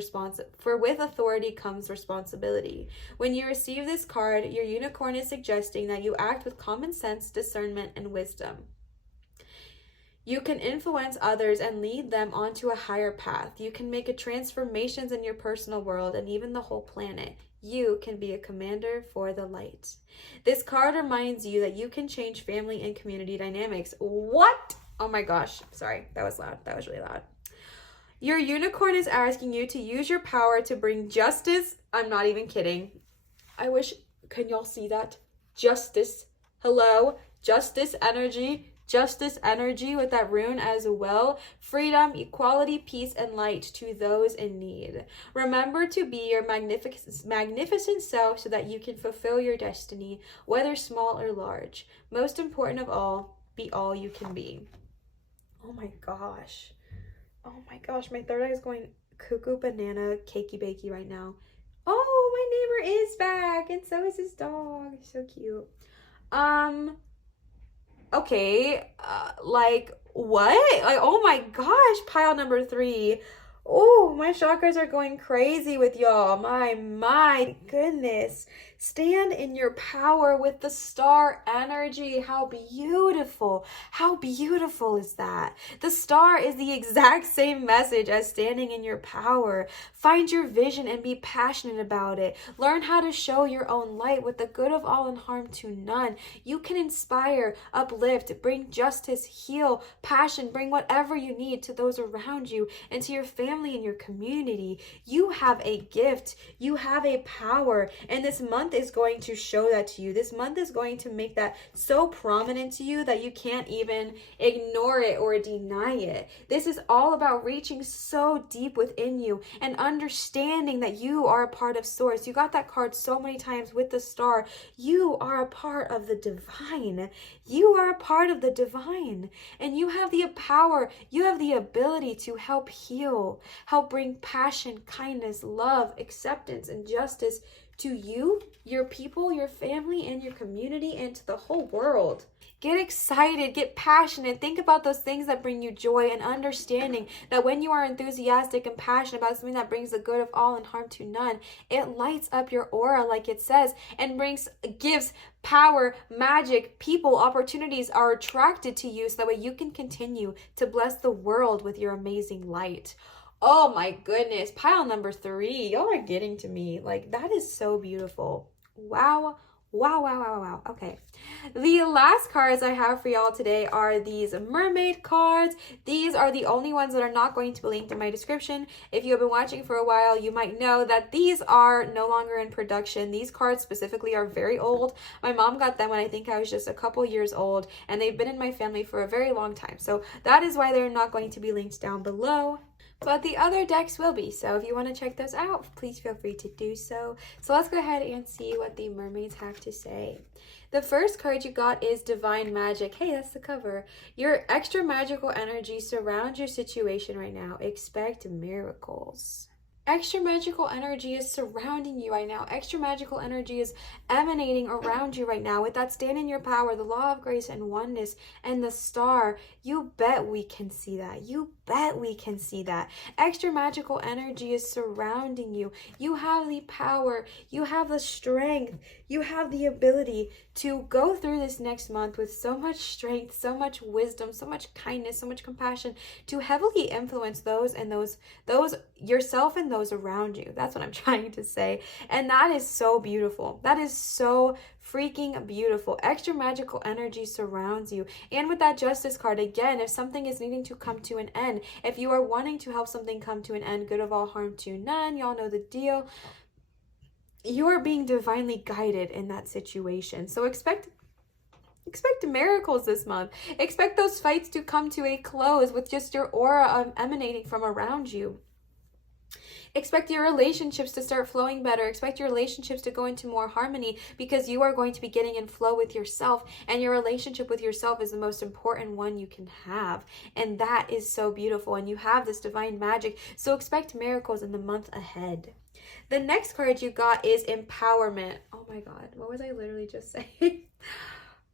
responsibility. When you receive this card, your unicorn is suggesting that you act with common sense, discernment, and wisdom. You can influence others and lead them onto a higher path. You can make transformations in your personal world and even the whole planet. You can be a commander for the light. This card reminds you that you can change family and community dynamics. What? Oh my gosh. Sorry, that was loud. That was really loud. Your unicorn is asking you to use your power to bring justice. I'm not even kidding. Can y'all see that? Justice. Hello? Justice energy with that rune as well. Freedom, equality, peace, and light to those in need. Remember to be your magnificent self so that you can fulfill your destiny, whether small or large. Most important of all, be all you can be. Oh my gosh. My third eye is going cuckoo banana cakey bakey right now. Oh, my neighbor is back, and so is his dog. So cute. Okay, what? Oh my gosh, pile number 3. Oh, my chakras are going crazy with y'all. My goodness. Stand in your power with the star energy. How beautiful. How beautiful is that? The star is the exact same message as standing in your power. Find your vision and be passionate about it. Learn how to show your own light with the good of all and harm to none. You can inspire, uplift, bring justice, heal, passion, bring whatever you need to those around you and to your family and your community. You have a gift. You have a power. And this month is going to show that to you. This month is going to make that so prominent to you that you can't even ignore it or deny it. This is all about reaching so deep within you and understanding that you are a part of source. You got that card so many times with the star. You are a part of the divine. You are a part of the divine. And you have the power, you have the ability to help heal, help bring passion, kindness, love, acceptance, and justice to you, your people, your family, and your community, and to the whole world. Get excited, get passionate, think about those things that bring you joy and understanding that when you are enthusiastic and passionate about something that brings the good of all and harm to none, it lights up your aura like it says and gives power, magic, people, opportunities are attracted to you so that way you can continue to bless the world with your amazing light. Oh my goodness, pile number 3. Y'all are getting to me. Like, that is so beautiful. Wow. Okay. The last cards I have for y'all today are these mermaid cards. These are the only ones that are not going to be linked in my description. If you have been watching for a while, you might know that these are no longer in production. These cards specifically are very old. My mom got them when I think I was just a couple years old, and they've been in my family for a very long time. So that is why they're not going to be linked down below. But the other decks will be, so if you want to check those out, please feel free to do so. So let's go ahead and see what the mermaids have to say. The first card you got is Divine Magic. Hey, that's the cover. Your extra magical energy surrounds your situation right now. Expect miracles. Extra magical energy is surrounding you right now. Extra magical energy is emanating around you right now. With that stand in your power, the law of grace and oneness, and the star, you bet we can see that. You bet we can see that. Extra magical energy is surrounding you. You have the power. You have the strength. You have the ability to go through this next month with so much strength, so much wisdom, so much kindness, so much compassion to heavily influence those yourself and those around you. That's what I'm trying to say. And that is so beautiful. That is so freaking beautiful. Extra magical energy surrounds you. And with that justice card, again, if something is needing to come to an end, if you are wanting to help something come to an end, good of all, harm to none, y'all know the deal. You are being divinely guided in that situation. So expect miracles this month. Expect those fights to come to a close with just your aura emanating from around you. Expect your relationships to start flowing better. Expect your relationships to go into more harmony because you are going to be getting in flow with yourself, and your relationship with yourself is the most important one you can have. And that is so beautiful, and you have this divine magic. So expect miracles in the month ahead. The next card you got is empowerment. Oh my God, what was I literally just saying?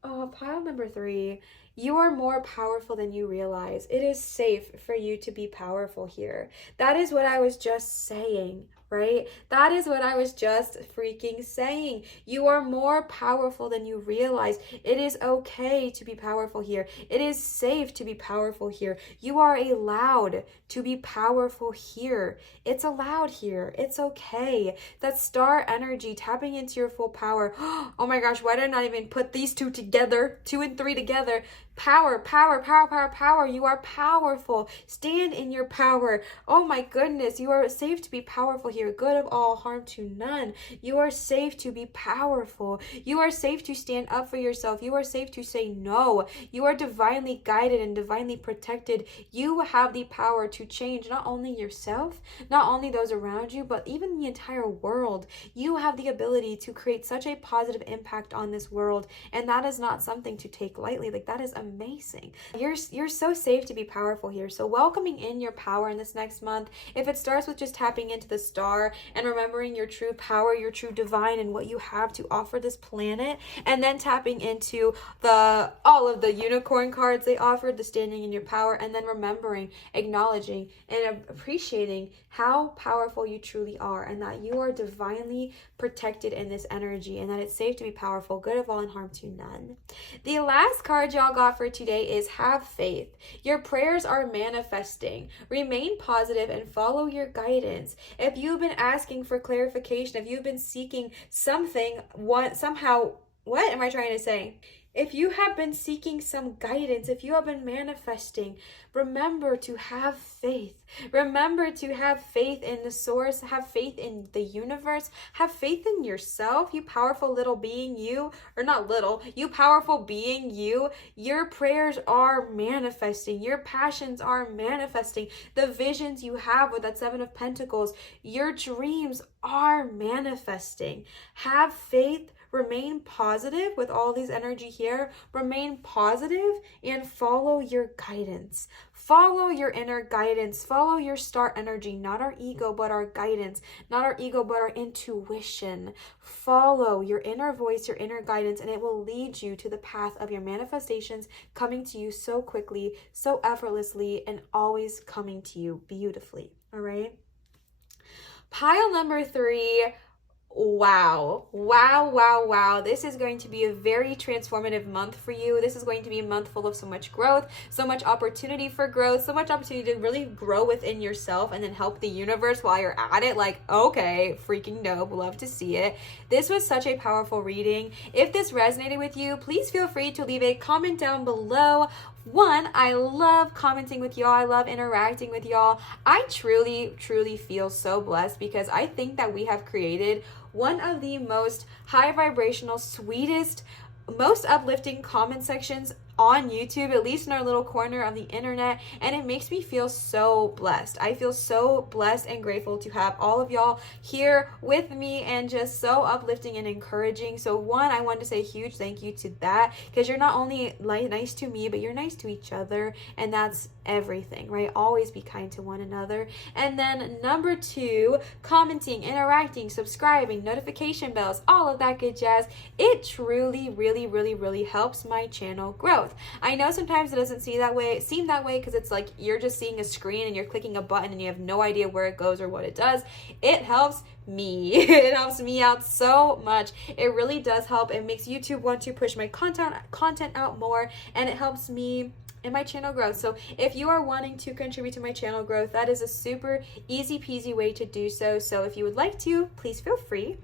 Oh, pile number 3. You are more powerful than you realize. It is safe for you to be powerful here. That is what I was just saying, right? That is what I was just freaking saying. You are more powerful than you realize. It is okay to be powerful here. It is safe to be powerful here. You are allowed to be powerful here. It's allowed here. It's okay. That star energy, tapping into your full power. Oh my gosh, why did I not even put these two together? 2 and 3 together. Power, power, power, power, power. You are powerful. Stand in your power. Oh my goodness. You are safe to be powerful here. Good of all, harm to none. You are safe to be powerful. You are safe to stand up for yourself. You are safe to say no. You are divinely guided and divinely protected. You have the power to change not only yourself, not only those around you, but even the entire world. You have the ability to create such a positive impact on this world, and that is not something to take lightly. Like, that is amazing. You're so safe to be powerful here. So welcoming in your power in this next month. If it starts with just tapping into the star and remembering your true power, your true divine, and what you have to offer this planet, and then tapping into all of the unicorn cards they offered, the standing in your power, and then remembering, acknowledging, and appreciating how powerful you truly are, and that you are divinely protected in this energy, and that it's safe to be powerful, good of all and harm to none. The last card y'all got for today is have faith. Your prayers are manifesting. Remain positive and follow your guidance. If you've been asking for clarification, if you've been seeking something, what am I trying to say? If you have been seeking some guidance, if you have been manifesting, remember to have faith. Remember to have faith in the source, have faith in the universe, have faith in yourself, you powerful little being, you powerful being, you. Your prayers are manifesting. Your passions are manifesting. The visions you have with that 7 of Pentacles, your dreams are manifesting. Have faith. Remain positive with all these energy here. Remain positive and follow your guidance. Follow your inner guidance. Follow your star energy, not our ego, but our guidance. Not our ego, but our intuition. Follow your inner voice, your inner guidance, and it will lead you to the path of your manifestations coming to you so quickly, so effortlessly, and always coming to you beautifully. All right? Pile number 3. Wow. This is going to be a very transformative month for you. This is going to be a month full of so much growth, so much opportunity for growth, so much opportunity to really grow within yourself and then help the universe while you're at it. Like, okay, freaking dope. Love to see it. This was such a powerful reading. If this resonated with you, please feel free to leave a comment down below. One, I love commenting with y'all. I love interacting with y'all. I truly feel so blessed because I think that we have created one of the most high vibrational, sweetest, most uplifting comment sections on YouTube, at least in our little corner of the internet, and it makes me feel so blessed. I feel so blessed and grateful to have all of y'all here with me and just so uplifting and encouraging. So one, I want to say a huge thank you to that, because you're not only nice to me, but you're nice to each other, and that's everything, right? Always be kind to one another. And then number 2, commenting, interacting, subscribing, notification bells, all of that good jazz. It truly really helps my channel growth. I know sometimes it doesn't seem that way because it's like you're just seeing a screen and you're clicking a button and you have no idea where it goes or what it does. It helps me. It helps me out so much. It really does help. It makes YouTube want to push my content out more, and it helps me in my channel growth. So if you are wanting to contribute to my channel growth, that is a super easy peasy way to do so. So if you would like to, please feel free.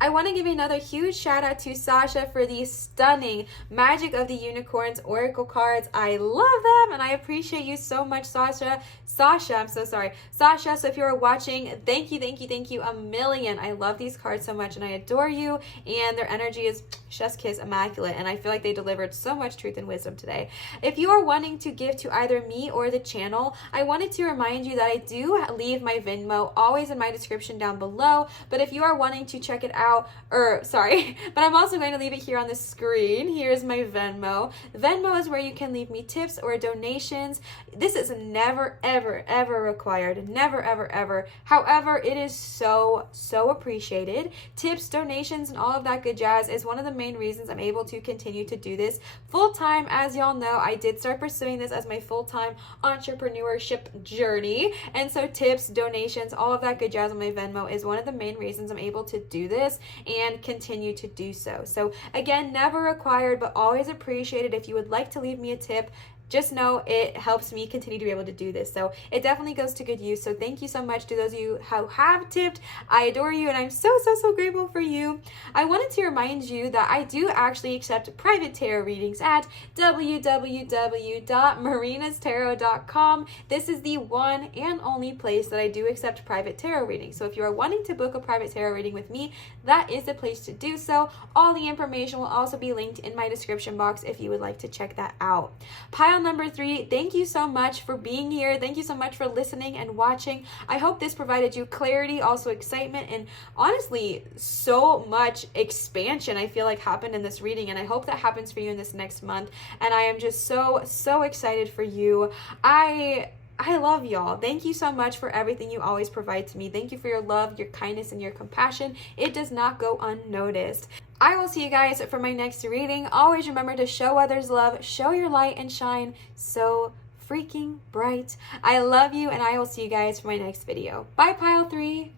I want to give another huge shout out to Sasha for these stunning Magic of the Unicorns Oracle cards. I love them and I appreciate you so much, Sasha. I'm so sorry. Sasha, so if you're watching, thank you a million. I love these cards so much and I adore you, and their energy is chef's kiss immaculate, and I feel like they delivered so much truth and wisdom today. If you are wanting to give to either me or the channel, I wanted to remind you that I do leave my Venmo always in my description down below, but if you are wanting to check it out, but I'm also going to leave it here on the screen. Here's my Venmo. Venmo is where you can leave me tips or donations. This is never, ever required. Never, ever. However, it is so appreciated. Tips, donations, and all of that good jazz is one of the main reasons I'm able to continue to do this full-time. As y'all know, I did start pursuing this as my full-time entrepreneurship journey, and so tips, donations, all of that good jazz on my Venmo is one of the main reasons I'm able to do this and continue to do so. So again, never required, but always appreciated. If you would like to leave me a tip, just know it helps me continue to be able to do this. So it definitely goes to good use. So thank you so much to those of you who have tipped. I adore you and I'm so grateful for you. I wanted to remind you that I do actually accept private tarot readings at www.marinatarot.com. This is the one and only place that I do accept private tarot readings. So if you are wanting to book a private tarot reading with me, that is the place to do so. All the information will also be linked in my description box if you would like to check that out. Pile number 3, thank you so much for being here. Thank you so much for listening and watching. I hope this provided you clarity, also excitement, and honestly, so much expansion I feel like happened in this reading, and I hope that happens for you in this next month. And I am just so excited for you. I love y'all. Thank you so much for everything you always provide to me. Thank you for your love, your kindness, and your compassion. It does not go unnoticed. I will see you guys for my next reading. Always remember to show others love, show your light, and shine so freaking bright. I love you, and I will see you guys for my next video. Bye, Pile 3.